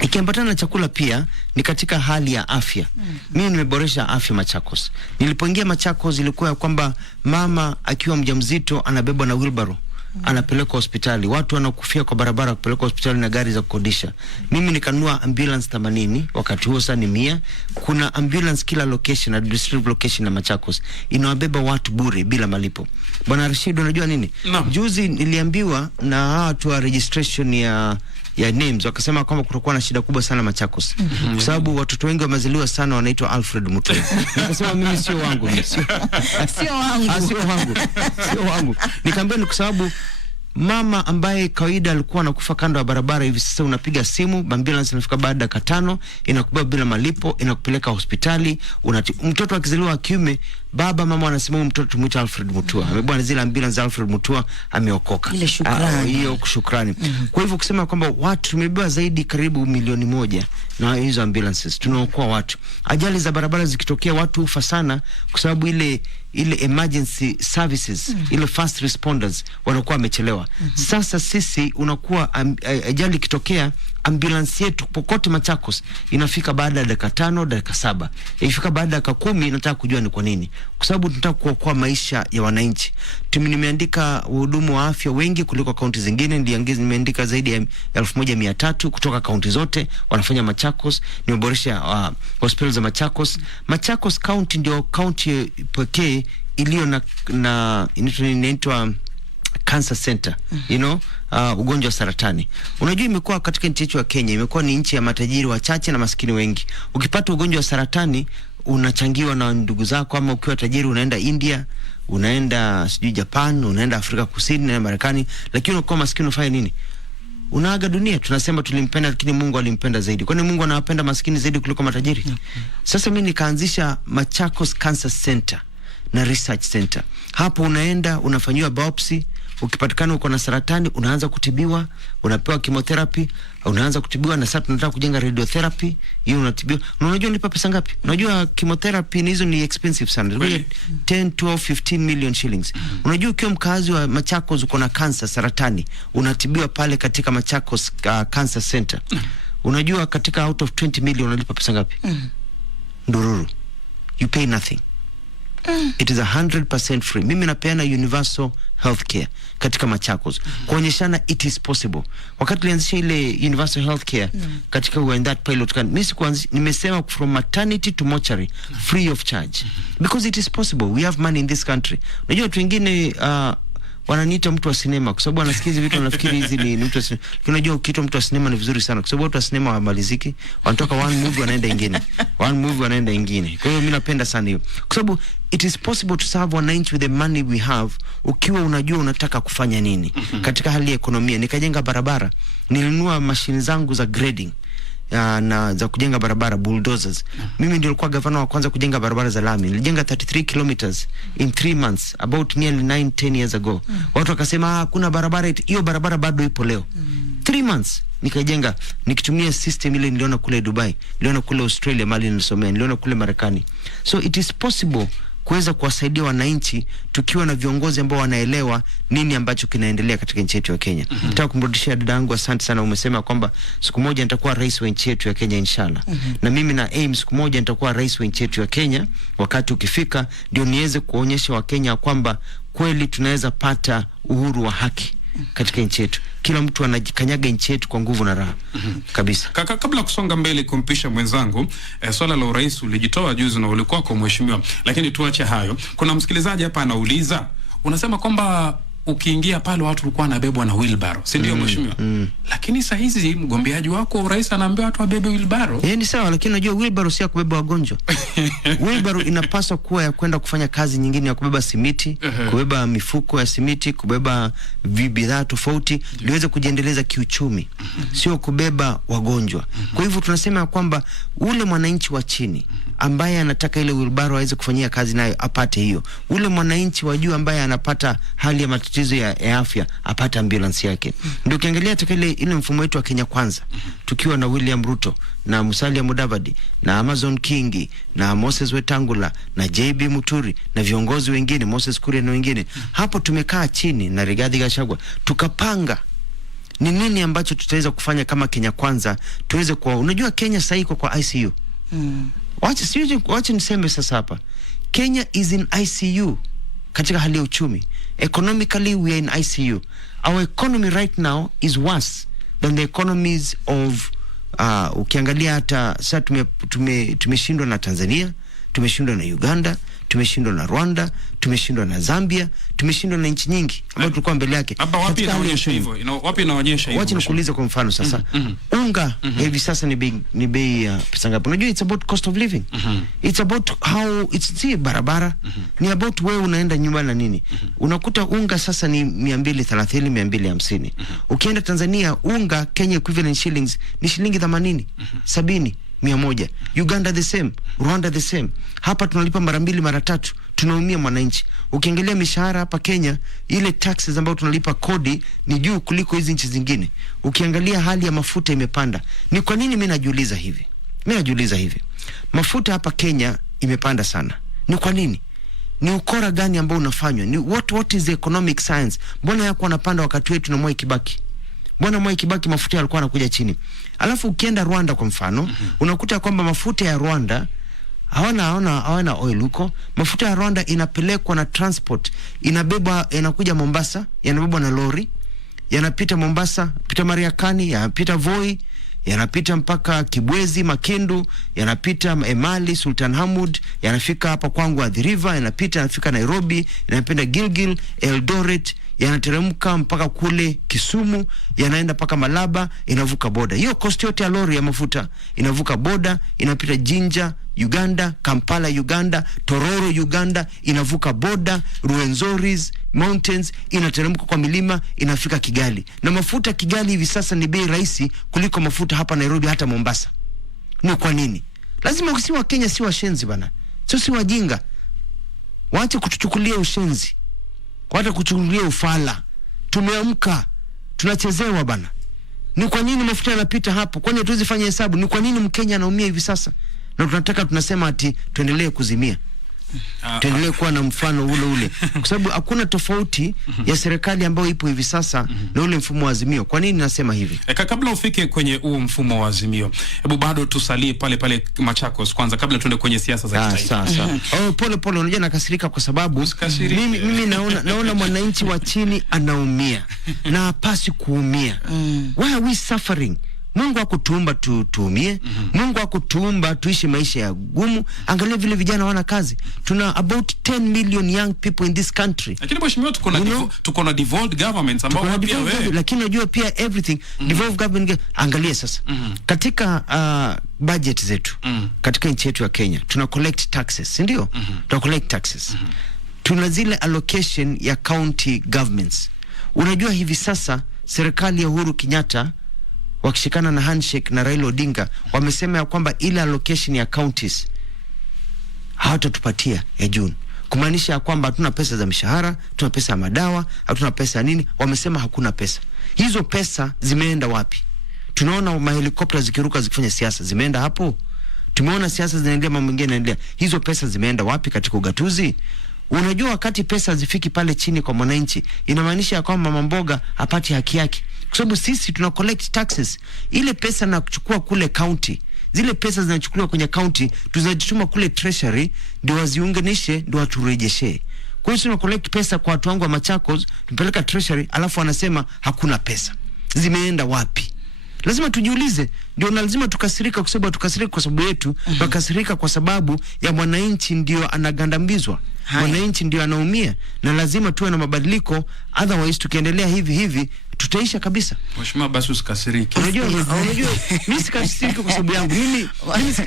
Ikiambatana na chakula pia ni katika hali ya afya. Mimi nimeboresha afya Machakos. Nilipoingia Machakos ilikuwa kwamba mama akiwa mjamzito anabebwa na wheelbarrow, anapelekwa hospitali. Watu wanakufia kwa barabara kupelekwa hospitali na gari za kukodisha. Mimi nikanunua ambulance 80, wakati huo sasa ni 100. Kuna ambulance kila location na district location na Machakos. Inawabeba watu bure bila malipo. Bwana Rashid, unajua nini? Juzi niliambiwa na watu wa registration ya names, wakasema kwamba kutakuwa na shida kubwa sana Machakos. Kwa sababu watoto wengi wamezaliwa sana wanaitwa Alfred Mutua. Nikasema mimi sio wangu. Sio wangu. Nikamwambia ni kwa sababu mama ambaye kawaida alikuwa anakufa kando ya barabara, hivi sasa unapiga simu, ambulance inafika baada ya 5, inakubeba bila malipo, inakupeleka hospitali. Mtoto akizaliwa wa kiume, baba mama wanasema mtoto tumuita Alfred Mutua. Amebwana zile ambulance Alfred Mutua ameokoka. Ile shukrani. Hiyo shukrani. Kwa hivyo kusema kwamba watu tumebeba zaidi karibu 1,000,000 na hizo ambulances. Tunaokoa watu. Ajali za barabara zikitokea watu hufa sana kwa sababu ile emergency services, ile fast responders wanakuwa wamechelewa. Sasa sisi unakuwa ajali kitokea ambulance yetu popote Machakos inafika baada ya dakika 5, dakika 7. Ikifika baada ya dakika 10 nataka kujua ni kwa nini. Kwa sababu tunataka kuokoa maisha ya wananchi. Nimeandika wahudumu wa afya wengi kuliko kaunti zingine, nimeandika zaidi ya 1300 kutoka kaunti zote wanafanya Machakos. Nimeboresha hospitali za Machakos. Machakos County ndio county pekee iliyo na inaitwa cancer center, you know, ugonjwa wa saratani. Unajua imekuwa katika nchi yetu ya Kenya, imekuwa ni nchi ya matajiri wachache na maskini wengi. Ukipata ugonjwa wa saratani unachangiwa na ndugu zako, ama ukiwa tajiri unaenda India, unaenda sijui Japan, unaenda Afrika Kusini na Marekani, lakini unakuwa maskini unafanya nini? Unaaga dunia. Tunasema tulimpenda lakini Mungu alimpenda zaidi. Kwani Mungu anawapenda maskini zaidi kuliko matajiri? Sasa mimi nikaanzisha Machakos Cancer Center na Research Center. Hapo unaenda unafanywa biopsy, ukipatikana uko na saratani unaanza kutibiwa, unapewa chemotherapy, unaanza kutibiwa, na sasa tunataka kujenga radiotherapy, hiyo unatibiwa. Na unajua unalipa pesa ngapi? Unajua chemotherapy hizo ni expensive sana. 10, 12, 15 million shillings. Unajua ukiwa mkazi wa Machakos uko na cancer, saratani, unatibiwa pale katika Machakos Cancer Center. Unajua katika out of 20 million unalipa pesa ngapi? Ndururu. You pay nothing. It is 100% free. Mimi napeana universal healthcare katika Machakos. Kuonyeshana it is possible. Wakati tulianzisha ile universal healthcare katika when that pilot mimi nimesema from maternity to mortuary free of charge, because it is possible. We have money in this country. Unajua watu wengine wananiita mtu wa sinema kwa sababu anasikia hizi vitu, anafikiri hizi ni mtu wa sinema. Unajua ukiitwa mtu wa sinema ni vizuri sana kwa sababu watu wa sinema wamaliziki, wanatoka one movie wanaenda ingine, one movie wanaenda ingine. Kwa hiyo mimi napenda sana hiyo kwa sababu it is possible to serve wananchi with the money we have, ukiwa unajua unataka kufanya nini. Katika hali ya ekonomia nikajenga barabara, nilinunua mashine zangu za grading na za kujenga barabara, bulldozers. Mimi ndio nilikuwa gavana wa kwanza kujenga barabara za lami. Nilijenga 33 kilometers in 3 months about nearly 9-10 years ago. Watu wakasema hakuna barabara, hiyo barabara bado ipo leo. 3 months nikajenga nikitumia system ile niliona kule Dubai, niliona kule Australia mali nilisomea, niliona kule Marekani. So it is possible kuweza kuwasaidia wananchi tukiwa na viongozi ambao wanaelewa nini ambacho kinaendelea katika nchi yetu ya Kenya. Nataka kumrudishia dada yangu, asante sana. Umesema kwamba siku moja nitakuwa rais wa nchi yetu ya Kenya inshallah. Na mimi na aim siku moja nitakuwa rais wa nchi yetu ya Kenya. Wakati ukifika ndio niweze kuonyesha Wakenya kwamba kweli tunaweza pata uhuru wa haki katika nchi yetu. Kila mtu anajikanyaga nchi yetu kwa nguvu na raha kabisa. Kabla kusonga mbele kumpisha mwenzangu, swala la urais ulijitoa juzi na ulikuwa kwa mheshimiwa, lakini tuache hayo. Kuna msikilizaji hapa anauliza, unasema kwamba ukiingia pale watu walikuwa wanabebwa na wheelbarrow, si ndio mheshimiwa? Lakini saa hizi mgombeaji wako urais anaambia watu wabebe wheelbarrow. Ni sawa, lakini unajua wheelbarrow si ya kubeba wagonjwa. Wheelbarrow inapaswa kuwa ya kwenda kufanya kazi nyingine, ya kubeba simiti, kubeba mifuko ya simiti, kubeba bidhaa tofauti, liweze kujiendeleza kiuchumi, sio kubeba wagonjwa. Kwa hivyo tunasema kwamba ule mwananchi wa chini ambaye anataka ile wheelbarrow aweze kufanyia kazi nayo apate hiyo. Ule mwananchi wa juu ambaye anapata hali ya matatizo ya afya apate ambulance yake. Ndio ukiangalia katika ile mfumo wetu wa Kenya Kwanza, tukiwa na William Ruto na Musalia Mudavadi na Amazon Kingi na Moses Wetangula na JB Muturi na viongozi wengine, Moses Kuria na wengine, hapo tumekaa chini na Rigathi Gachagua tukapanga ni nini ambacho tutaweza kufanya kama Kenya Kwanza tuweze kwa. Unajua Kenya sasa iko kwa ICU. Wacha niseme sasa hapa, Kenya is in ICU katika hali ya uchumi. Economically we are in ICU. Our economy right now is worse than the economies of ukiangalia hata sasa tumeshindwa na Tanzania, tumeshindwa na Uganda, tumeshindwa na Rwanda, tumeshindwa na Zambia, tumeshindwa na nchi nyingi ambazo tulikuwa mbele yake. Hapa wapi inaonyesha hivyo? Wapi inaonyesha hivyo? Wacha nikuulize kwa mfano sasa. Unga hivi sasa ni bei pesa ngapi? Unajua it's about cost of living. It's about how it's barabara. Ni about wewe unaenda nyumba na nini. Unakuta unga sasa ni 230, 250. Ukienda Tanzania unga Kenya equivalent shillings ni shilingi 80, 70, 100. Uganda the same, Rwanda the same. Hapa tunalipa mara 2 mara 3, tunaumia mwananchi. Ukiangalia mishahara hapa Kenya, ile taxes ambayo tunalipa kodi ni juu kuliko hizi nchi zingine. Ukiangalia hali ya mafuta imepanda. Ni kwa nini mimi najiuliza hivi? Mimi najiuliza hivi. Mafuta hapa Kenya imepanda sana. Ni kwa nini? Ni ukora gani ambao unafanywa? Ni what is the economic science? Mbona yako wanapanda wakati wetu na Mwai Kibaki? Mbona Mwai Kibaki mafuta yalikuwa yanakuja chini? Alafu ukienda Rwanda kwa mfano, unakuta kwamba mafuta ya Rwanda hawana oil huko. Mafuta ya Rwanda inapelekwa na transport, inabeba, inakuja Mombasa, yanabebwa na lori, yanapita Mombasa, pita Mariakani, yanapita Voi, yanapita mpaka Kibwezi, Makindu, yanapita Emali, Sultan Hamud, yanafika hapa kwangu Athi River, yanafika Nairobi, yanapenda Gilgil, Eldoret, yanateremka mpaka kule Kisumu, yanaenda mpaka Malaba, inavuka boda. Hiyo cost yote ya lori ya mafuta inavuka boda, inapita Jinja, Uganda, Kampala, Uganda, Tororo, Uganda, inavuka boda, Ruwenzoris Mountains, inateremka kwa milima, inafika Kigali. Na mafuta Kigali hivi sasa ni bei rahisi kuliko mafuta hapa Nairobi hata Mombasa. Ni kwa nini? Lazima si wa Kenya si washenzi bana. Sio si wajinga. Waache kutuchukulia ushenzi. Waache kuchukulia ufala. Tumeamka, tunachezewa bana. Ni kwa nini mafuta yanapita hapo? Kwani hatuwezi fanya hesabu? Ni kwa nini Mkenya anaumia hivi sasa? Na tunasema ati tuendelee kuzimia. Tuendelee kuwa na mfano ule. Kwa sababu hakuna tofauti ya serikali ambayo ipo hivi sasa na ule mfumo wa Azimio. Kwa nini nasema hivi? Kabla ufike kwenye huu mfumo wa Azimio, hebu bado tusalie pale Machakos kwanza kabla tuende kwenye siasa za kitaifa. Sawa. Pole unajua nakasirika kwa sababu mimi naona mwananchi wa chini anaumia na hapasi kuumia. Why are we suffering? Mungu hakutuumba tuumie. Mungu hakutuumba tuishi maisha ya gumu. Angalia vile vijana wana kazi. Tuna about 10 million young people in this country. Lakini mheshimiwa tuko na devolved governments ambao pia wewe. Lakini unajua pia everything devolved government. Angalia sasa. Katika budget zetu, katika nchi yetu ya Kenya, tuna collect taxes, ndio? Tuna collect taxes. Tuna zile allocation ya county governments. Unajua hivi sasa serikali ya Uhuru Kenyatta wakishikana na handshake na Raila Odinga wamesema ya kwamba ile allocation ya counties hawatatupatia ya June. Kumaanisha ya kwamba hatuna pesa za mishahara, hatuna pesa ya madawa, hatuna pesa ya nini. Wamesema hakuna pesa. Hizo pesa zimeenda wapi? Tunaona mahelikopta zikiruka zikifanya siasa, zimeenda hapo? Tumeona siasa zinaendelea, mambo mengine yanaendelea. Hizo pesa zimeenda wapi katika ugatuzi? Unajua wakati pesa zifiki pale chini kwa mwananchi, inamaanisha ya kwamba mamboga hapati haki yake. Kwa sababu sisi tuna collect taxes. Ile pesa na kuchukua kule county, zile pesa zinachukuliwa kwenye county, tunazituma kule treasury, ndio waziunganishe, ndio waturejeshe. Kwa hiyo tuna collect pesa kwa watu wangu wa Machakos, tupeleka treasury, alafu wanasema hakuna pesa. Zimeenda wapi? Lazima tujiulize. Ndio lazima tukasirika kwa sababu tukasirika kwa sababu yetu, tukasirika kwa sababu ya mwananchi ndio anagandambizwa. Mwananchi ndio anaumia na lazima tuwe na mabadiliko, otherwise tukiendelea hivi tutaisha kabisa. Mheshimiwa basi usikasirike. Unajua mimi sikasirika kwa sababu yangu.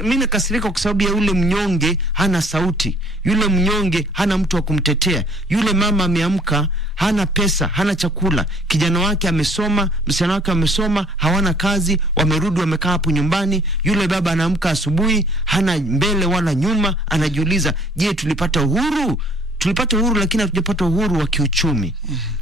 Mimi nakasirika kwa sababu ya yule mnyonge hana sauti. Yule mnyonge hana mtu wa kumtetea. Yule mama ameamka, hana pesa, hana chakula. Kijana wake amesoma, msichana wake amesoma, hawana kazi, wamerudi wamekaa hapo nyumbani. Yule baba anaamka asubuhi, hana mbele wala nyuma, anajiuliza, je, tulipata uhuru? Tulipata uhuru lakini hatujapata uhuru wa kiuchumi.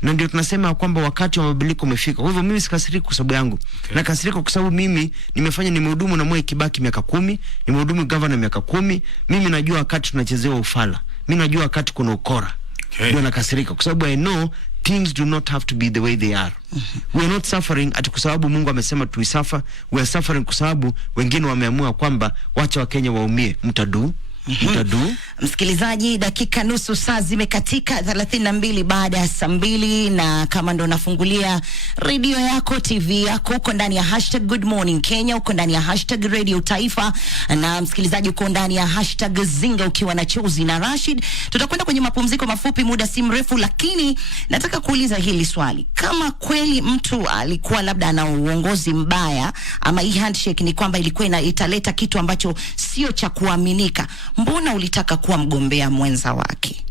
Na ndio tunasema kwamba wakati wa mabadiliko umefika. Kwa hivyo mimi sikasirika kwa sababu yangu. Na kasirika kwa sababu mimi nimehudumu na Mwai Kibaki miaka 10, nimehudumu governor miaka 10. Mimi najua wakati tunachezewa ufala. Mimi najua wakati kuna ukora. Ndio nakasirika kwa sababu I know things do not have to be the way they are. We are not suffering ati kwa sababu Mungu amesema tuisuffer. We are suffering kwa sababu wengine wameamua kwamba wacha wa Kenya waumie. Mtadu. Msikilizaji, dakika nusu saa zimekatika 32 baada ya saa 2, na kama ndo nafungulia radio yako, TV yako, uko ndani ya #GoodMorningKenya, uko ndani ya #Radio Taifa, na msikilizaji uko ndani ya #Zinga ukiwa na Chozi na Rashid. Tutakwenda kwenye mapumziko mafupi muda si mrefu, lakini nataka kuuliza hili swali. Kama kweli mtu alikuwa labda ana uongozi mbaya, ama hii handshake ni kwamba ilikuwa italeta kitu ambacho sio cha kuaminika, mbona ulitaka kuwa mgombea mwenza wake?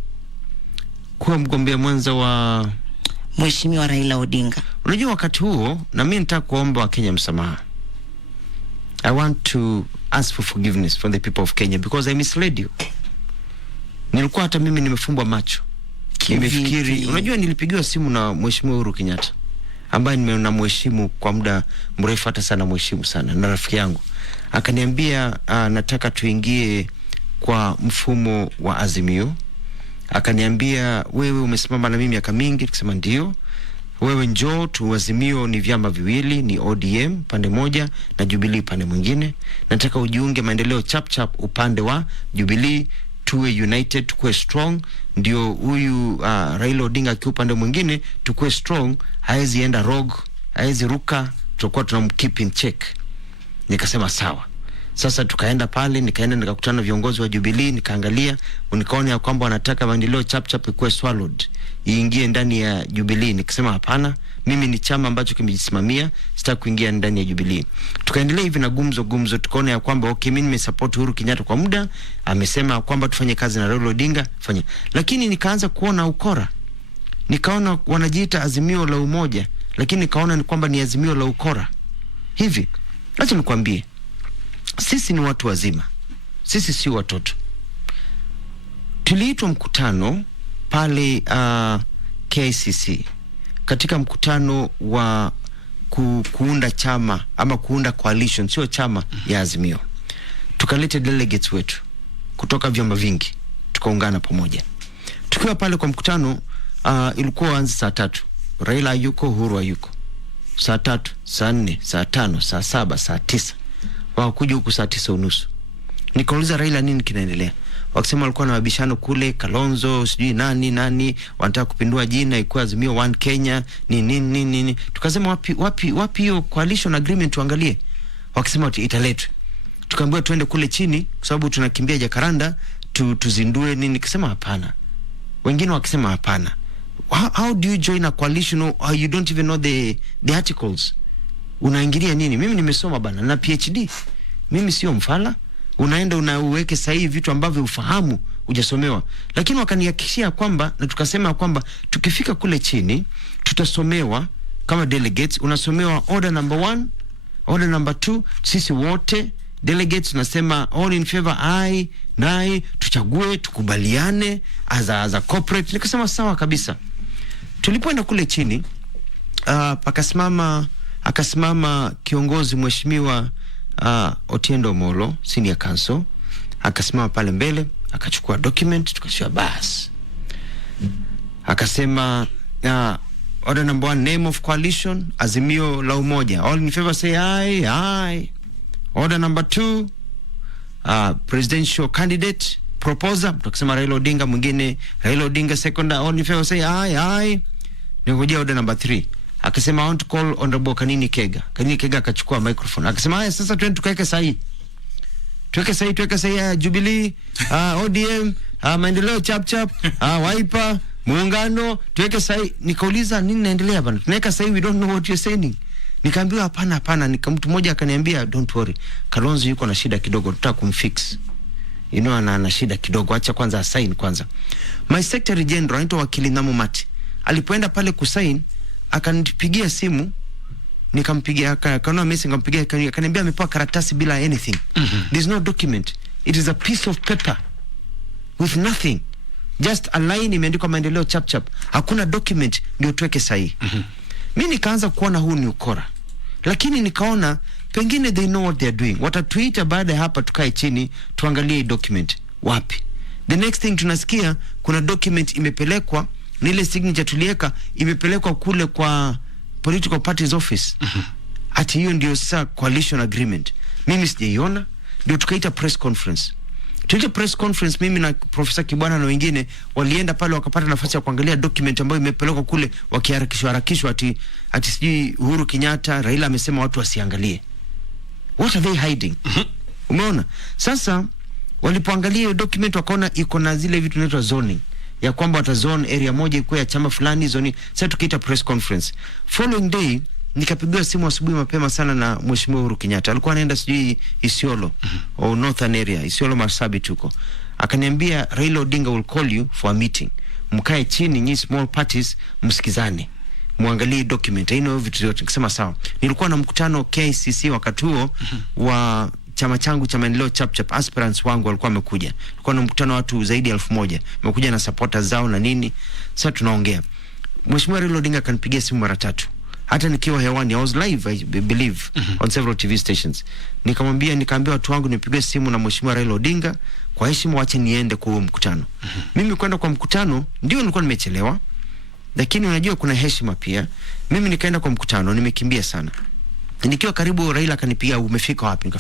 Kuwa mgombea mwenza wa Mheshimiwa Raila Odinga. Unajua wakati huo na mimi nitaka kuomba wa Kenya msamaha. I want to ask for forgiveness from the people of Kenya because I misled you. Nilikuwa hata mimi nimefumbwa macho. Nimefikiri, unajua nilipigiwa simu na Mheshimiwa Uhuru Kenyatta ambaye ninamheshimu kwa muda mrefu, hata sana mheshimu sana, na rafiki yangu. Akaniambia nataka tuingie kwa mfumo wa Azimio. Akaniambia wewe umesimama na mimi miaka mingi. Nikasema ndio. wewe njoo tu. Azimio ni vyama viwili, ni ODM pande moja na Jubilee pande mwingine. Nataka ujiunge Maendeleo chap chap upande wa Jubilee, tuwe united, tukue strong. Ndio huyu Raila Odinga akiwa upande mwingine, tukue strong, haezi enda rogue, haezi ruka, tutakuwa tunamkeep in check. Nikasema sawa. Sasa tukaenda pale, nikaenda nikakutana na viongozi wa Jubilee, nikaangalia, nikaona ya kwamba wanataka Maendeleo chap chap ikuwe swallowed, iingie ndani ya Jubilee. Nikasema hapana, mimi ni chama ambacho kimejisimamia, sitaki kuingia ndani ya Jubilee. Tukaendelea hivi na gumzo, tukaona ya kwamba okay, mimi nimesupport Uhuru Kenyatta kwa muda, amesema kwamba tufanye kazi na Raila Odinga, fanya. Lakini nikaanza kuona ukora. Nikaona wanajiita Azimio la Umoja, lakini nikaona ni kwamba ni Azimio la ukora. Hivi, acha nikwambie, sisi ni watu wazima. Sisi si watoto. Tuliitwa mkutano pale KCC. Katika mkutano wa kuunda chama ama kuunda coalition, sio chama ya Azimio. Tukaleta delegates wetu kutoka vyama vingi, tukaungana pamoja. Tukiwa pale kwa mkutano, ilikuwa anza saa 3. Raila yuko, Uhuru yuko. Saa 3, saa 4, saa 5, saa 7, saa 9. Wakuja huku saa 9:30. Nikauliza Raila nini kinaendelea? Wakisema walikuwa na mabishano kule Kalonzo, sijui nani wanataka kupindua jina ikuwa Azimio One Kenya, nini. Tukasema wapi hiyo coalition agreement tuangalie. Wakisema italetwe. Tukaambiwa tuende kule chini kwa sababu tunakimbia Jakaranda, tuzindue nini. Nikasema hapana. Wengine wakisema hapana. How do you join a coalition or you don't even know the articles? Unaingilia nini? Mimi nimesoma bana na PhD. Mimi sio mfala. Unaenda unaweke sahihi vitu ambavyo ufahamu hujasomewa. Lakini wakanihakikishia kwamba, na tukasema kwamba tukifika kule chini tutasomewa kama delegates. Unasomewa order number 1, order number 2. Sisi wote delegates tunasema all in favor aye, nay, tuchague, tukubaliane as a corporate. Nikasema sawa kabisa. Tulipoenda kule chini, akasimama kiongozi mheshimiwa Otiendo Molo, senior counsel, akasimama pale mbele, akachukua document, tukashia bas. Akasema order number 1, name of coalition, Azimio la Umoja. All in favor say aye, aye. Order number 2, presidential candidate proposer, tukasema Raila Odinga, mwingine Raila Odinga second, all in favor say aye, aye. Ningojea order number 3. Akasema I want to call Honorable Kanini Kega. Kanini Kega akachukua microphone. Akasema haya sasa twende tukaweke sahihi. Tuweke sahihi ya Jubilee, ODM, Maendeleo chap chap, Wiper, Muungano, tuweke sahihi. Nikauliza nini naendelea bana? Tunaweka sahihi, we don't know what you're saying. Nikaambiwa hapana. Mtu mmoja akaniambia don't worry, Kalonzo yuko na shida kidogo, tutaka kumfix. Ana shida kidogo, acha kwanza asign kwanza. My secretary general anaitwa Wakili Namumati. Alipoenda pale kusign, akanipigia simu, nikampigia, akaona message, nikampigia, akaniambia amepewa karatasi bila anything. There's no document. It is a piece of paper with nothing. Just a line imeandikwa Maendeleo chap chap. Hakuna document ndio tuweke sahihi. Mimi nikaanza kuona huu ni ukora. Lakini nikaona pengine they know what they are doing. Watatuita baada ya hapa tukae chini tuangalie document. Wapi? The next thing tunasikia kuna document imepelekwa, na ile signature tulieka imepelekwa kule kwa political parties office. Ati hiyo ndio sasa coalition agreement. Mimi sijaiona. Ndio tukaita press conference. Tuliita press conference, mimi na Profesa Kibwana na wengine walienda pale wakapata nafasi ya kuangalia document ambayo imepelekwa kule, wakiharakishwa ati sijui Uhuru Kenyatta, Raila amesema watu wasiangalie. What are they hiding? Umeona? Sasa walipoangalia hiyo document wakaona iko na zile vitu zinaitwa zoning, ya kwamba watazone area moja ikuwe ya chama fulani zoni. Sasa tukaita press conference. Following day nikapigiwa simu asubuhi mapema sana na Mheshimiwa Uhuru Kenyatta. Alikuwa anaenda sijui Isiolo au Northern area, Isiolo Marsabit huko. Akaniambia Raila Odinga will call you for a meeting. Mkae chini nyinyi small parties, msikizane, muangalie document. Haina vitu vyote. Nikasema sawa. Nilikuwa na mkutano KCC wakati huo wa chama changu cha Maendeleo chap chap, aspirants wangu walikuwa wamekuja. Tulikuwa na mkutano watu zaidi ya 1000. Wamekuja na supporters zao na nini. Sasa tunaongea. Mheshimiwa Raila Odinga akanipigia simu mara 3. Hata nikiwa hewani, I was live, I believe, on several TV stations. Nikaambia watu wangu nipigie simu na Mheshimiwa Raila Odinga, kwa heshima wache niende kwa mkutano. Mimi kwenda kwa mkutano ndio nilikuwa nimechelewa. lakini unajua kuna heshima pia. Mimi nikaenda kwa mkutano, nimekimbia sana. Nikiwa karibu Raila akanipigia, umefika wapi?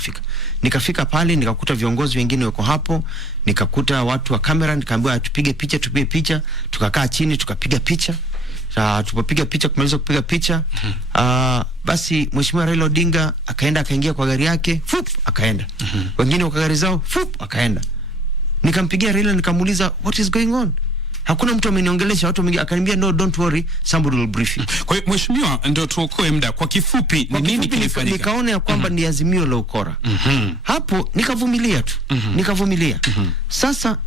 Nikafika pale, nikakuta viongozi wengine wako hapo, nikakuta watu wa kamera, nikaambiwa tupige picha, tukakaa chini tukapiga picha. Tupopiga picha, kumaliza kupiga picha, basi Mheshimiwa Raila Odinga akaingia kwa gari yake, akaenda. Wengine kwa gari zao, akaenda. Nikampigia Raila nikamuuliza what is going on? Hakuna mtu ameniongelesha, watu wengine akaniambia no, don't worry, somebody will brief you. Kwa hiyo mheshimiwa, ndio tuokoe muda. Kwa kifupi ni nini kilifanyika? Nikaona ya kwamba ni azimio la ukora. Hapo nikavumilia tu. Nikavumilia. Sasa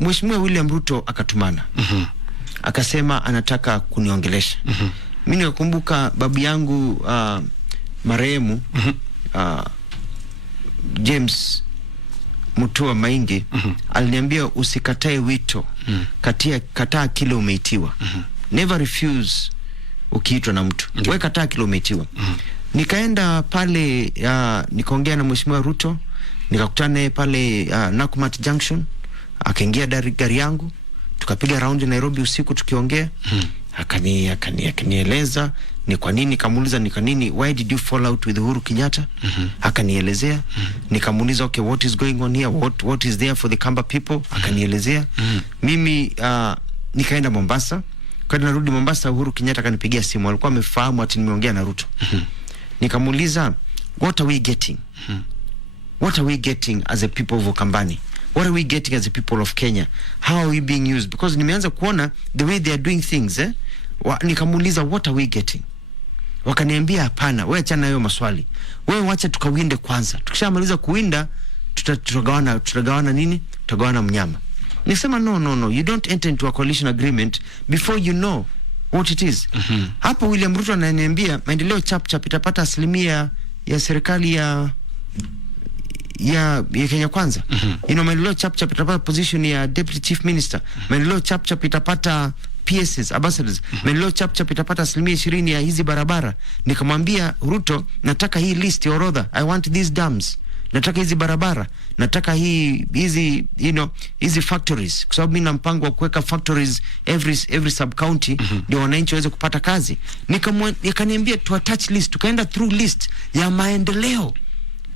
Mheshimiwa William Ruto akatumana. Akasema anataka kuniongelesha. Mimi nikakumbuka babu yangu marehemu James Mutua Maingi aliniambia usikatae wito, kataa kile umeitiwa. Never refuse ukiitwa na mtu. Wewe kataa kile umeitiwa. Nikaenda pale nikaongea na Mheshimiwa Ruto, nikakutana naye pale Nakumatt Junction, akaingia gari yangu, tukapiga round Nairobi usiku tukiongea. Akanieleza ni kwa nini, kamuuliza ni kwa nini, why did you fall out with Uhuru Kenyatta? Akanielezea. Nikamuuliza okay, what is going on here, what is there for the Kamba people? Akanielezea. Mimi nikaenda Mombasa. Kwa narudi Mombasa, Uhuru Kenyatta akanipigia simu, alikuwa amefahamu ati nimeongea na Ruto. Nikamuuliza what are we getting? What are we getting as a people of Ukambani? What are we getting as a people of Kenya? How are we being used? Because nimeanza kuona the way they are doing things. Nikamuuliza what are we getting? Wakaniambia hapana, wewe achana hayo maswali. Wewe wacha tukawinde kwanza. Tukishamaliza kuwinda tutagawana nini? Tutagawana mnyama. Nisema no, you don't enter into a coalition agreement before you know what it is. Hapo William Ruto ananiambia maendeleo chap itapata asilimia ya serikali ya Kenya Kwanza. Maendeleo chap itapata position ya deputy chief minister. Maendeleo chap itapata PSs, ambassadors. Maendeleo chap itapata asilimia 20 ya hizi barabara. Nikamwambia Ruto, nataka hii list ya orodha. I want these dams. Nataka hizi barabara. Nataka hizi hizi factories. Kwa sababu mimi na mpango wa kuweka factories every sub county ndio wananchi waweze kupata kazi. Nikaniambia to attach list. Tukaenda through list ya maendeleo.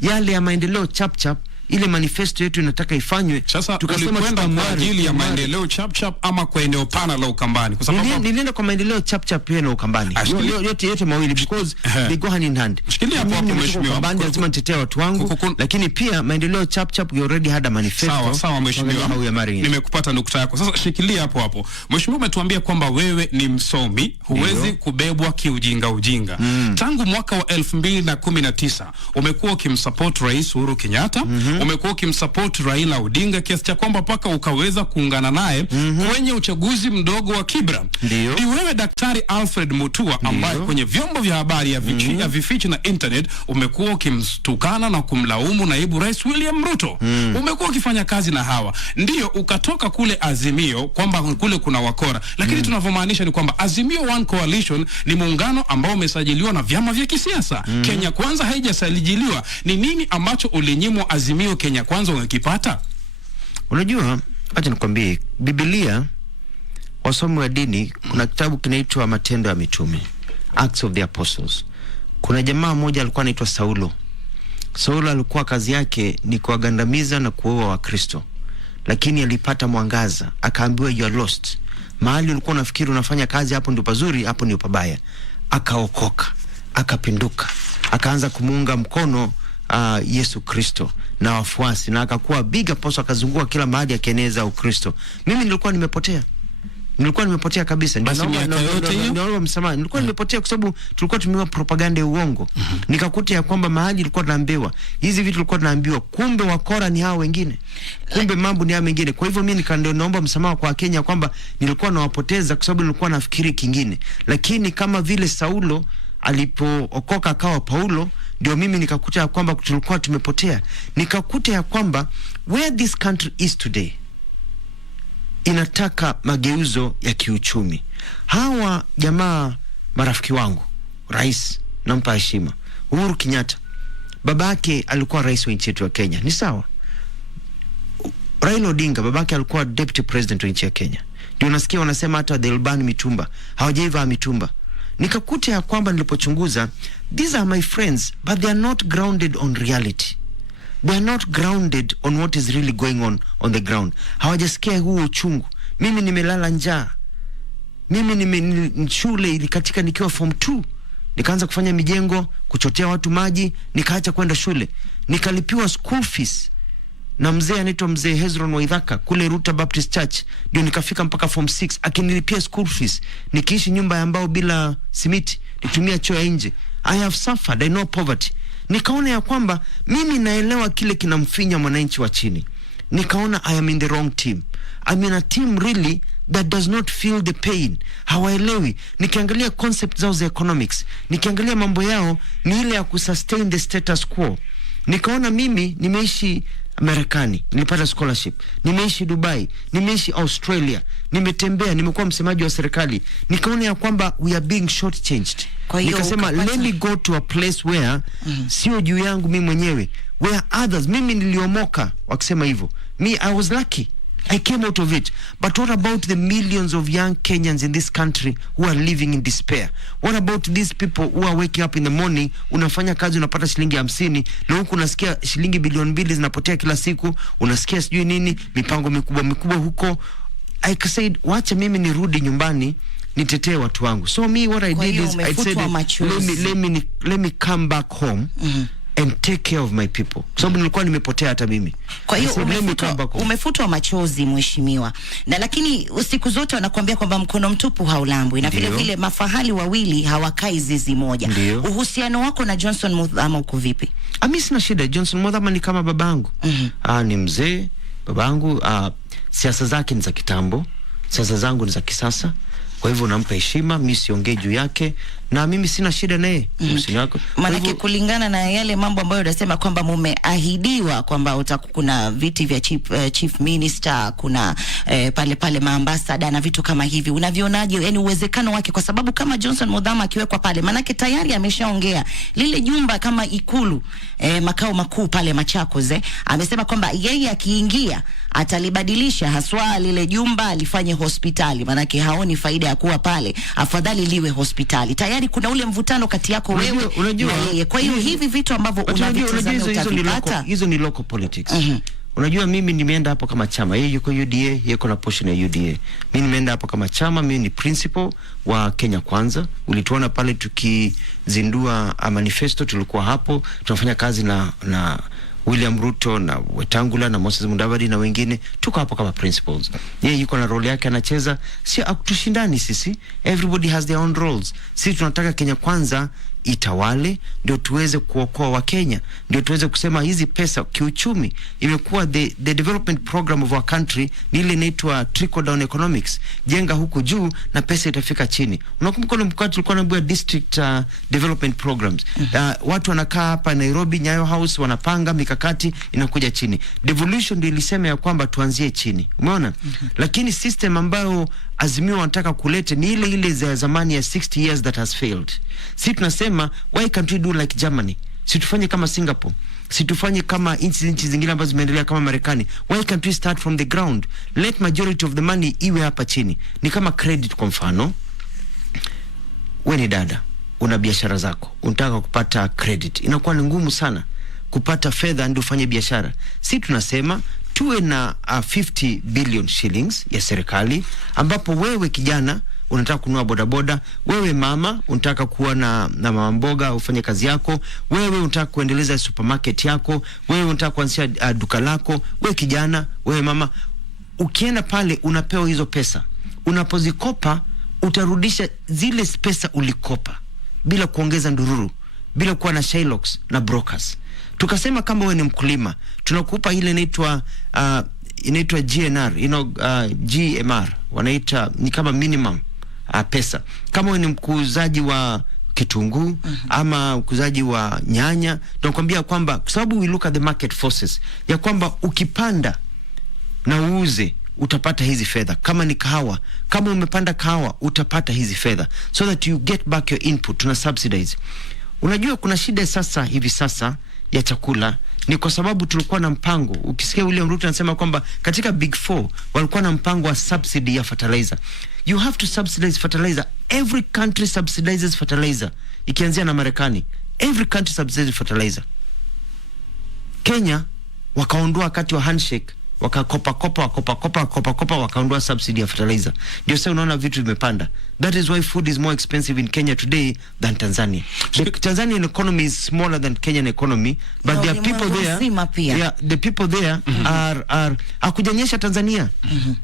Yale ya maendeleo chap ile manifesto yetu inataka ifanywe. Sasa tukasema kwa ajili ya maendeleo chap ama kwa eneo pana la Ukambani, kwa sababu nilienda kwa maendeleo chap pia na Ukambani. Yote mawili because they go hand in hand. Shikilia hapo mheshimiwa. Ukambani lazima nitetee watu wangu, lakini pia maendeleo chap we already had a manifesto. Sawa mheshimiwa. Nimekupata nukta yako. Sasa shikilia hapo. Mheshimiwa, umetuambia kwamba wewe ni msomi, huwezi kubebwa kiujinga. Tangu mwaka wa 2019 umekuwa ukimsupport Rais Uhuru Kenyatta. Umekuwa ukimsupport Raila Odinga kiasi cha kwamba paka ukaweza kuungana naye kwenye uchaguzi mdogo wa Kibra. Ni wewe Daktari Alfred Mutua ambaye kwenye vyombo vya habari ya vifichi na internet umekuwa ukimtukana na kumlaumu naibu Rais William Ruto. Umekuwa ukifanya kazi na hawa. Ndio ukatoka kule Azimio kwamba kule kuna wakora, lakini tunavyomaanisha ni kwamba Azimio One Coalition ni muungano ambao umesajiliwa na vyama vya kisiasa. Kenya Kwanza haijasajiliwa. Ni nini ambacho ulinyimwa Azimio Kenya Kwanza ungekipata? Unajua, acha nikwambie, Biblia, wasomi wa dini, kuna kitabu kinaitwa Matendo ya Mitume, Acts of the Apostles. Kuna jamaa mmoja alikuwa anaitwa Saulo. Saulo alikuwa kazi yake ni kuwagandamiza na kuua Wakristo, lakini alipata mwangaza, akaambiwa you are lost. Mahali ulikuwa unafikiri unafanya kazi hapo ndio pazuri, hapo ndio pabaya. Akaokoka, akapinduka, akaanza kumuunga mkono Yesu Kristo na wafuasi, na akakuwa big apostle, akazunguka kila mahali akieneza Ukristo. Mimi nilikuwa nimepotea kabisa. Ndio msamaha, nilikuwa nimepotea kwa sababu tulikuwa tumewa propaganda ya uongo. Nikakuta ya kwamba mahali ilikuwa tunaambiwa hizi vitu, tulikuwa tunaambiwa kumbe wakora ni hao wengine, kumbe mambo ni hao wengine. Kwa hivyo mimi ndio naomba msamaha kwa Kenya kwamba nilikuwa nawapoteza kwa sababu nilikuwa nafikiri kingine. Lakini kama vile Saulo alipookoka akawa Paulo, ndio mimi nikakuta ya kwamba tulikuwa tumepotea. Nikakuta ya kwamba where this country is today inataka mageuzo ya kiuchumi. Hawa jamaa marafiki wangu, rais nampa heshima, Uhuru Kenyatta, babake alikuwa rais wa nchi yetu ya Kenya, ni sawa. Raila Odinga babake alikuwa deputy president wa nchi ya Kenya. Ndio nasikia wanasema hata they'll ban mitumba. Hawajaiva mitumba. Nikakuta ya kwamba nilipochunguza, these are my friends, but they are not grounded on reality. They are not grounded on what is really going on the ground. Hawajasikia huu uchungu. Mimi nimelala njaa. Mimi shule ilikatika nikiwa form 2. Nikaanza kufanya mijengo, kuchotea watu maji, nikaacha kwenda shule. Nikalipiwa school fees na mzee anaitwa mzee Hezron Waithaka kule Ruta Baptist Church. Ndio nikafika mpaka form 6 akinilipia school fees. Nikiishi nyumba ambao bila simiti, nitumia choo ya nje. I have suffered, I know poverty. Nikaona ya kwamba mimi naelewa kile kinamfinya mwananchi wa chini. Nikaona I am in the wrong team. I'm in a team really that does not feel the pain. Hawaelewi. Nikiangalia concept zao za economics, nikiangalia mambo yao ni ile ya kusustain the status quo. Nikaona mimi nimeishi Marekani, nilipata scholarship, nimeishi Dubai, nimeishi Australia, nimetembea, nimekuwa msemaji wa serikali. Nikaona ya kwamba we are being shortchanged. Nikasema let me go to a place where sio juu yangu mimi mwenyewe, where others, mimi niliomoka wakisema hivyo. I was lucky. I came out of it. But what about the millions of young Kenyans in this country who are living in despair? What about these people who are waking up in the morning, unafanya kazi unapata shilingi 50, na huku unasikia shilingi bilioni 2 zinapotea kila siku, unasikia sijui nini, mipango mikubwa huko. I said, wacha mimi nirudi nyumbani nitetee watu wangu. So me, what I did is I said, let me come back home and take care of my people. Sababu nilikuwa nimepotea hata mimi. Kwa hiyo umefutwa machozi mheshimiwa. Na lakini siku zote wanakuambia kwamba mkono mtupu haulambwi. Na vile vile mafahali wawili hawakai zizi moja. Uhusiano wako na Johnson Muthama uko vipi? Mimi sina shida. Johnson Muthama ni kama babangu. Ni mzee babangu. Siasa zake ni za kitambo, siasa zangu ni za kisasa. Kwa hivyo nampa heshima, mimi siongee juu yake na mimi sina shida naye. Maana kulingana na yale mambo ambayo unasema kwamba mumeahidiwa kwamba kuna viti vya chief minister, kuna pale maambasada na vitu kama hivi. Unavionaje yani uwezekano wake, kwa sababu kama Johnson Muthama akiwekwa pale, manake tayari ameshaongea lile jumba kama ikulu makao makuu pale Machakos, amesema kwamba yeye akiingia atalibadilisha haswa lile jumba alifanye hospitali, manake haoni faida ya kuwa pale, afadhali liwe hospitali. Tayari kuna ule mvutano kati yako wewe na yeye. Kwa hiyo hivi vitu ambavyo unavitazama utavipata, hizo ni local politics. Unajua mimi nimeenda hapo kama chama, yeye yuko UDA, yeye yuko na portion ya UDA. Mimi nimeenda hapo kama chama, mimi ni principal wa Kenya Kwanza. Ulituona pale tukizindua manifesto, tulikuwa hapo tunafanya kazi na William Ruto na Wetangula na Moses Mudavadi na wengine, tuko hapo kama principals. Yeye yuko na role yake anacheza, si akutushindani sisi. Everybody has their own roles. Sisi tunataka Kenya Kwanza itawale, ndio tuweze kuokoa wa Kenya, ndio tuweze kusema hizi pesa kiuchumi imekuwa the development program of our country ni ile inaitwa trickle down economics. Jenga huku juu na pesa itafika chini. Unakumbuka mkutano tulikuwa na district development programs. Watu wanakaa hapa Nairobi Nyayo House wanapanga mikakati inakuja chini. Devolution ndio ilisema ya kwamba tuanzie chini. Umeona? Lakini system ambayo Azimio wanataka kulete ni ile za zamani ya 60 years that has failed. Sisi tunasema why can't we do like Germany? Si tufanye kama Singapore. Si tufanye kama nchi zingine ambazo zimeendelea kama Marekani. Why can't we start from the ground? Let majority of the money iwe hapa chini. Ni kama credit kwa mfano. Wewe ni dada, una biashara zako, unataka kupata credit. Inakuwa ni ngumu sana kupata fedha ndio ufanye biashara. Sisi tunasema tuwe na 50 billion shillings ya serikali, ambapo wewe kijana unataka kununua bodaboda, wewe mama unataka kuwa na mama mboga ufanye kazi yako, wewe unataka kuendeleza supermarket yako, wewe unataka kuanzisha duka lako, wewe kijana, wewe mama, ukienda pale unapewa hizo pesa. Unapozikopa utarudisha zile pesa ulikopa bila kuongeza ndururu, bila kuwa na Shylocks na brokers. Tukasema kama wewe ni mkulima, tunakupa ile inaitwa GNR, GMR, wanaita ni kama minimum pesa. Kama wewe ni mkuzaji wa kitunguu ama mkuzaji wa nyanya, tunakwambia kwamba kwa sababu we look at the market forces, ya kwamba ukipanda na uuze utapata hizi fedha. Kama ni kahawa, kama umepanda kahawa utapata hizi fedha, so that you get back your input. Tuna subsidize. Unajua kuna shida hivi sasa ya chakula ni kwa sababu tulikuwa na mpango. Ukisikia William Ruto anasema kwamba katika Big Four walikuwa na mpango wa subsidy ya fertilizer. You have to subsidize fertilizer. Every country subsidizes fertilizer. Ikianzia na Marekani. Every country subsidizes fertilizer. Kenya wakaondoa wakati wa handshake, wakakopa wakaondoa subsidy ya fertilizer. Ndio sasa unaona vitu vimepanda. That is why food is more expensive in Kenya today than Tanzania. The Tanzanian economy is smaller than Kenyan economy, but there are people there. Yeah, the people there are kujanyesha Tanzania.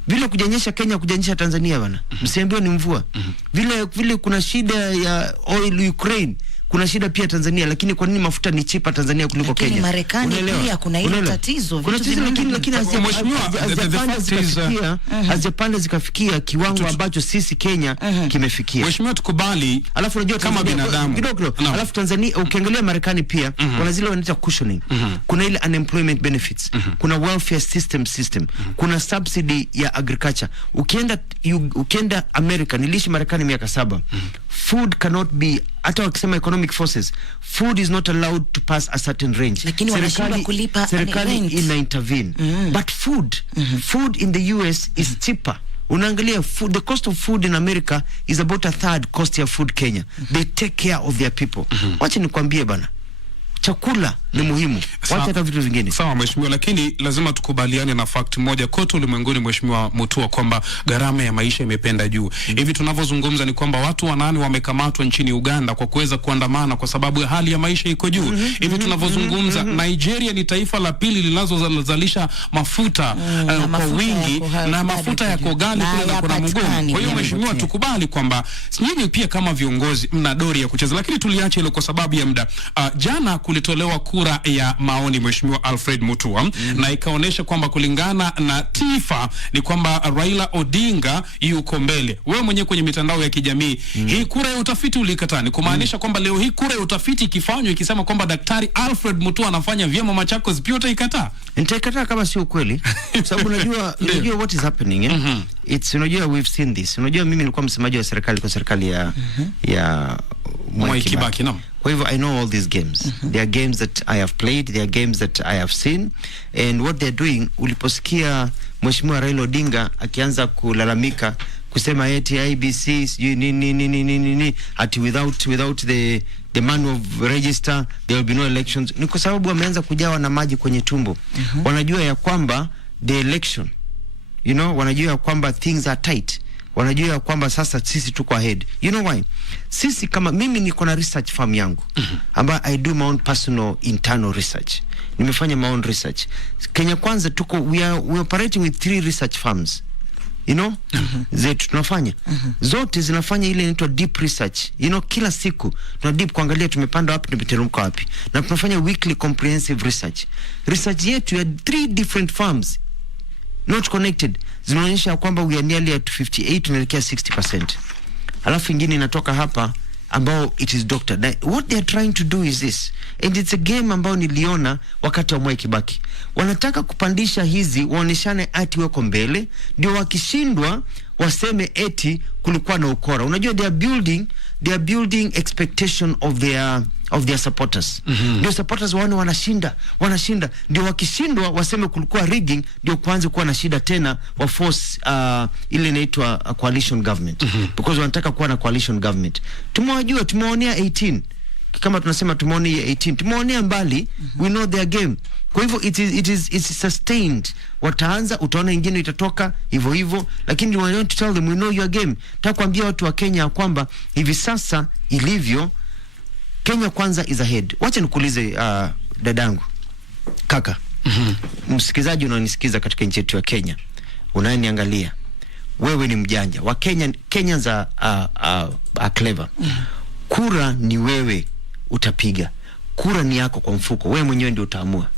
Vile kujanyesha Kenya, kujanyesha Tanzania bana. Msiambiwe ni mvua. Vile kuna shida ya oil Ukraine, kuna shida pia Tanzania, lakini kwa nini mafuta ni cheaper Tanzania kuliko Kenya? Marekani pia kuna ile tatizo. Kuna tatizo lakini hazijapanda zikafikia kiwango ambacho sisi Kenya kimefikia. Mheshimiwa, tukubali. Alafu unajua kama binadamu. Kidogo. Alafu Tanzania ukiangalia Marekani pia kuna zile wanaita cushioning. Kuna ile unemployment benefits. Kuna welfare system. Kuna subsidy ya agriculture. Ukienda America, niliishi Marekani miaka 7. Food cannot be, hata wakisema economic forces, food is not allowed to pass a certain range. Lakini wanashindwa kulipa serikali ina intervene. But food in the US is cheaper. Unaangalia food, the cost of food in America is about 1/3 cost ya food Kenya. They take care of their people. Wacha nikwambie bana, chakula ni muhimu. Wacha hata vitu vingine. Sawa mheshimiwa, lakini lazima tukubaliane na fact moja kote ulimwenguni mheshimiwa Mutua, kwamba gharama ya maisha imepanda juu. Hivi tunavyozungumza ni kwamba watu 8 wamekamatwa nchini Uganda kwa kuweza kuandamana kwa sababu ya hali ya maisha iko juu. Hivi tunavyozungumza Nigeria ni taifa la pili linalozalisha mafuta kwa wingi, na mafuta yako ghali kule na kuna mgomo. Kwa hiyo mheshimiwa, tukubali kwamba nyinyi pia kama viongozi mna dori ya kucheza, lakini tuliache hilo kwa sababu ya muda. Jana kulitolewa kura ya maoni mheshimiwa Alfred Mutua, na ikaonesha kwamba kulingana na TIFA ni kwamba Raila Odinga yuko mbele. Wewe mwenyewe kwenye mitandao ya kijamii hii kura ya utafiti ulikataa, ni kumaanisha kwamba leo hii kura ya utafiti ikifanywa ikisema kwamba Daktari Alfred Mutua anafanya vyema Machakos, pia utaikataa? Nitaikataa kama sio kweli. Sababu unajua what is happening it's, unajua we've seen this. Unajua mimi nilikuwa msemaji wa serikali kwa serikali ya Mwai Kibaki. Kwa hivyo I know all these games. They are games that I have played, they are games that I have seen, and what they're doing. Uliposikia mheshimiwa Raila Odinga akianza kulalamika kusema eti IBC sijui nini ati without the manual of register there will be no elections, ni kwa sababu wameanza kujawa na maji kwenye tumbo. Wanajua ya kwamba the election, wanajua ya kwamba things are tight. Wanajua ya kwamba sasa sisi tuko ahead. You know why? Sisi kama mimi niko na research firm yangu ambayo I do my own personal internal research. Nimefanya my own research. Kenya Kwanza we operating with 3 research firms. Zetu tunafanya zote zinafanya ile inaitwa deep research. Kila siku tuna deep kuangalia tumepanda wapi, tumeteremka wapi, na tunafanya weekly comprehensive research. Research yetu ya 3 different firms not connected zinaonyesha kwamba we are nearly at 58, tunaelekea 60%. Alafu ingine inatoka hapa ambao it is doctor. What they are trying to do is this, and it's a game ambao niliona wakati wa Mwai Kibaki. Wanataka kupandisha hizi waoneshane ati wako mbele, ndio wakishindwa waseme eti kulikuwa na ukora. Unajua they are building expectation of their supporters. Ndio supporters wanashinda, ndio wakishindwa waseme kulikuwa rigging, ndio kuanze kuwa na shida tena wa force ile inaitwa coalition government, because wanataka kuwa na coalition government. Tumewajua, tumeonea 18, kama tunasema tumeonea 18, tumeonea mbali. We know their game. Kwa hivyo it's sustained. Wataanza, utaona ingine itatoka hivyo, lakini we want to tell them we know your game. Nataka kuambia watu wa Kenya kwamba hivi sasa ilivyo, Kenya Kwanza is ahead. Wacha nikuulize dadangu, kaka, msikizaji unanisikiza katika nchi yetu ya Kenya, unaniangalia, wewe ni mjanja wa Kenyans are clever. Kura ni wewe utapiga, kura ni yako kwa mfuko, wewe mwenyewe ndio utaamua.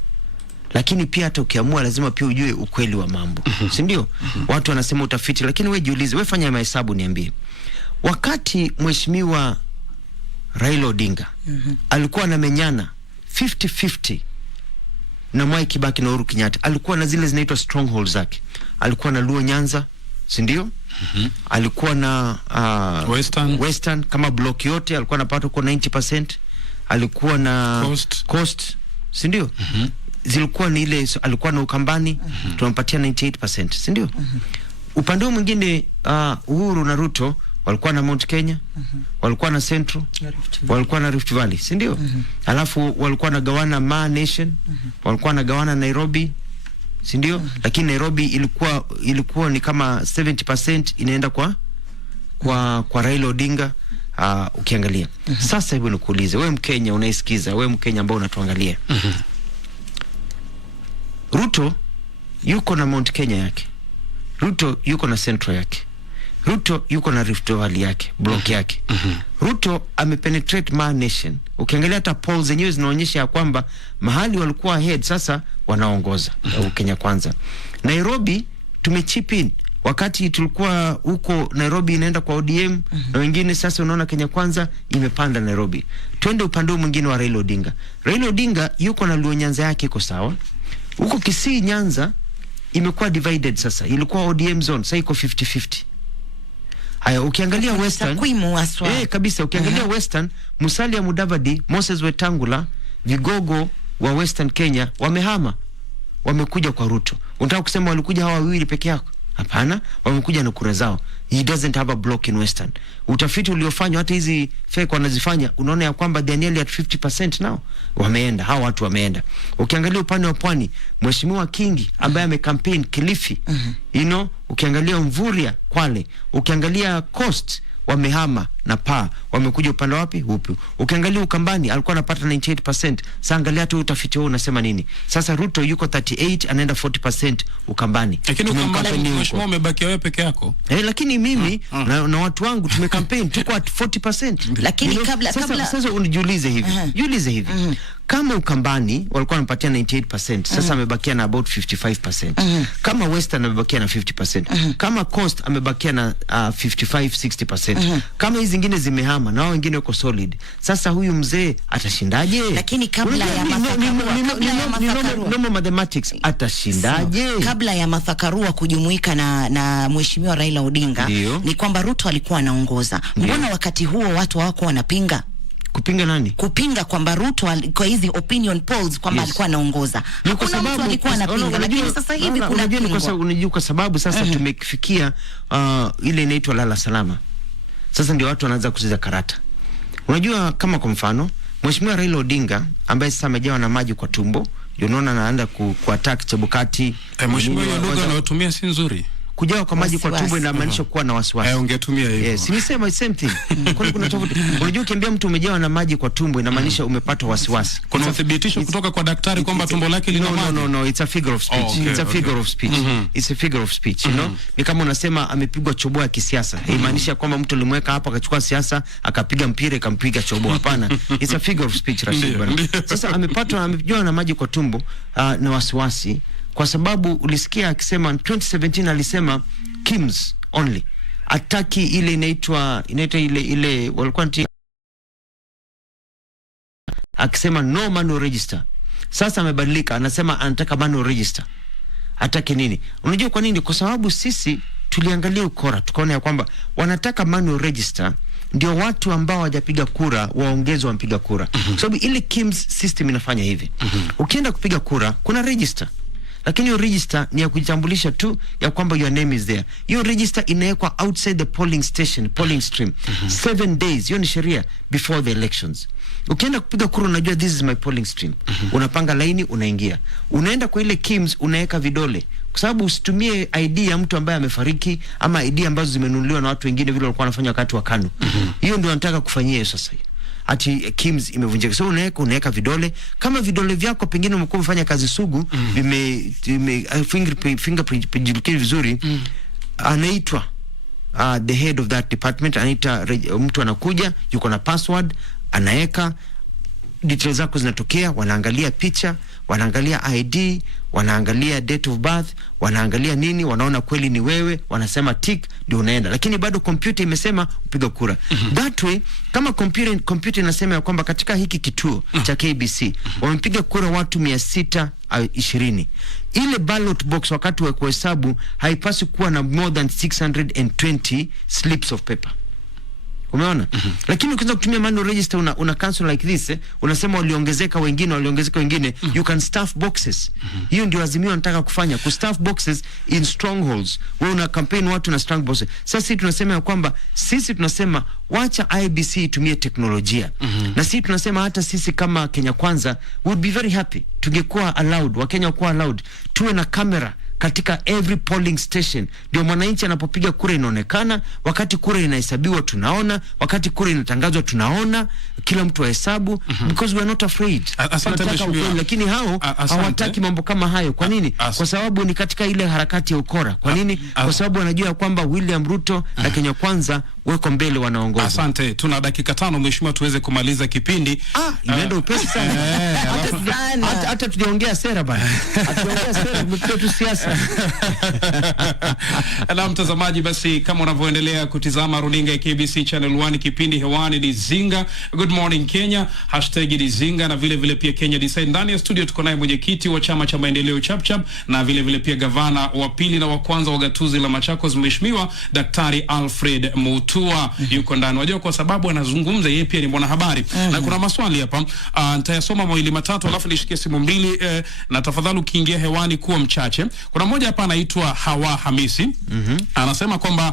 Lakini pia hata ukiamua lazima pia ujue ukweli wa mambo, si ndio? Watu wanasema utafiti, lakini wewe jiulize, wewe fanya mahesabu, niambie, wakati mheshimiwa Raila Odinga alikuwa anamenyana 50-50 na Mwai Kibaki na Uhuru Kenyatta, alikuwa na zile zinaitwa strongholds zake. Alikuwa na Luo Nyanza, si ndio? Alikuwa na Western kama block yote alikuwa anapata kwa 90%. Alikuwa na Coast si ndio? Zilikuwa ni ile alikuwa na Ukambani, tunampatia 98%, si ndio? Upande mwingine Uhuru na Ruto walikuwa na Mount Kenya, walikuwa na Central, walikuwa na Rift Valley, si ndio? Alafu walikuwa na gawana Ma Nation, walikuwa na gawana Nairobi, si ndio? Lakini Nairobi ilikuwa ni kama 70% inaenda kwa Raila Odinga. Ukiangalia sasa, hebu nikuulize wewe Mkenya unaisikiza, wewe Mkenya ambao unatuangalia, Ruto yuko na Mount Kenya yake, Ruto yuko na Central yake, Ruto yuko na Rift Valley yake, block yake. Ruto amepenetrate Ma Nation. Ukiangalia hata polls zenyewe zinaonyesha ya kwamba mahali walikuwa ahead sasa wanaongoza Kenya Kwanza. Nairobi tumechip in. Wakati tulikuwa huko Nairobi inaenda kwa ODM na wengine, sasa unaona Kenya Kwanza imepanda Nairobi. Twende upande mwingine wa Raila Odinga. Raila Odinga yuko na Luo Nyanza yake iko sawa. Huko Kisii Nyanza imekuwa divided sasa. Ilikuwa ODM zone, sasa iko 50-50. Haya, ukiangalia Western kabisa, ukiangalia Western, Musalia Mudavadi, Moses Wetangula, vigogo wa Western Kenya wamehama, wamekuja kwa Ruto. Unataka kusema walikuja hawa wawili peke yako? Hapana, wamekuja na kura zao. He doesn't have a block in Western. Utafiti uliofanywa hata hizi fake wanazifanya, unaona ya kwamba Daniel at 50% now. Wameenda, hawa watu wameenda. Ukiangalia upande wa Pwani, Mheshimiwa Kingi ambaye amecampaign Kilifi, ukiangalia Mvuria Kwale, ukiangalia Coast wamehama na pa wamekuja upande wapi? Hupu. Ukiangalia Ukambani alikuwa anapata 98%. Sasa angalia hata utafiti wao unasema nini. Sasa Ruto yuko 38 anaenda 40% Ukambani. Lakini Ukambani mheshimiwa umebaki wewe peke yako. Lakini mimi na watu wangu tumekampaign tuko at 40%. Lakini sasa unijiulize hivi. Jiulize hivi. Kama Ukambani walikuwa wanapatia 98%, sasa amebakia na about 55%. Kama Western amebakia na 50%. Kama Coast amebakia na 55-60%. Kama hizi zingine zimehama na wao wengine wako solid. Sasa huyu mzee atashindaje? Lakini kabla ya mathematics atashindaje? Kabla ya Martha Karua kujumuika na Mheshimiwa Raila Odinga, ni kwamba Ruto alikuwa anaongoza. Mbona wakati huo watu wako wanapinga? Kupinga nani? Kupinga kwamba Ruto kwa hizi opinion polls kwamba alikuwa anaongoza. Hakuna mtu alikuwa anapinga. Lakini sasa hivi kuna unajua kwa sababu sasa tumefikia ile inaitwa lala salama. Sasa ndio watu wanaanza kucheza karata. Unajua kama kwa mfano Mheshimiwa Raila Odinga ambaye sasa amejawa na maji kwa tumbo, unaona anaanza kuattack Chebukati. Mheshimiwa hiyo lugha anayotumia si nzuri. Kujawa kwa maji kwa tumbo inamaanisha kuwa na wasiwasi. Ungetumia hivyo. Yes, nimesema same thing. Kuna tofauti. Unajua ukiambia mtu umejawa na maji kwa tumbo inamaanisha umepata wasiwasi. Kuna uthibitisho kutoka kwa daktari kwamba tumbo lake lina maji. No, it's a figure of speech. It's a figure of speech. It's a figure of speech, you know? Ni kama unasema amepigwa choboa ya kisiasa. Haimaanisha kwamba mtu alimweka hapa akachukua siasa akapiga mpira ikampiga choboa. Hapana. It's a figure of speech, Rashid bwana. Sasa amejawa na maji kwa tumbo na wasiwasi kwa sababu ulisikia akisema 2017 alisema Kims only. Ataki ile inaitwa ile walikuwa akisema no manual register. Sasa amebadilika anasema anataka manual register. Ataki nini? Unajua kwa nini? Kwa sababu sisi tuliangalia ukora tukaona ya kwamba wanataka manual register ndio watu ambao hawajapiga kura waongezwe wampiga kura. Kwa sababu ile Kims system inafanya hivi. Ukienda kupiga kura kuna register. Lakini hiyo register ni ya kujitambulisha tu ya kwamba your name is there. Hiyo register inawekwa outside the polling station, polling stream. 7 days, hiyo ni sheria, before the elections. Ukienda kupiga kura unajua this is my polling stream. Unapanga laini unaingia. Unaenda kwa ile Kims unaweka vidole. Kwa sababu usitumie ID ya mtu ambaye amefariki ama ID ambazo zimenunuliwa na watu wengine vile walikuwa wanafanya wakati wa KANU. Hiyo ndio nataka kufanyia sasa. Ati Kims imevunjika. So unaweka vidole. Kama vidole vyako pengine umekuwa umefanya kazi sugu, fingerprint vizuri, anaitwa the head of that department, anaita mtu anakuja, yuko na password, anaweka details zako zinatokea, wanaangalia picha, wanaangalia ID, wanaangalia date of birth, wanaangalia nini, wanaona kweli ni wewe, wanasema tick, ndio unaenda. Lakini bado computer imesema upiga kura. That way, kama computer inasema ya kwamba katika hiki kituo cha KBC wamepiga kura watu 620. Ile ballot box wakati wa kuhesabu haipaswi kuwa na more than 620 slips of paper. Umeona? Lakini ukianza kutumia manual register una cancel like this, unasema waliongezeka wengine, you can staff boxes. Hiyo ndio Azimio anataka kufanya, ku staff boxes in strongholds. Wewe una campaign watu na strong boxes. Sasa sisi tunasema ya kwamba sisi tunasema wacha IBC itumie teknolojia. Na sisi tunasema hata sisi kama Kenya Kwanza would be very happy tungekuwa allowed, Wakenya wakuwa allowed tuwe na kamera katika every polling station. Ndio mwananchi anapopiga kura inaonekana, wakati kura inahesabiwa tunaona, wakati kura inatangazwa tunaona, kila mtu ahesabu, because we are not afraid. Lakini hao hawataki mambo kama hayo. Kwa nini? Kwa sababu ni katika ile harakati ya ukora. Kwa nini? Kwa sababu wanajua kwamba William Ruto na Kenya Kwanza weko mbele wanaongoza. Asante, tuna dakika 5 mheshimiwa tuweze kumaliza kipindi. Imeenda upesi sana. Hata tujaongea sera bana. Hatuongea sera, mtu siasa. Na mtazamaji, basi kama unavyoendelea kutizama runinga ya KBC Channel 1, kipindi hewani ni Zinga. Good morning Kenya, # Zinga, na vile pia Kenya Decide. Ndani ya studio tuko naye mwenyekiti wa chama cha maendeleo Chapchap, na vile pia gavana wa pili na wa kwanza wa gatuzi la Machakos, mheshimiwa Daktari Alfred Mutua yuko ndani. Wajua kwa sababu anazungumza yeye pia ni mwanahabari. Na kuna maswali hapa, nitayasoma mawili matatu alafu nishikie simu mbili, na tafadhali ukiingia hewani kuwa mchache. Kuna mmoja hapa anaitwa Hawa Hamisi. Anasema kwamba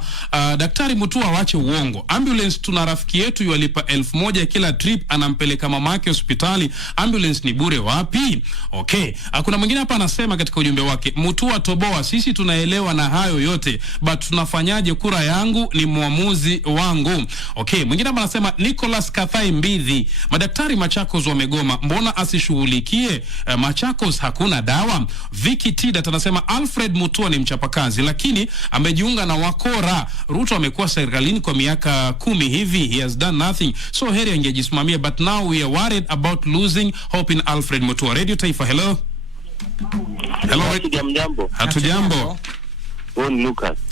Daktari Mutua waache uongo. Ambulance tuna rafiki yetu yalipa 1000 kila trip, anampeleka mamake hospitali. Ambulance ni bure wapi? Okay. Kuna mwingine hapa anasema katika ujumbe wake, Mutua toboa, sisi tunaelewa na hayo yote, but tunafanyaje? Kura yangu ni muamuzi wangu. Okay. Mwingine hapa anasema Nicholas Kathai Mbidhi, madaktari Machakos wamegoma, mbona asishughulikie? Machakos hakuna dawa. Vicky Tida anasema Alfred Mutua ni mchapakazi lakini amejiunga na wakora. Ruto amekuwa serikalini kwa miaka 10 hivi, he has done nothing, so heri angejisimamia, but now we are worried about losing hope in Alfred Mutua. Radio Taifa, hello. Hatujambo.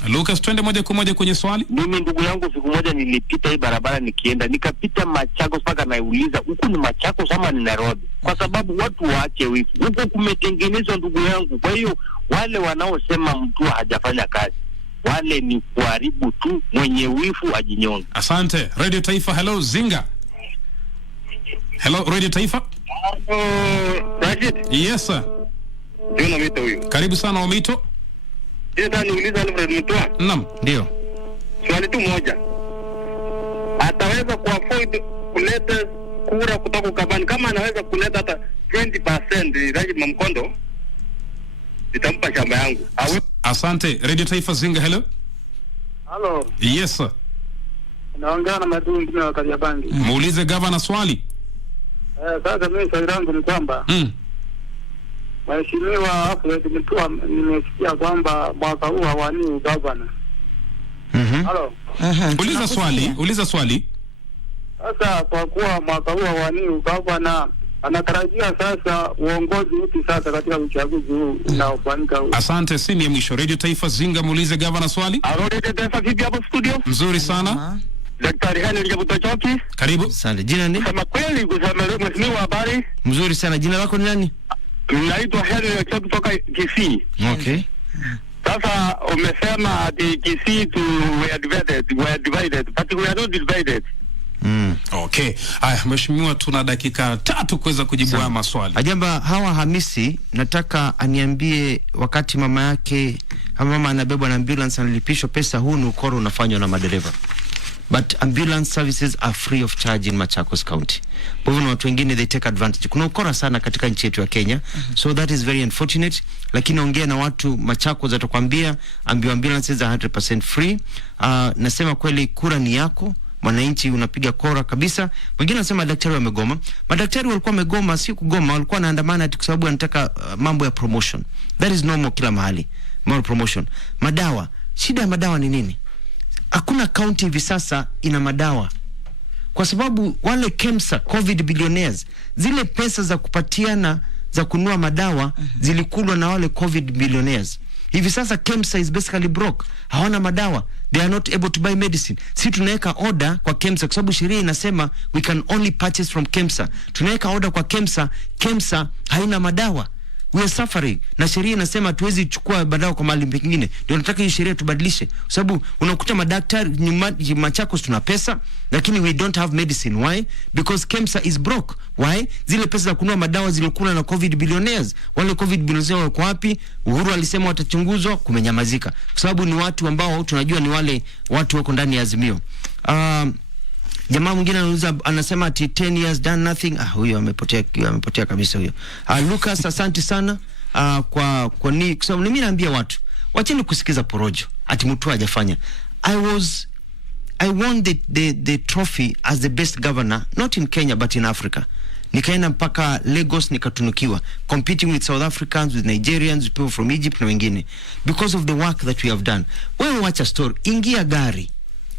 Lucas, twende moja kwa moja kwenye swali. Mimi ndugu yangu, siku moja nilipita hii barabara nikapita Machakos mpaka nauliza huku ni Machakos ama ni Nairobi, kwa sababu watu waache wifu. Huko kumetengenezwa ndugu yangu. Kwa hiyo wale wanaosema mtu hajafanya kazi, wale ni kuharibu tu, mwenye wifu ajinyonge. Asante. Radio Taifa, hello Zinga. Hello Radio Taifa. Rashid. Yes sir. Ndio Mito huyo. Karibu sana Omito. Ndio niuliza Alfred Mutua. Naam, ndio. Swali tu moja. Ataweza kuafford kuleta kura kutoka Kabani? Kama anaweza kuleta hata 20% Rashid Mamkondo, nitampa shamba yangu. Asante. Radio Taifa Zinga, hello. Hello. Yes sir. Naongea na Maduni wa Kariabangi. Muulize gavana swali. Sasa mimi swali langu ni kwamba Mheshimiwa Alfred Mutua, nimesikia kwamba mwaka huu hawani gavana. Hello. Uliza swali. Sasa kwa kuwa mwaka huu hawani gavana, anatarajia sasa uongozi upi sasa katika uchaguzi huu unaofanyika huu? Asante. Simu ya mwisho. Radio Taifa Zinga, muulize gavana swali. Radio Taifa vipi hapo studio? Mzuri sana. Daktari Henry Jabutochoki. Karibu. Asante. Jina ni? Kama kweli kusema leo mheshimiwa, habari? Mzuri sana. Jina lako ni nani? Naitwa Henry Jabutochoki kutoka Kisii. Okay. Sasa umesema ati Kisii we are divided, but we are not divided. Okay. Haya mheshimiwa, tuna dakika 3 kuweza kujibu haya maswali. Ajamba Hawa Hamisi, nataka aniambie wakati mama anabebwa na ambulance analipishwa pesa, huu ni ukoro unafanywa na madereva. But ambulance services are free of charge in Machakos County. Kwa hivyo watu wengine they take advantage. Kuna ukora sana katika nchi yetu ya Kenya. So that is very unfortunate. Lakini ongea na watu Machakos atakwambia ambulances are 100% free. Nasema kweli kura ni yako. Mwananchi unapiga kura kabisa. Wengine wanasema daktari wamegoma. Madaktari walikuwa wamegoma, si kugoma, walikuwa wanaandamana kwa sababu wanataka mambo ya promotion. That is normal kila mahali. More promotion. Madawa. Shida ya madawa ni nini? Hakuna county hivi sasa ina madawa. Kwa sababu wale KEMSA, COVID billionaires, zile pesa za kupatiana za kununua madawa zilikulwa na wale COVID billionaires. Hivi sasa KEMSA is basically broke. Hawana madawa. They are not able to buy medicine. Si tunaweka order kwa KEMSA kwa sababu sheria inasema we can only purchase from KEMSA. Tunaweka order kwa KEMSA, KEMSA haina madawa. We are suffering. Na sheria inasema tuwezi chukua badala kwa mahali pengine. Ndio nataka hiyo sheria tubadilishe. Kwa sababu unakuta madaktari Machakos tuna pesa, lakini we don't have medicine. Why? Because KEMSA is broke. Why? Zile pesa za kununua madawa zilikuwa na COVID billionaires. Wale COVID billionaires wako wapi? Uhuru alisema watachunguzwa, kumenyamazika. Kwa sababu ni watu ambao tunajua ni wale watu wako ndani ya Azimio. Jamaa mwingine anasema ati 10 years done nothing. Huyo amepotea kabisa huyo. Lucas, asante sana kwa sababu mimi naambia watu wacheni kusikiza porojo ati mtu hajafanya. I won the trophy as the best governor, not in Kenya but in Africa. Nikaenda mpaka Lagos nikatunukiwa, competing with South Africans, with Nigerians, with people from Egypt na wengine, because of the work that we have done. Wewe watch a story, ingia gari,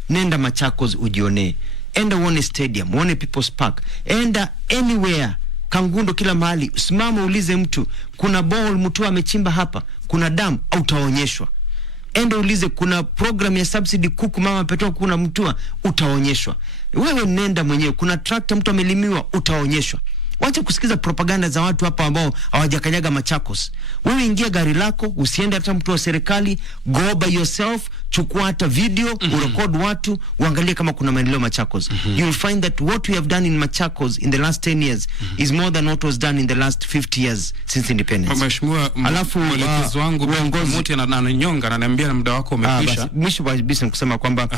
nenda Machakos ujione, enda uone stadium, uone People's Park, enda anywhere, Kangundo, kila mahali, simama ulize mtu, kuna bowl mtu amechimba hapa, kuna dam, au utaonyeshwa. Enda ulize kuna program ya subsidy kuku mama petoa kuna mtua, utaonyeshwa. Wewe nenda mwenyewe, kuna tractor mtu amelimiwa, utaonyeshwa. Wacha kusikiza propaganda za watu hapa ambao hawajakanyaga Machakos. Wewe ingia gari lako, usiende hata mtu wa serikali, go by yourself, chukua hata video, urecord watu, uangalie kama kuna maendeleo Machakos. You will find that what we have done in Machakos in the last 10 years is more than what was done in the last 50 years since independence. Mheshimiwa, alafu mwelekezi wangu Muti ananinyonga, ananiambia na muda wako umekwisha. Mwisho kabisa kusema kwamba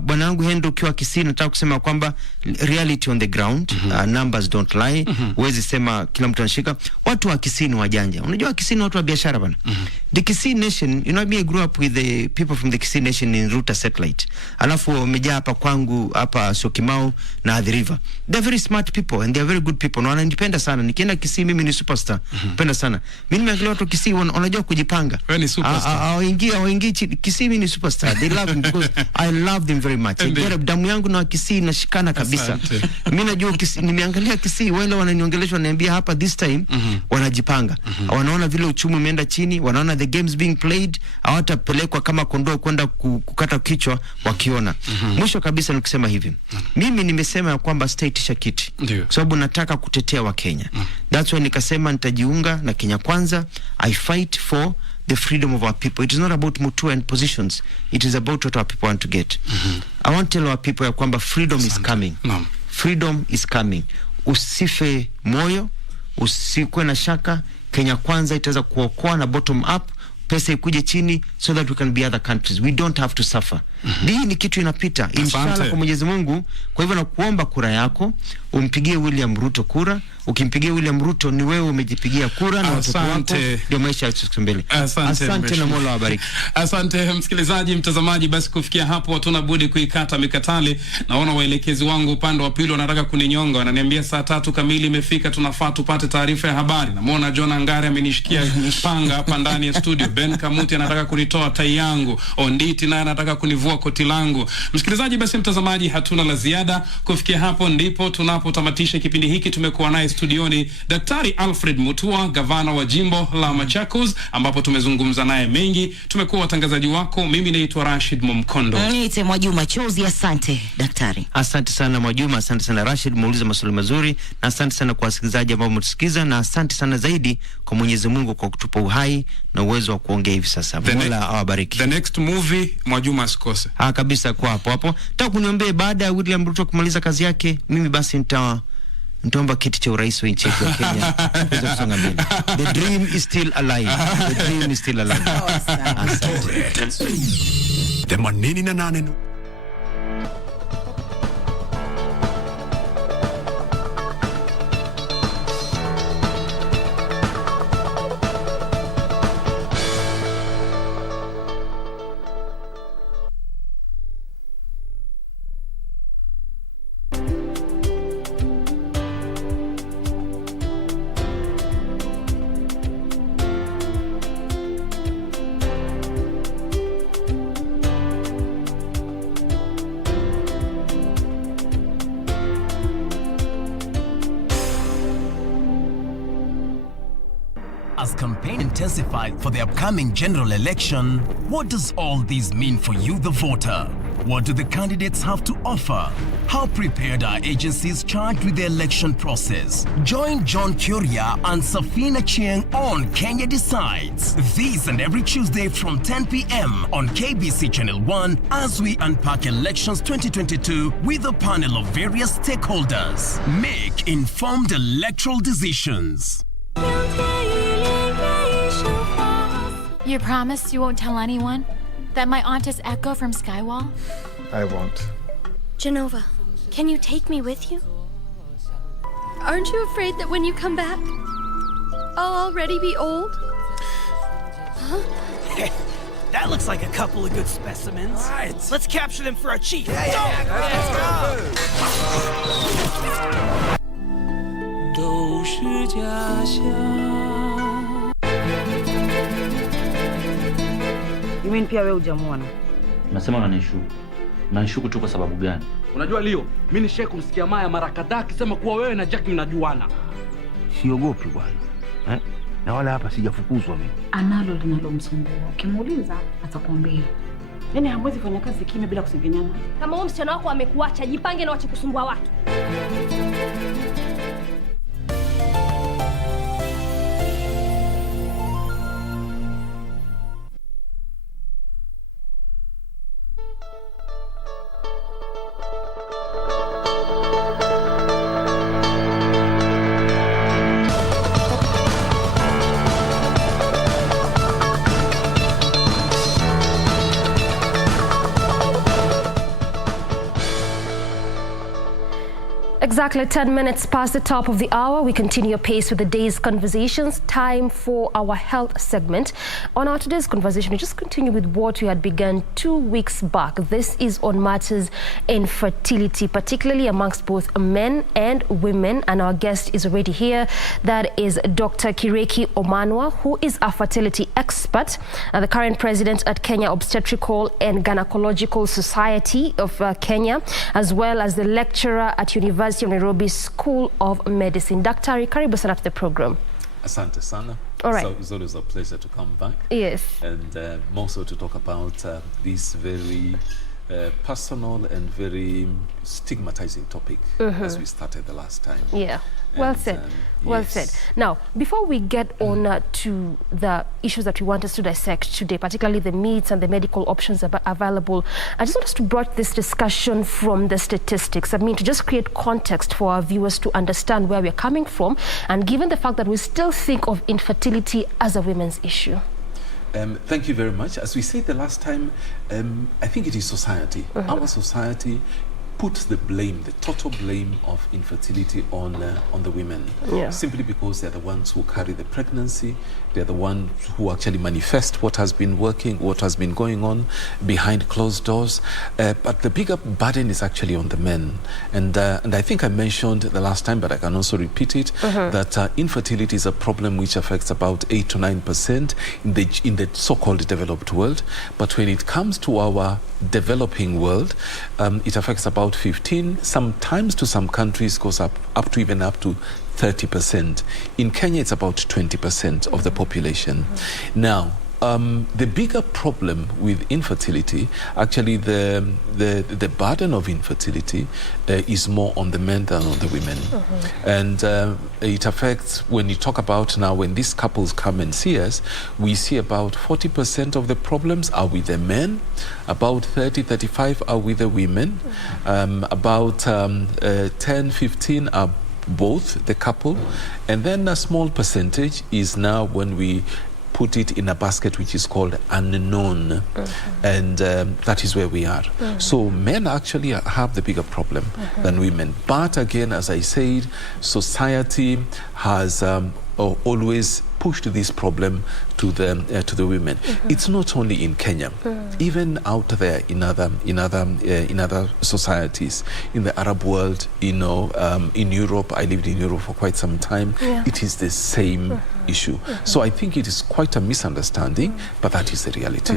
bwana wangu Hendo ukiwa Kisii, nataka kusema kwamba reality on the ground, numbers don't lie. Huwezi sema kila mtu anashika. Watu wa Kisii ni wajanja. Unajua Kisii ni watu wa biashara bana. The Kisii Nation, you know, I grew up with the people from the Kisii Nation in Ruta Satellite. Alafu wamejaa hapa kwangu hapa Syokimau na Athi River. They're very smart people and they're very good people. Na wananipenda sana. Nikienda Kisii mimi ni superstar. Penda sana. Mimi nimeangalia watu Kisii wanajua kujipanga. Wewe ni superstar. Waingie Kisii mimi ni superstar. They love me because I love them very much. Damu yangu na Kisii inashikana kabisa. Mimi najua Kisii, nimeangalia Kisii wale wananiongeleshwa wananiambia hapa this time wanajipanga. Wanaona vile uchumi umeenda chini, wanaona the games being played, hawatapelekwa kama kondoo kwenda kukata kichwa wakiona. Mwisho kabisa nikisema hivi. Mimi nimesema kwamba sitaitisha kiti. Kwa sababu nataka kutetea wa Kenya. That's why nikasema nitajiunga na Kenya Kwanza. I fight for the freedom of our people. It is not about mutua and positions. It is about what our people want to get. I want to tell our people ya kwamba freedom is coming. Freedom is coming. Usife moyo, usikwe na shaka. Kenya Kwanza itaweza kuokoa na bottom up, pesa ikuje chini so that we can be other countries. We don't have to suffer. Hii ni kitu inapita. Inshallah kwa Mwenyezi Mungu. Kwa hivyo nakuomba kura yako, umpigie William Ruto kura. Ukimpigia William Ruto ni wewe umejipigia kura na watoto wako ndio maisha yetu mbele. Asante na Mola wabariki. Asante msikilizaji, mtazamaji, basi kufikia hapo hatuna budi kuikata mikatale. Naona waelekezi wangu upande wa pili wanataka kuninyonga, wananiambia saa 3 kamili imefika, tunafaa tupate taarifa ya habari. Namuona John Angare amenishikia panga hapa ndani ya studio. Ben Kamuti anataka kunitoa tai yangu. Onditi naye anataka kunivua koti langu. Msikilizaji, basi mtazamaji, hatuna la ziada. Kufikia hapo ndipo tunapotamatisha kipindi hiki. Tumekuwa naye studioni Daktari Alfred Mutua, gavana wa jimbo la Machakos, ambapo tumezungumza naye mengi. Tumekuwa watangazaji wako, mimi naitwa Rashid Mumkondo. Niite Mwajuma Chozi. Asante daktari. Asante sana Mwajuma, asante sana Rashid, muuliza maswali mazuri, na asante sana kwa wasikilizaji ambao mtusikiza, na asante sana zaidi kwa Mwenyezi Mungu kwa kutupa uhai na uwezo wa kuongea hivi sasa. Mola awabariki. The next movie Mwajuma asikose. Kabisa, kwa hapo. Nataka kuniombee baada ya William Ruto kumaliza kazi yake, mimi basi nitaomba kiti cha urais wa nchi yetu ya Kenya kuweza kusonga mbele. The dream is still alive. The dream is still alive. Asante. 88. As campaign intensified for the upcoming general election, what does all this mean for you, the voter? What do the candidates have to offer? How prepared are agencies charged with the election process? Join John Kuria and Safina Chieng on Kenya Decides. This and every Tuesday from 10 p.m. on KBC Channel 1 as we unpack elections 2022 with a panel of various stakeholders. Make informed electoral decisions. You promise you won't tell anyone that my aunt is Echo from Skywall? I won't. Genova, can you take me with you? Aren't you afraid that when you come back, I'll already be old? Huh? That looks like a couple of good specimens. Right. Let's capture them for our chief. Let's You mean pia wewe hujamuona? Unasema unanishuku. Unanishuku tu kwa sababu gani? Unajua Leo, mimi nishaye kumsikia Maya mara kadhaa akisema kuwa wewe na Jack mnajuana. Siogopi bwana. Na wala hapa sijafukuzwa mimi. Analo linalomsumbua. Ukimuuliza atakwambia. Yaani hamwezi fanya kazi kimya bila kusengenyana. Kama huyo msichana wako amekuacha, jipange na wache kusumbua watu. Exactly 10 minutes past the top of the hour. We continue pace with the day's conversations. Time for our health segment. On our today's conversation, we just continue with what we had begun 2 weeks back. This is on matters infertility, particularly amongst both men and women. And our guest is already here. That is Dr. Kireki Omanwa, who is a fertility expert and the current president at Kenya Obstetrical and Gynecological Society of Kenya, as well as the lecturer at University of Nairobi School of Medicine. Daktari, karibu sana to the program. Asante sana. All right. So it's always a pleasure to come back. Yes. And more so to talk about this very personal and very stigmatizing topic as we started the last time. Yeah. Well said. Well said. Now, before we get on to the issues that we want us to dissect today, particularly the myths and the medical options available, I just want us to broach this discussion from the statistics. I mean, to just create context for our viewers to understand where we're coming from, and given the fact that we still think of infertility as a women's issue. Thank you very much. As we said the last time, I think it is society. Our society puts the blame, the total blame of infertility on the women, simply because they're the ones who carry the pregnancy. They're the ones who actually manifest what has been working, what has been going on behind closed doors. But the bigger burden is actually on the men. And I think I mentioned the last time, but I can also repeat it, that infertility is a problem which affects about 8 to 9% in the so-called developed world. But when it comes to our developing world, it affects about 15, sometimes to some countries goes up to 30%. In Kenya, it's about 20% of the population. Now, the bigger problem with infertility, actually the burden of infertility is more on the men than on the women. And it affects, when you talk about now, when these couples come and see us, we see about 40% of the problems are with the men, about 35 are with the women, about 10-15 are both the couple, and then a small percentage is now when we put it in a basket which is called unknown, and that is where we are. So men actually have the bigger problem than women. But again, as I said, society has always pushed this problem to the women. It's not only in Kenya, even out there in other societies, in the Arab world, in Europe. I lived in Europe for quite some time. It is the same issue. So I think it is quite a misunderstanding, but that is the reality.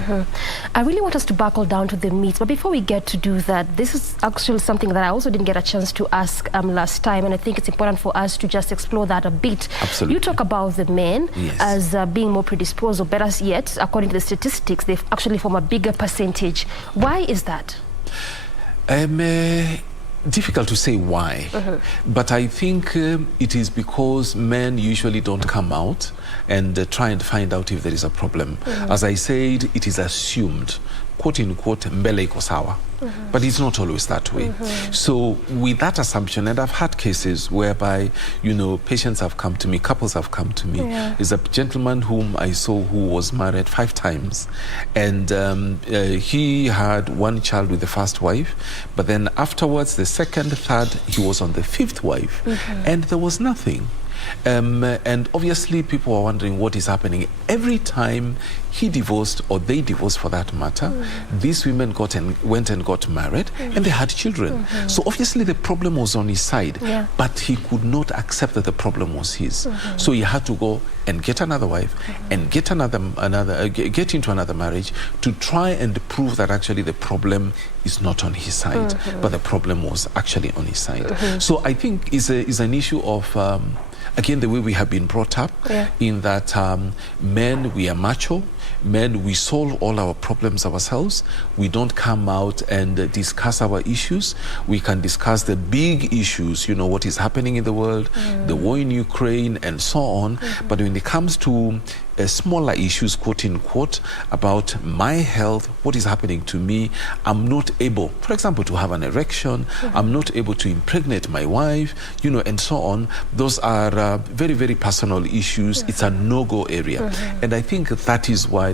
I really want us to buckle down to the myths, but before we get to do that, this is actually something that I also didn't get a chance to ask last time, and I think it's important for us to just explore that a bit. Absolutely. You talk about the men as being more predisposed, or better yet, according to the statistics, they actually form a bigger percentage. Why is that? Difficult to say why, but I think it is because men usually don't come out and try and find out if there is a problem. As I said, it is assumed, quote unquote, mbele iko sawa. But it's not always that way. So with that assumption, and I've had cases whereby, you know, patients have come to me, couples have come to me. There's a gentleman whom I saw who was married 5 times. And he had 1 child with the first wife. But then afterwards, the second, third, he was on the 5th wife. And there was nothing. And obviously people are wondering what is happening. Every time he divorced, or they divorced for that matter, these women went and got married, and they had children. So obviously the problem was on his side, but he could not accept that the problem was his. So he had to go and get another wife and get get into another marriage to try and prove that actually the problem is not on his side, but the problem was actually on his side. So I think is an issue of again, the way we have been brought up, in that men, we are macho. Men, we solve all our problems ourselves. We don't come out and discuss our issues. We can discuss the big issues, you know, what is happening in the world, the war in Ukraine, and so on. But when it comes to smaller issues, quote unquote, about my health, what is happening to me, I'm not able, for example, to have an erection, I'm not able to impregnate my wife, you know, and so on. Those are very, very personal issues. It's a no-go area. And I think that is why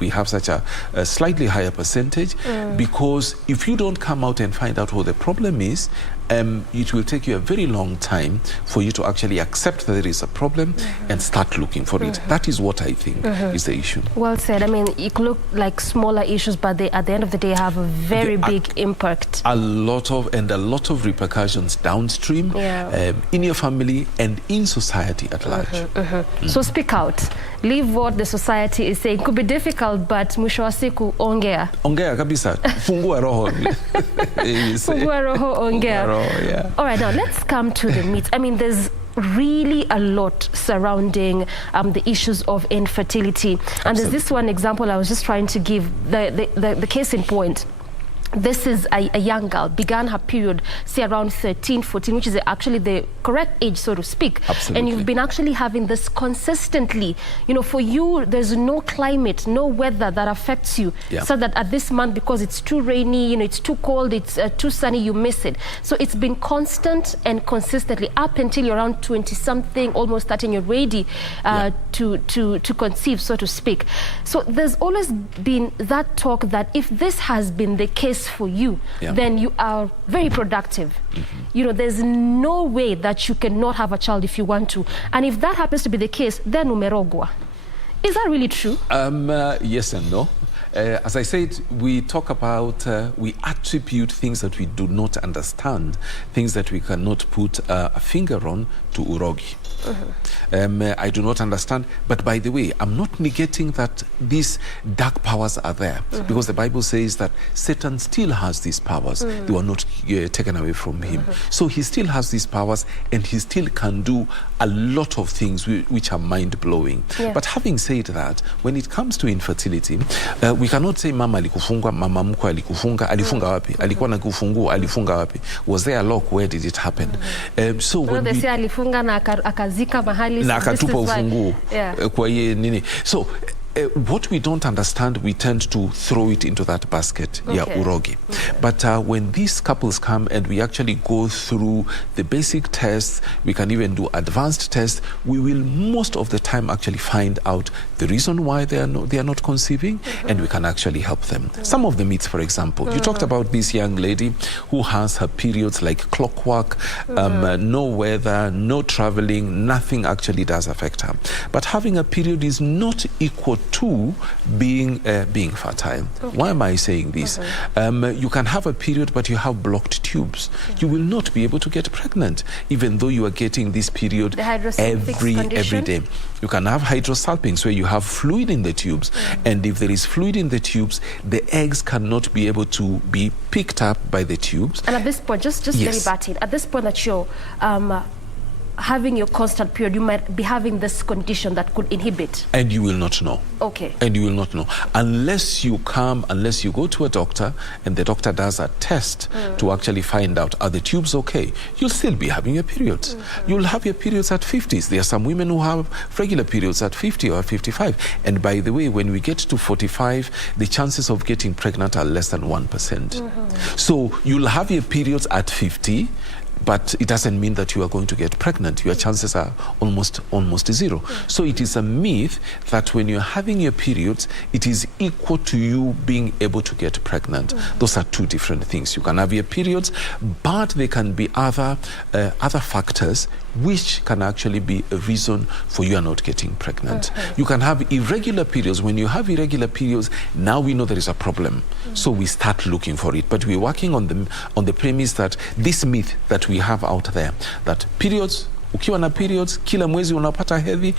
we have such a slightly higher percentage, because if you don't come out and find out what the problem is, it will take you a very long time for you to actually accept that there is a problem and start looking for it. That is what I think is the issue. Well said. I mean, it could look like smaller issues, but they, at the end of the day, have a very big impact. A lot of repercussions downstream, in your family and in society at large. So speak out. Leave what the society is saying. Could be difficult, but mwisho wa siku ongea. Ongea kabisa. Fungua roho. Fungua roho, ongea. Yeah. All right, now let's come to the meat. I mean, there's really a lot surrounding the issues of infertility. And there's this one example I was just trying to give, the case in point. This is a young girl, began her period, say around 13, 14, which is actually the correct age, so to speak. Absolutely. And you've been actually having this consistently. You know, for you, there's no climate, no weather that affects you. So that at this month, because it's too rainy, you know, it's too cold, it's too sunny, you miss it. So it's been constant and consistently up until you're around 20-something, almost 30, you're ready to conceive, so to speak. So there's always been that talk that if this has been the case for you, then you are very productive. You know, there's no way that you cannot have a child if you want to. And if that happens to be the case, then umerogwa. Is that really true? Yes and no. As I said, we talk about, we attribute things that we do not understand, things that we cannot put a finger on, to urogi. I do not understand, but by the way, I'm not negating that these dark powers are there, because the Bible says that Satan still has these powers. They were not taken away from him. So he still has these powers, and he still can do a lot of things which are mind-blowing. But having said that, when it comes to infertility, we cannot say mama alikufungwa, mama mkwe alikufunga, alifunga wapi, alikuwa na kufungua, alifunga wapi. Was there a lock? Where did it happen? So when they say alifunga na akazika mahali na akatupa ufunguo kwa yeye nini. So what we don't understand, we tend to throw it into that basket, urogi. But when these couples come and we actually go through the basic tests, we can even do advanced tests, we will most of the time actually find out the reason why they are not conceiving, and we can actually help them. Some of the myths, for example, you talked about this young lady who has her periods like clockwork, no weather, no traveling, nothing actually does affect her. But having a period is not equal to being fertile. Why am I saying this? You can have a period, but you have blocked tubes. You will not be able to get pregnant, even though you are getting this period every day. You can have hydrosalpinx, where you have fluid in the tubes, and if there is fluid in the tubes, the eggs cannot be able to be picked up by the tubes. And at this point, just very batty, at this point that you're having your constant period, you might be having this condition that could inhibit? And you will not know. Okay. And you will not know. Unless you go to a doctor and the doctor does a test to actually find out, are the tubes okay? You'll still be having your periods. You'll have your periods at 50s. There are some women who have regular periods at 50 or 55. And by the way, when we get to 45, the chances of getting pregnant are less than 1%. So you'll have your periods at 50, but it doesn't mean that you are going to get pregnant. Your chances are almost zero. So it is a myth that when you're having your periods, it is equal to you being able to get pregnant. Those are two different things. You can have your periods, but there can be other factors which can actually be a reason for you are not getting pregnant. You can have irregular periods. When you have irregular periods, now we know there is a problem. So we start looking for it. But we're working on the premise that this myth that we have out there, that periods, ukiwa na periods, kila mwezi unapata hedhi,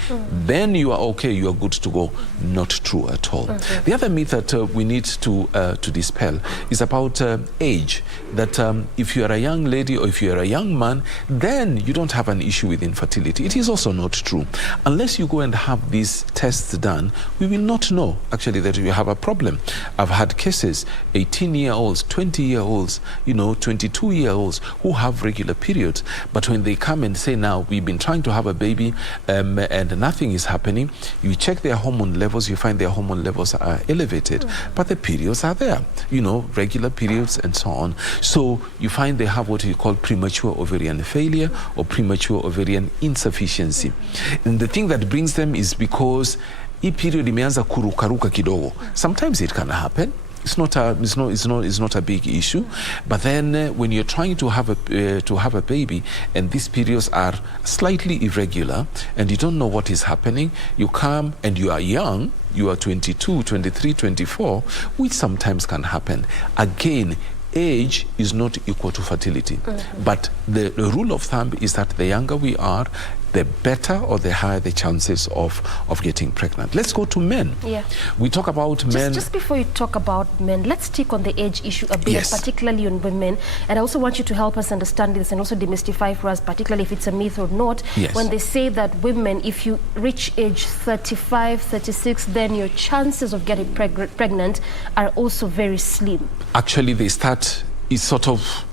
then you are okay, you are good to go. Not true at all. The other myth that we need to dispel is about age. That if you are a young lady or if you are a young man, then you don't have an issue with infertility. It is also not true. Unless you go and have these tests done, we will not know actually that you have a problem. I've had cases, 18-year-olds, 20-year-olds, 22-year-olds who have regular periods, but when they come and say, now we've been trying to have a baby and nothing is happening, you check their hormone levels, you find their hormone levels are elevated, but the periods are there, regular periods and so on. So you find they have what you call premature ovarian failure or premature ovarian insufficiency. And the thing that brings them is because hii period imeanza kurukaruka kidogo. Sometimes it can happen. It's not a big issue, but then when you're trying to have a baby and these periods are slightly irregular and you don't know what is happening, you come and you are young, you are 22, 23, 24, which sometimes can happen. Again, age is not equal to fertility, but the rule of thumb is that the younger we are, the better or the higher the chances of getting pregnant. Let's go to men. Yeah. We talk about men. Just before you talk about men, let's stick on the age issue a bit, yes, particularly on women. And I also want you to help us understand this and also demystify for us, particularly if it's a myth or not, yes, when they say that women, if you reach age 35, 36, then your chances of getting pregnant are also very slim. Actually, they start, it sort of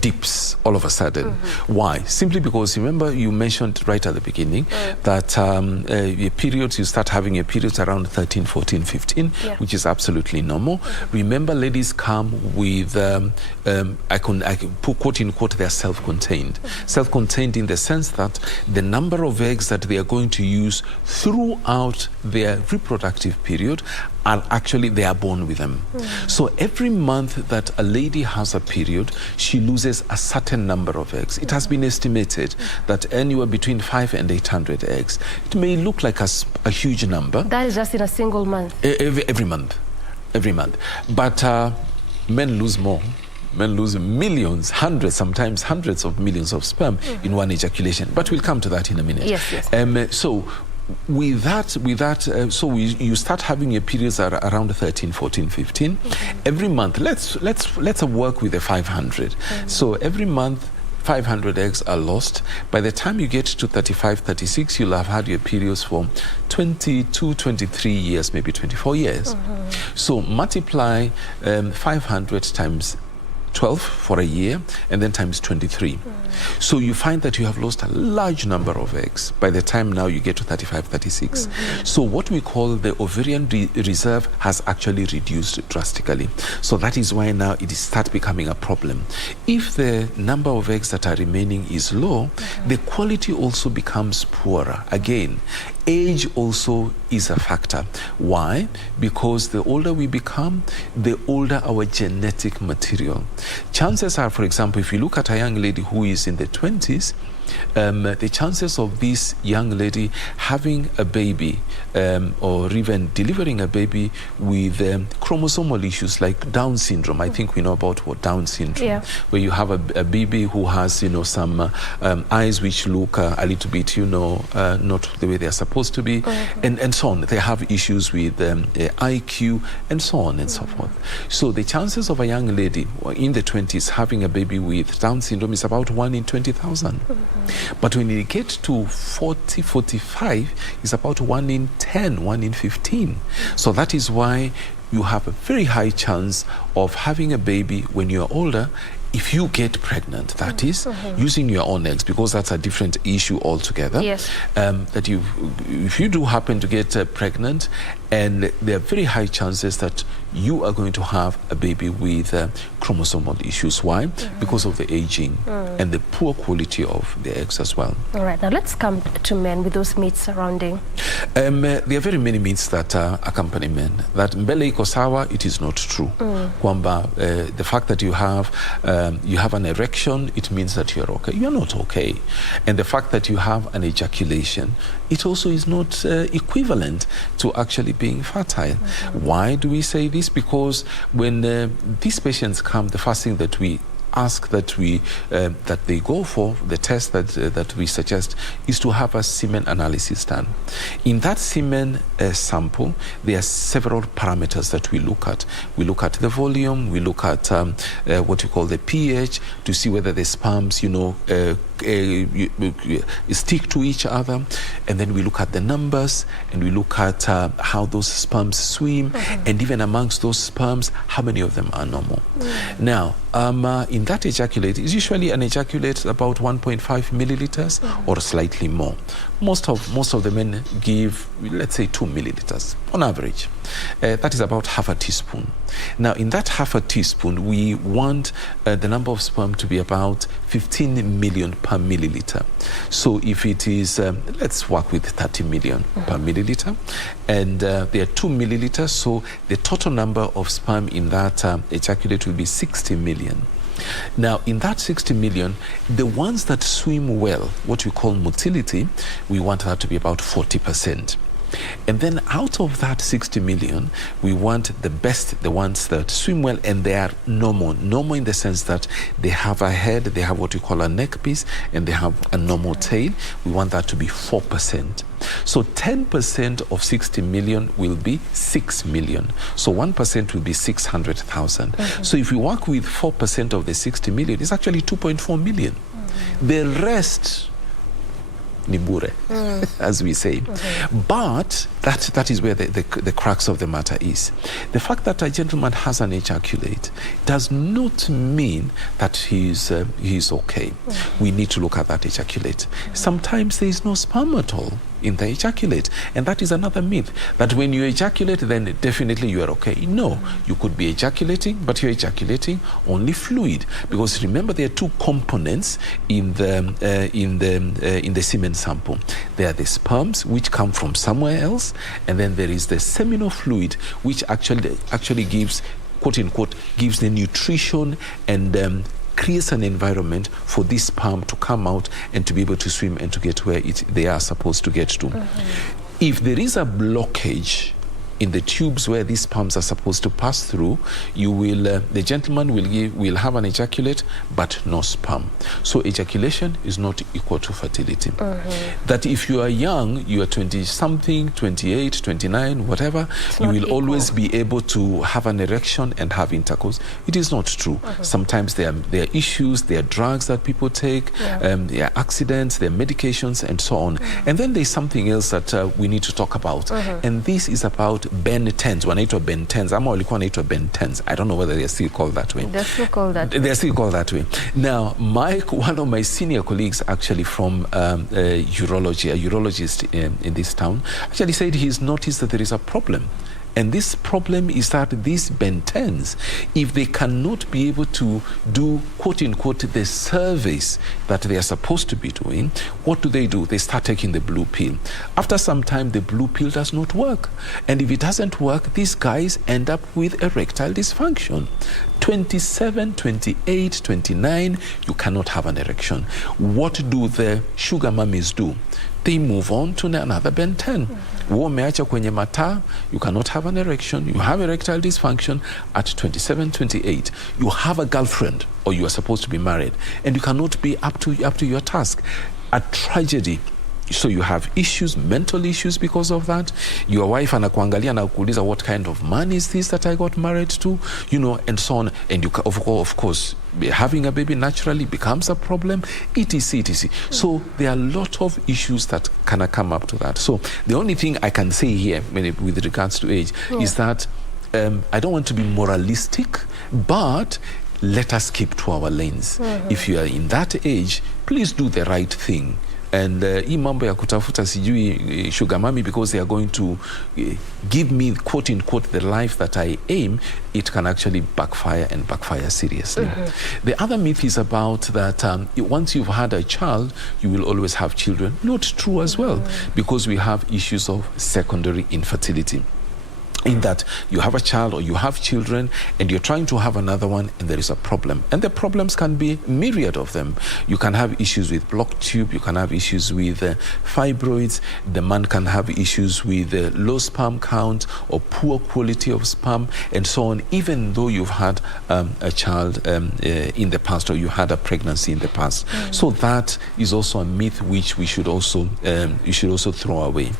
dips all of a sudden. Why? Simply because, remember, you mentioned right at the beginning that your periods, you start having your periods around 13, 14, 15, which is absolutely normal. Remember, ladies come with, I can put quote in quote, they're self-contained. Self-contained in the sense that the number of eggs that they are going to use throughout their reproductive period are actually, they are born with them. So every month that a lady has a period, she loses a certain number of eggs. It has been estimated that anywhere between 500 and 800 eggs. It may look like a huge number. That is just in a single month? Every month. But men lose more. Men lose millions, hundreds, sometimes hundreds of millions of sperm in one ejaculation. But we'll come to that in a minute. Yes. So with that, so you start having your periods around 13, 14, 15. Every month, let's work with the 500. So every month, 500 eggs are lost. By the time you get to 35, 36, you'll have had your periods for 22, 23 years, maybe 24 years. So multiply 500 times 12 for a year, and then times 23. So you find that you have lost a large number of eggs by the time now you get to 35, 36. So what we call the ovarian reserve has actually reduced drastically. So that is why now it starts becoming a problem. If the number of eggs that are remaining is low, the quality also becomes poorer. Again, age also is a factor. Why? Because the older we become, the older our genetic material. Chances are, for example, if you look at a young lady who is in the 20s, the chances of this young lady having a baby or even delivering a baby with chromosomal issues like Down syndrome. I think we know about what Down syndrome, where you have a baby who has, some eyes which look a little bit, not the way they're supposed supposed to be, and so on. They have issues with IQ and so on and so forth. So the chances of a young lady in the 20s having a baby with Down syndrome is about 1 in 20,000. But when you get to 40, 45, it's about 1 in 10, 1 in 15. So that is why you have a very high chance of having a baby when you're older, if you get pregnant, that is, using your own eggs, because that's a different issue altogether. Yes. That if you do happen to get pregnant, and there are very high chances that you are going to have a baby with chromosomal issues. Why? Because of the aging and the poor quality of the eggs as well. All right, now let's come to men with those myths surrounding. There are very many myths that accompany men. That mbele iko sawa, it is not true. Kwamba the fact that you have an erection, it means that you're okay. You're not okay. And the fact that you have an ejaculation, it also is not equivalent to actually being fertile. Why do we say this? Because when these patients come, the first thing that we ask that they go for, the test that we suggest, is to have a semen analysis done. In that semen sample, there are several parameters that we look at. We look at the volume, we look at what you call the pH, to see whether the sperms, stick to each other, and then we look at the numbers, and we look at how those sperms swim, and even amongst those sperms, how many of them are normal. Now, in that ejaculate, is usually an ejaculate about 1.5 milliliters or slightly more. Most of the men give, let's say, 2 milliliters on average. That is about half a teaspoon. Now, in that half a teaspoon, we want the number of sperm to be about 15 million per milliliter. So if it is, let's work with 30 million per milliliter, and there are 2 milliliters, so the total number of sperm in that ejaculate will be 60 million. Now, in that 60 million, the ones that swim well, what we call motility, we want that to be about 40%. And then out of that 60 million, we want the best, the ones that swim well, and they are normal. Normal in the sense that they have a head, they have what we call a neck piece, and they have a normal tail. We want that to be 4%. So 10% of 60 million will be 6 million. So 1% will be 600,000. So if we work with 4% of the 60 million, it's actually 2.4 million. The rest ni bure, as we say. But that is where the crux of the matter is. The fact that a gentleman has an ejaculate does not mean that he's okay. We need to look at that ejaculate. Sometimes there is no sperm at all in the ejaculate, and that is another myth, that when you ejaculate, then definitely you are okay. No, you could be ejaculating, but you're ejaculating only fluid, because remember there are two components in the semen sample. There are the sperms, which come from somewhere else, and then there is the seminal fluid, which actually gives, quote unquote, gives the nutrition and creates an environment for this sperm to come out and to be able to swim and to get where they are supposed to get to. If there is a blockage in the tubes where these sperms are supposed to pass through, the gentleman will have an ejaculate but no sperm. So ejaculation is not equal to fertility. That if you are young, you are 20-something, 28, 29, whatever, you will always be able to have an erection and have intercourse. It is not true. Sometimes there are issues, there are drugs that people take, there are accidents, there are medications, and so on. And then there's something else that we need to talk about. And this is about Ben 10s. Wanaitwa Ben 10s. Ama walikuwa wanaitwa Ben 10s. I don't know whether they're still called that way. They're still called that way. They're still called that way. Now, one of my senior colleagues, actually from urology, a urologist in this town, actually said he's noticed that there is a problem. And this problem is that these Ben 10s, if they cannot be able to do, quote unquote, the service that they are supposed to be doing, what do? They start taking the blue pill. After some time, the blue pill does not work. And if it doesn't work, these guys end up with erectile dysfunction. 27, 28, 29, you cannot have an erection. What do the sugar mummies do? They move on to another Ben 10. Umeacha kwenye mataa, you cannot have an erection, you have erectile dysfunction at 27, 28. You have a girlfriend, or you are supposed to be married, and you cannot be up to your task. A tragedy So you have issues, mental issues because of that. Your wife anakuangalia na kuuliza, what kind of man is this that I got married to? You know, and so on. And you, of course, having a baby naturally becomes a problem, etc. So there are a lot of issues that can come up to that. So the only thing I can say here with regards to age is that I don't want to be moralistic, but let us keep to our lanes. If you are in that age, please do the right thing. And hii mambo ya kutafuta sijui sugar mommy because they are going to give me quote unquote the life that I aim, it can actually backfire and backfire seriously. The other myth is about that once you've had a child, you will always have children. Not true as well, because we have issues of secondary infertility. In that you have a child or you have children and you're trying to have another one and there is a problem. And the problems can be myriad of them. You can have issues with blocked tube, you can have issues with fibroids, the man can have issues with low sperm count or poor quality of sperm and so on, even though you've had a child in the past or you had a pregnancy in the past. So that is also a myth which we should also, you should also throw away.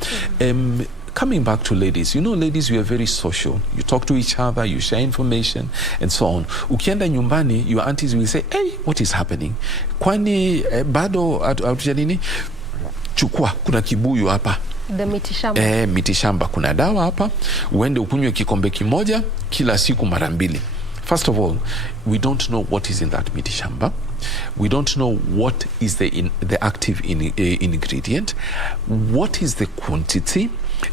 Coming back to ladies, you know, ladies, we are very social. You talk to each other, you share information, and so on. Ukienda nyumbani, your aunties will say, hey, what is happening? Kwani bado hatujanini? Chukua, kuna kibuyu hapa. The mitishamba. Mitishamba, kuna dawa hapa. Uende ukunywe kikombe kimoja, kila siku mara mbili. First of all, we don't know what is in that mitishamba. We don't know what is the active ingredient. What is the quantity?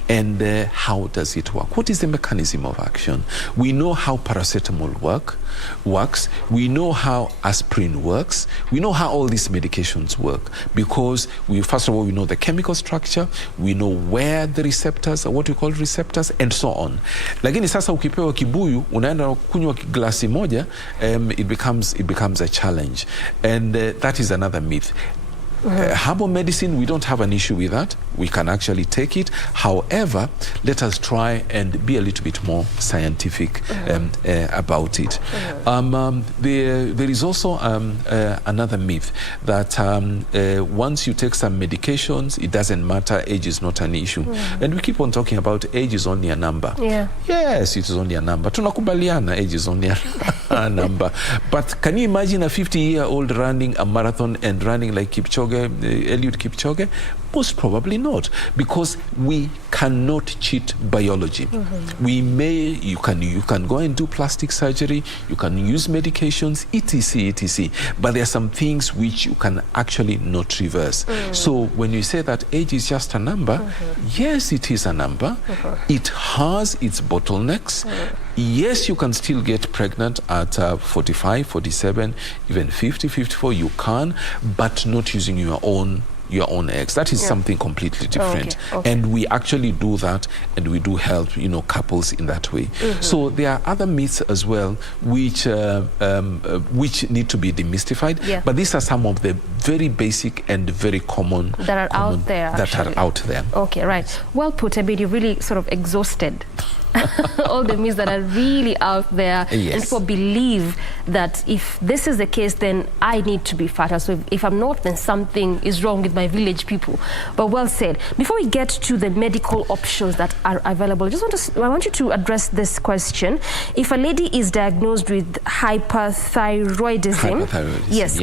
And how does it work? What is the mechanism of action? We know how paracetamol works. We know how aspirin works. We know how all these medications work because first of all, we know the chemical structure. We know where the receptors are, what we call receptors, and so on. Lakini sasa ukipewa kibuyu, unaenda kunywa glasi moja, it becomes a challenge. And that is another myth. Herbal medicine, we don't have an issue with that. We can actually take it. However, let us try and be a little bit more scientific about it. There is also another myth that once you take some medications, it doesn't matter, age is not an issue. And we keep on talking about age is only a number. Yes, it is only a number. Tunakubaliana, age is only a number. But can you imagine a 50-year-old running a marathon and running like Eliud Kipchoge? Most probably not, because we cannot cheat biology. You can go and do plastic surgery, you can use medications, etc. But there are some things which you can actually not reverse. So when you say that age is just a number, yes, it is a number. It has its bottlenecks. Yes, you can still get pregnant at 45, 47, even 50, 54. You can, but not using your own eggs. That is something completely different. And we actually do that, and we do help, couples in that way. So there are other myths as well which need to be demystified. But these are some of the very basic and very common that are out there. Okay, right. Well put. I mean, you really sort of exhausted all the myths that are really out there. And people believe that if this is the case, then I need to be fatter. So if I'm not, then something is wrong with my village people. But well said. Before we get to the medical options that are available, I want you to address this question. If a lady is diagnosed with hyperthyroidism,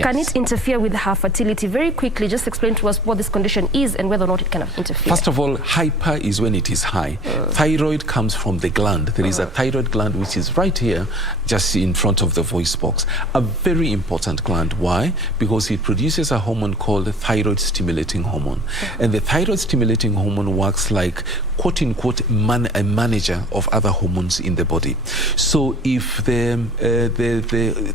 can it interfere with her fertility? Very quickly, just explain to us what this condition is and whether or not it can interfere. First of all, hyper is when it is high. Thyroid comes from the gland. There is a thyroid gland which is right here, just in front of the voice box. A very important gland. Why? Because it produces a hormone called thyroid stimulating hormone. And the thyroid stimulating hormone works like, quote unquote, a manager of other hormones in the body. So if the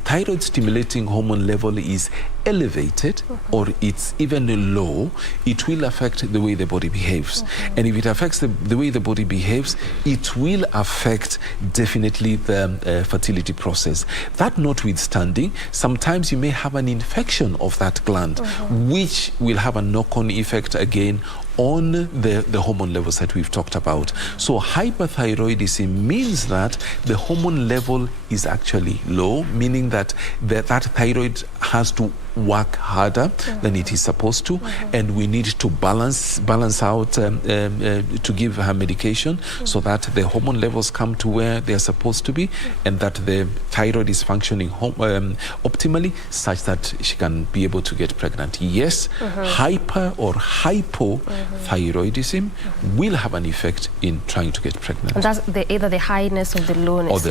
thyroid stimulating hormone level is elevated or it's even low, it will affect the way the body behaves. And if it affects the way the body behaves, it will affect definitely the fertility process. That notwithstanding, sometimes you may have an infection of that gland, which will have a knock-on effect again on the hormone levels that we've talked about. So hyperthyroidism means that the hormone level is actually low, meaning that that thyroid has to work harder than it is supposed to, and we need to balance out to give her medication so that the hormone levels come to where they are supposed to be, and that the thyroid is functioning optimally, such that she can be able to get pregnant. Yes, hyper or hypothyroidism will have an effect in trying to get pregnant. And that's either the highness or the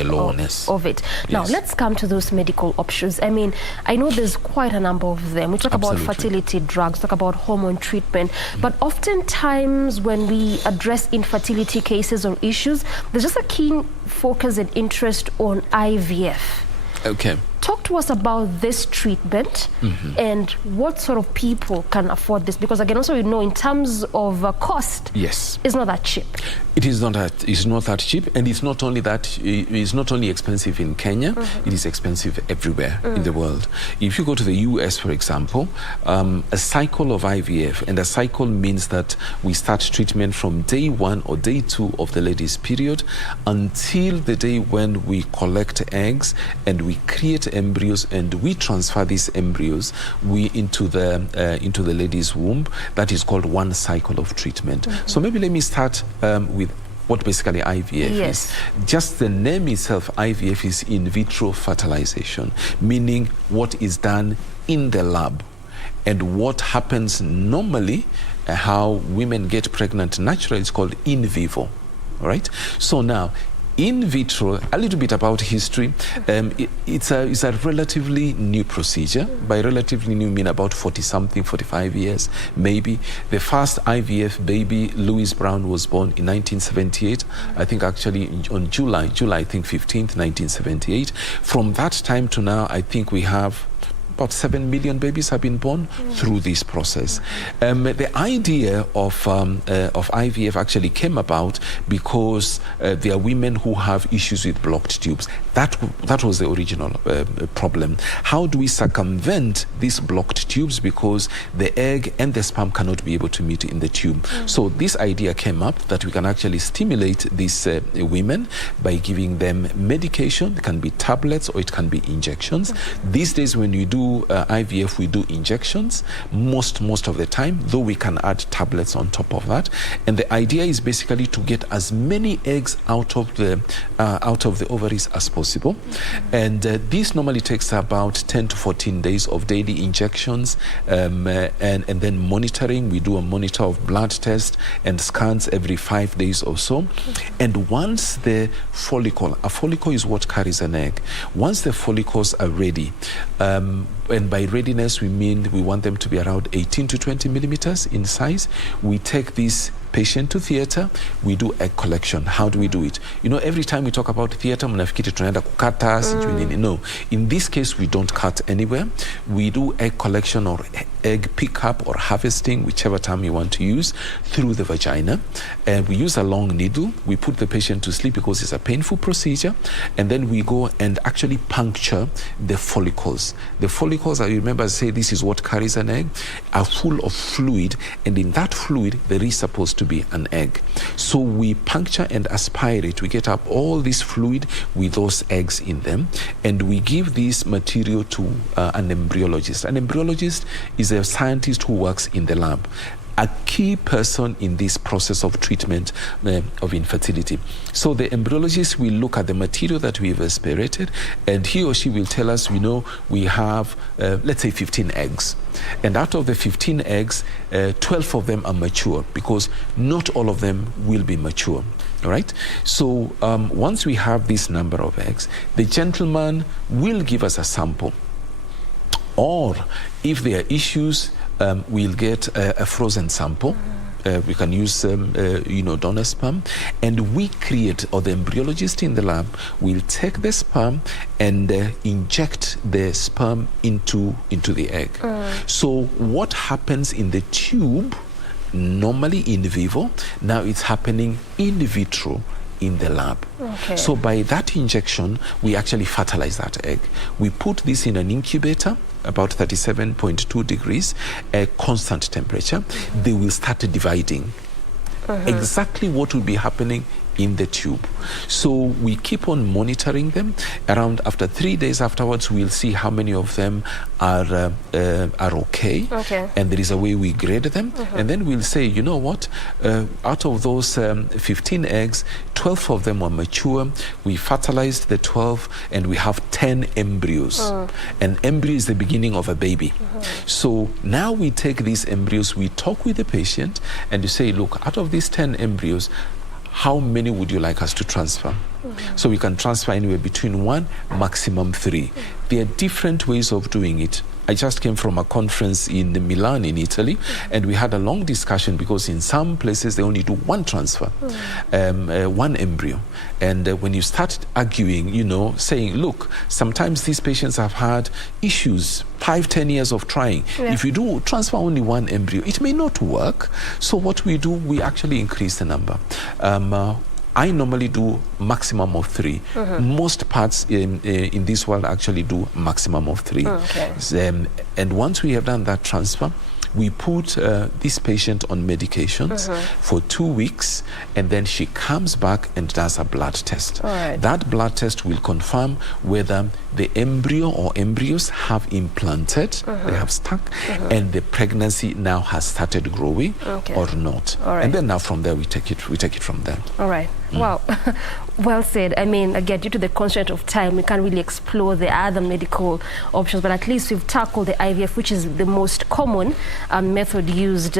lowness, of it. Yes. Now, let's come to those medical options. I mean, I know there's quite a number of them. We talk about fertility drugs, talk about hormone treatment, but oftentimes when we address infertility cases or issues, there's just a keen focus and interest on IVF. Okay. Talk to us about this treatment and what sort of people can afford this, because again, also, you know, in terms of cost, yes, it's not that cheap. It is not that. It's not that cheap, and it's not only that. It's not only expensive in Kenya. It is expensive everywhere in the world. If you go to the US, for example, a cycle of IVF, and a cycle means that we start treatment from day 1 or day 2 of the lady's period until the day when we collect eggs and we create embryos and we transfer these embryos into the lady's womb. That is called one cycle of treatment. So maybe let me start with what basically IVF is. Just the name itself, IVF, is in vitro fertilization, meaning what is done in the lab. And what happens normally, how women get pregnant naturally, is called in vivo. All right? So now, in vitro, a little bit about history. It's a relatively new procedure. By relatively new, I mean about 40-something, 45 years, maybe. The first IVF baby, Louis Brown, was born in 1978. I think actually on July, I think 15th, 1978. From that time to now, I think we have about 7 million babies have been born through this process. The idea of IVF actually came about because there are women who have issues with blocked tubes. That was the original problem. How do we circumvent these blocked tubes, because the egg and the sperm cannot be able to meet in the tube? So this idea came up that we can actually stimulate these women by giving them medication. It can be tablets or it can be injections. These days when you do IVF, we do injections most of the time, though we can add tablets on top of that. And the idea is basically to get as many eggs out of the ovaries as possible. And this normally takes about 10 to 14 days of daily injections and then monitoring. We do a monitor of blood tests and scans every 5 days or so. And once the follicle, a follicle is what carries an egg. Once the follicles are ready, and by readiness we mean we want them to be around 18 to 20 millimeters in size, we take this patient to theater, we do egg collection. How do we do it? You know, every time we talk about theater, mnafikiri tunaenda kukata, sijui nini. No, in this case we don't cut anywhere. We do egg collection or egg pickup or harvesting, whichever term you want to use, through the vagina. And we use a long needle. We put the patient to sleep because it's a painful procedure. And then we go and actually puncture the follicles. The follicles, I remember I say this is what carries an egg, are full of fluid. And in that fluid, there is supposed to be an egg. So we puncture and aspirate. We get up all this fluid with those eggs in them. And we give this material to an embryologist. An embryologist is a scientist who works in the lab, a key person in this process of treatment of infertility. So the embryologist will look at the material that we've aspirated, and he or she will tell us, we know we have, let's say 15 eggs. And out of the 15 eggs, 12 of them are mature, because not all of them will be mature. All right? So once we have this number of eggs, the gentleman will give us a sample. Or if there are issues, we'll get a frozen sample. We can use, donor sperm, and we create, or the embryologist in the lab will take the sperm and inject the sperm into the egg. So what happens in the tube, normally in vivo, now it's happening in vitro in the lab. Okay. So by that injection, we actually fertilize that egg. We put this in an incubator, about 37.2 degrees, a constant temperature. They will start dividing. Exactly what will be happening in the tube. So we keep on monitoring them. Around after 3 days afterwards, we'll see how many of them are okay. And there is a way we grade them. And then we'll say, you know what, out of those 15 eggs, 12 of them are mature. We fertilized the 12 and we have 10 embryos. An embryo is the beginning of a baby. So now we take these embryos, we talk with the patient and you say, look, out of these 10 embryos, how many would you like us to transfer? So we can transfer anywhere between 1, maximum 3. There are different ways of doing it. I just came from a conference in Milan in Italy, and we had a long discussion because in some places they only do 1 transfer, 1 embryo. And when you start arguing, you know, saying, look, sometimes these patients have had issues, 5-10 years of trying. If you do transfer only 1 embryo, it may not work. So what we do, we actually increase the number. I normally do maximum of 3. Most parts in this world actually do maximum of 3. And once we have done that transfer, we put this patient on medications for 2 weeks, and then she comes back and does a blood test. That blood test will confirm whether the embryo or embryos have implanted, they have stuck, and the pregnancy now has started growing or not. And then now from there we take it from there. All right. Wow. Well said. I mean, again, due to the constraint of time, we can't really explore the other medical options, but at least we've tackled the IVF, which is the most common method used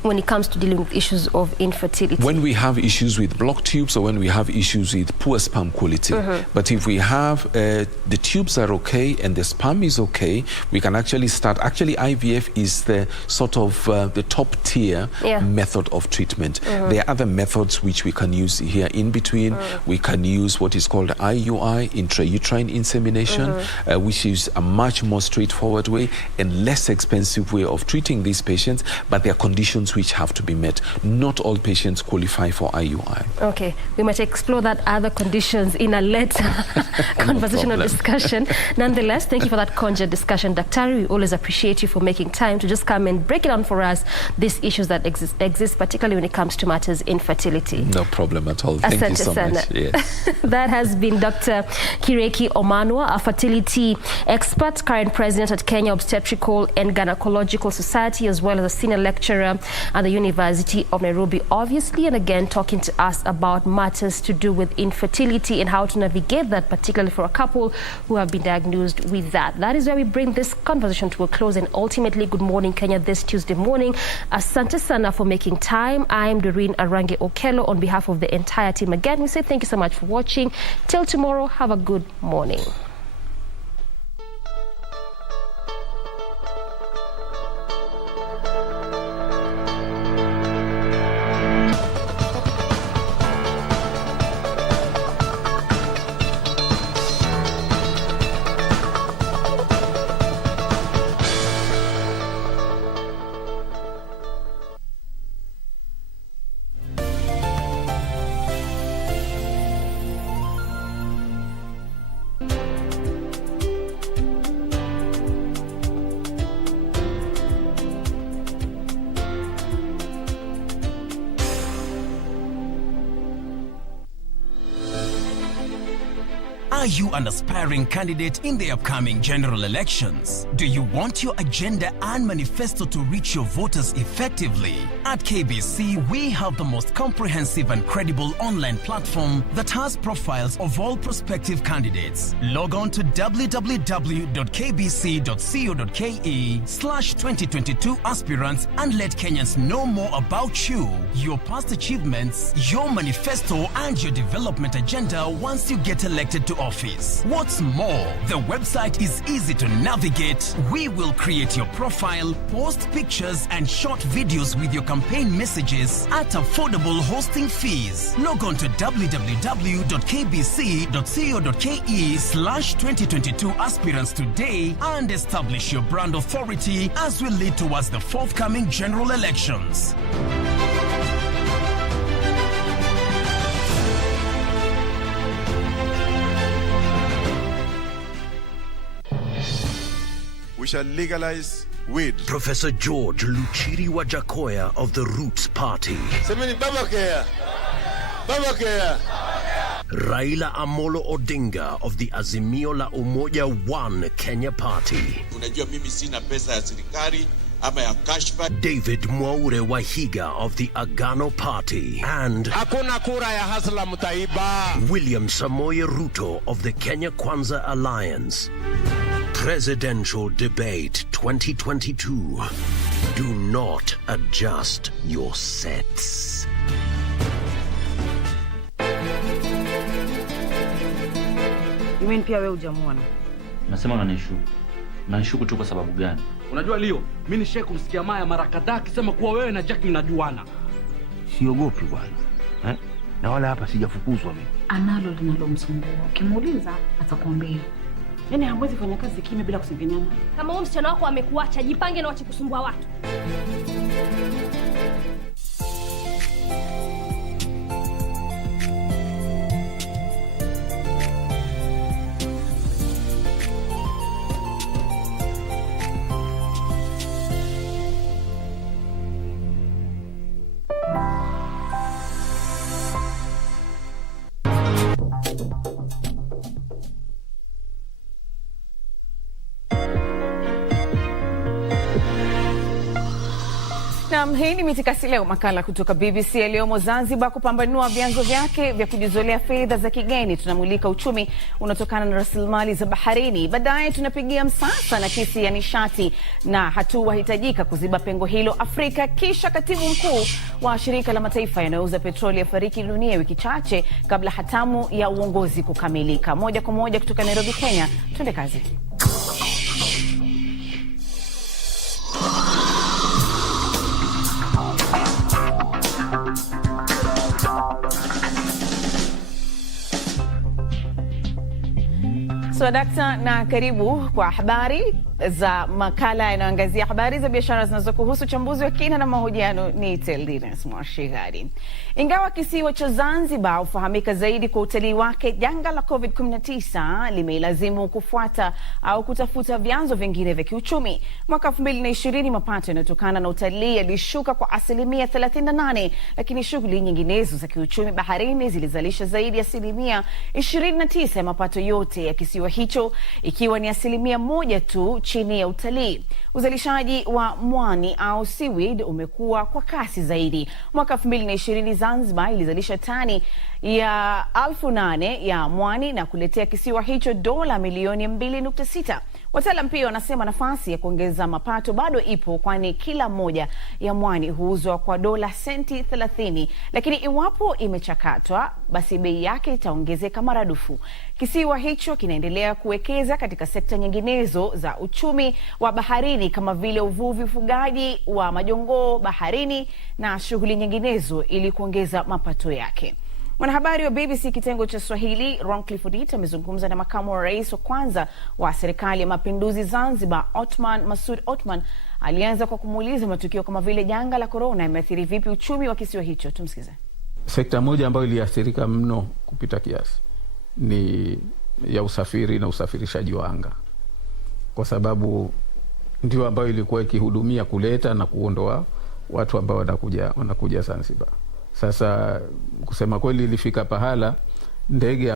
when it comes to dealing with issues of infertility. When we have issues with blocked tubes or when we have issues with poor sperm quality. But if we have the tubes are okay and the sperm is okay, we can actually start. Actually, IVF is the sort of the top tier method of treatment. There are other methods which we can use here in between. We can use what is called IUI, intrauterine insemination, which is a much more straightforward way and less expensive way of treating these patients, but there are conditions which have to be met. Not all patients qualify for IUI. Okay, we might explore that other conditions in a later conversational discussion. Nonetheless, thank you for that conjured discussion, Daktari. We always appreciate you for making time to just come and break it down for us, these issues that exist, particularly when it comes to matters infertility. No problem at all. Thank you so much. Yes. That has been Dr. Kireki Omanwa, a fertility expert, current president at Kenya Obstetrical and Gynecological Society, as well as a senior lecturer at the University of Nairobi, obviously, and again talking to us about matters to do with infertility and how to navigate that, particularly for a couple who have been diagnosed with that. That is where we bring this conversation to a close, and ultimately, good morning, Kenya, this Tuesday morning. Asante sana for making time. I'm Doreen Arange Okello on behalf of the entire team. Again, we say thank you so much for watching. Till tomorrow, have a good morning. Are you an aspiring candidate in the upcoming general elections? Do you want your agenda and manifesto to reach your voters effectively? At KBC, we have the most comprehensive and credible online platform that has profiles of all prospective candidates. Log on to www.kbc.co.ke/2022 aspirants and let Kenyans know more about you, your past achievements, your manifesto, and your development agenda once you get elected to office. What's more, the website is easy to navigate. We will create your profile, post pictures and short videos with your campaign messages at affordable hosting fees. Log on to www.kbc.co.ke/2022 aspirants today and establish your brand authority as we lead towards the forthcoming general elections. We shall legalize weed. Professor George Luchiri Wajakoya of the Roots Party. Semeni baba kaya. Raila Amolo Odinga of the Azimio la Umoja One Kenya Party. Unajua mimi sina pesa ya serikali ama ya kashfa. David Mwaure Wahiga of the Agano Party. And hakuna kura ya hasla mtaiba. William Samoei Ruto of the Kenya Kwanza Alliance. Presidential Debate 2022. Do not adjust your sets. Mimi pia wewe hujamuona. Nasema unanishuku. Unanishuku tu kwa sababu gani? Unajua Leo, mimi nishaye kumsikia Maya mara kadhaa akisema kuwa wewe na Jack mnajuana. Siogopi bwana. Na wala hapa sijafukuzwa mimi. Analo linalomsumbua. Ukimuuliza atakwambia. Yaani hamwezi kufanya kazi kimya bila kusengenyana. Kama wewe msichana wako amekuacha, jipange na wache kusumbua watu. Naam, hii ni Mitikasi Leo, makala kutoka BBC yaliyomo Zanzibar kupambanua vyanzo vyake vya kujizolea fedha za kigeni. Tunamulika uchumi unatokana na rasilimali za baharini. Baadaye tunapigia msasa na kesi ya nishati na hatua hitajika kuziba pengo hilo Afrika. Kisha katibu mkuu wa shirika la mataifa yanayouza petroli afariki dunia wiki chache kabla hatamu ya uongozi kukamilika. Moja kwa moja kutoka Nairobi, Kenya. Twende kazi. Dakta, na karibu kwa habari za makala yanayoangazia habari za biashara zinazokuhusu. Uchambuzi wa kina na mahojiano ni Teldines Mwashigari. Ingawa kisiwa cha Zanzibar hufahamika zaidi kwa utalii wake, janga la COVID-19 limeilazimu kufuata au kutafuta vyanzo vingine vya kiuchumi. Mwaka 2020 mapato yanayotokana na utalii yalishuka kwa 38%, lakini shughuli nyinginezo za kiuchumi baharini zilizalisha zaidi ya 29% ya mapato yote ya kisiwa hicho, ikiwa ni 1% tu chini ya utalii. Uzalishaji wa mwani au seaweed umekuwa kwa kasi zaidi. Mwaka 2020 Zanzibar ilizalisha tani ya 8,000 ya mwani na kuletea kisiwa hicho dola milioni 2.6. Wataalamu pia wanasema nafasi ya kuongeza mapato bado ipo, kwani kila moja ya mwani huuzwa kwa dola senti 30, lakini iwapo imechakatwa basi bei yake itaongezeka maradufu. Kisiwa hicho kinaendelea kuwekeza katika sekta nyinginezo za uchumi wa baharini kama vile uvuvi, ufugaji wa majongoo baharini na shughuli nyinginezo ili kuongeza mapato yake. Mwanahabari wa BBC kitengo cha Swahili Roncliffe Odit amezungumza na makamu wa rais wa kwanza wa serikali ya mapinduzi Zanzibar, Othman Masoud Othman. Alianza kwa kumuuliza matukio kama vile janga la corona yameathiri vipi uchumi wa kisiwa hicho. Tumsikize. Sekta moja ambayo iliathirika mno kupita kiasi ni ya usafiri na usafirishaji wa anga, kwa sababu ndio ambayo ilikuwa ikihudumia kuleta na kuondoa watu ambao wanakuja Zanzibar. Sasa kusema kweli ilifika pahala ndege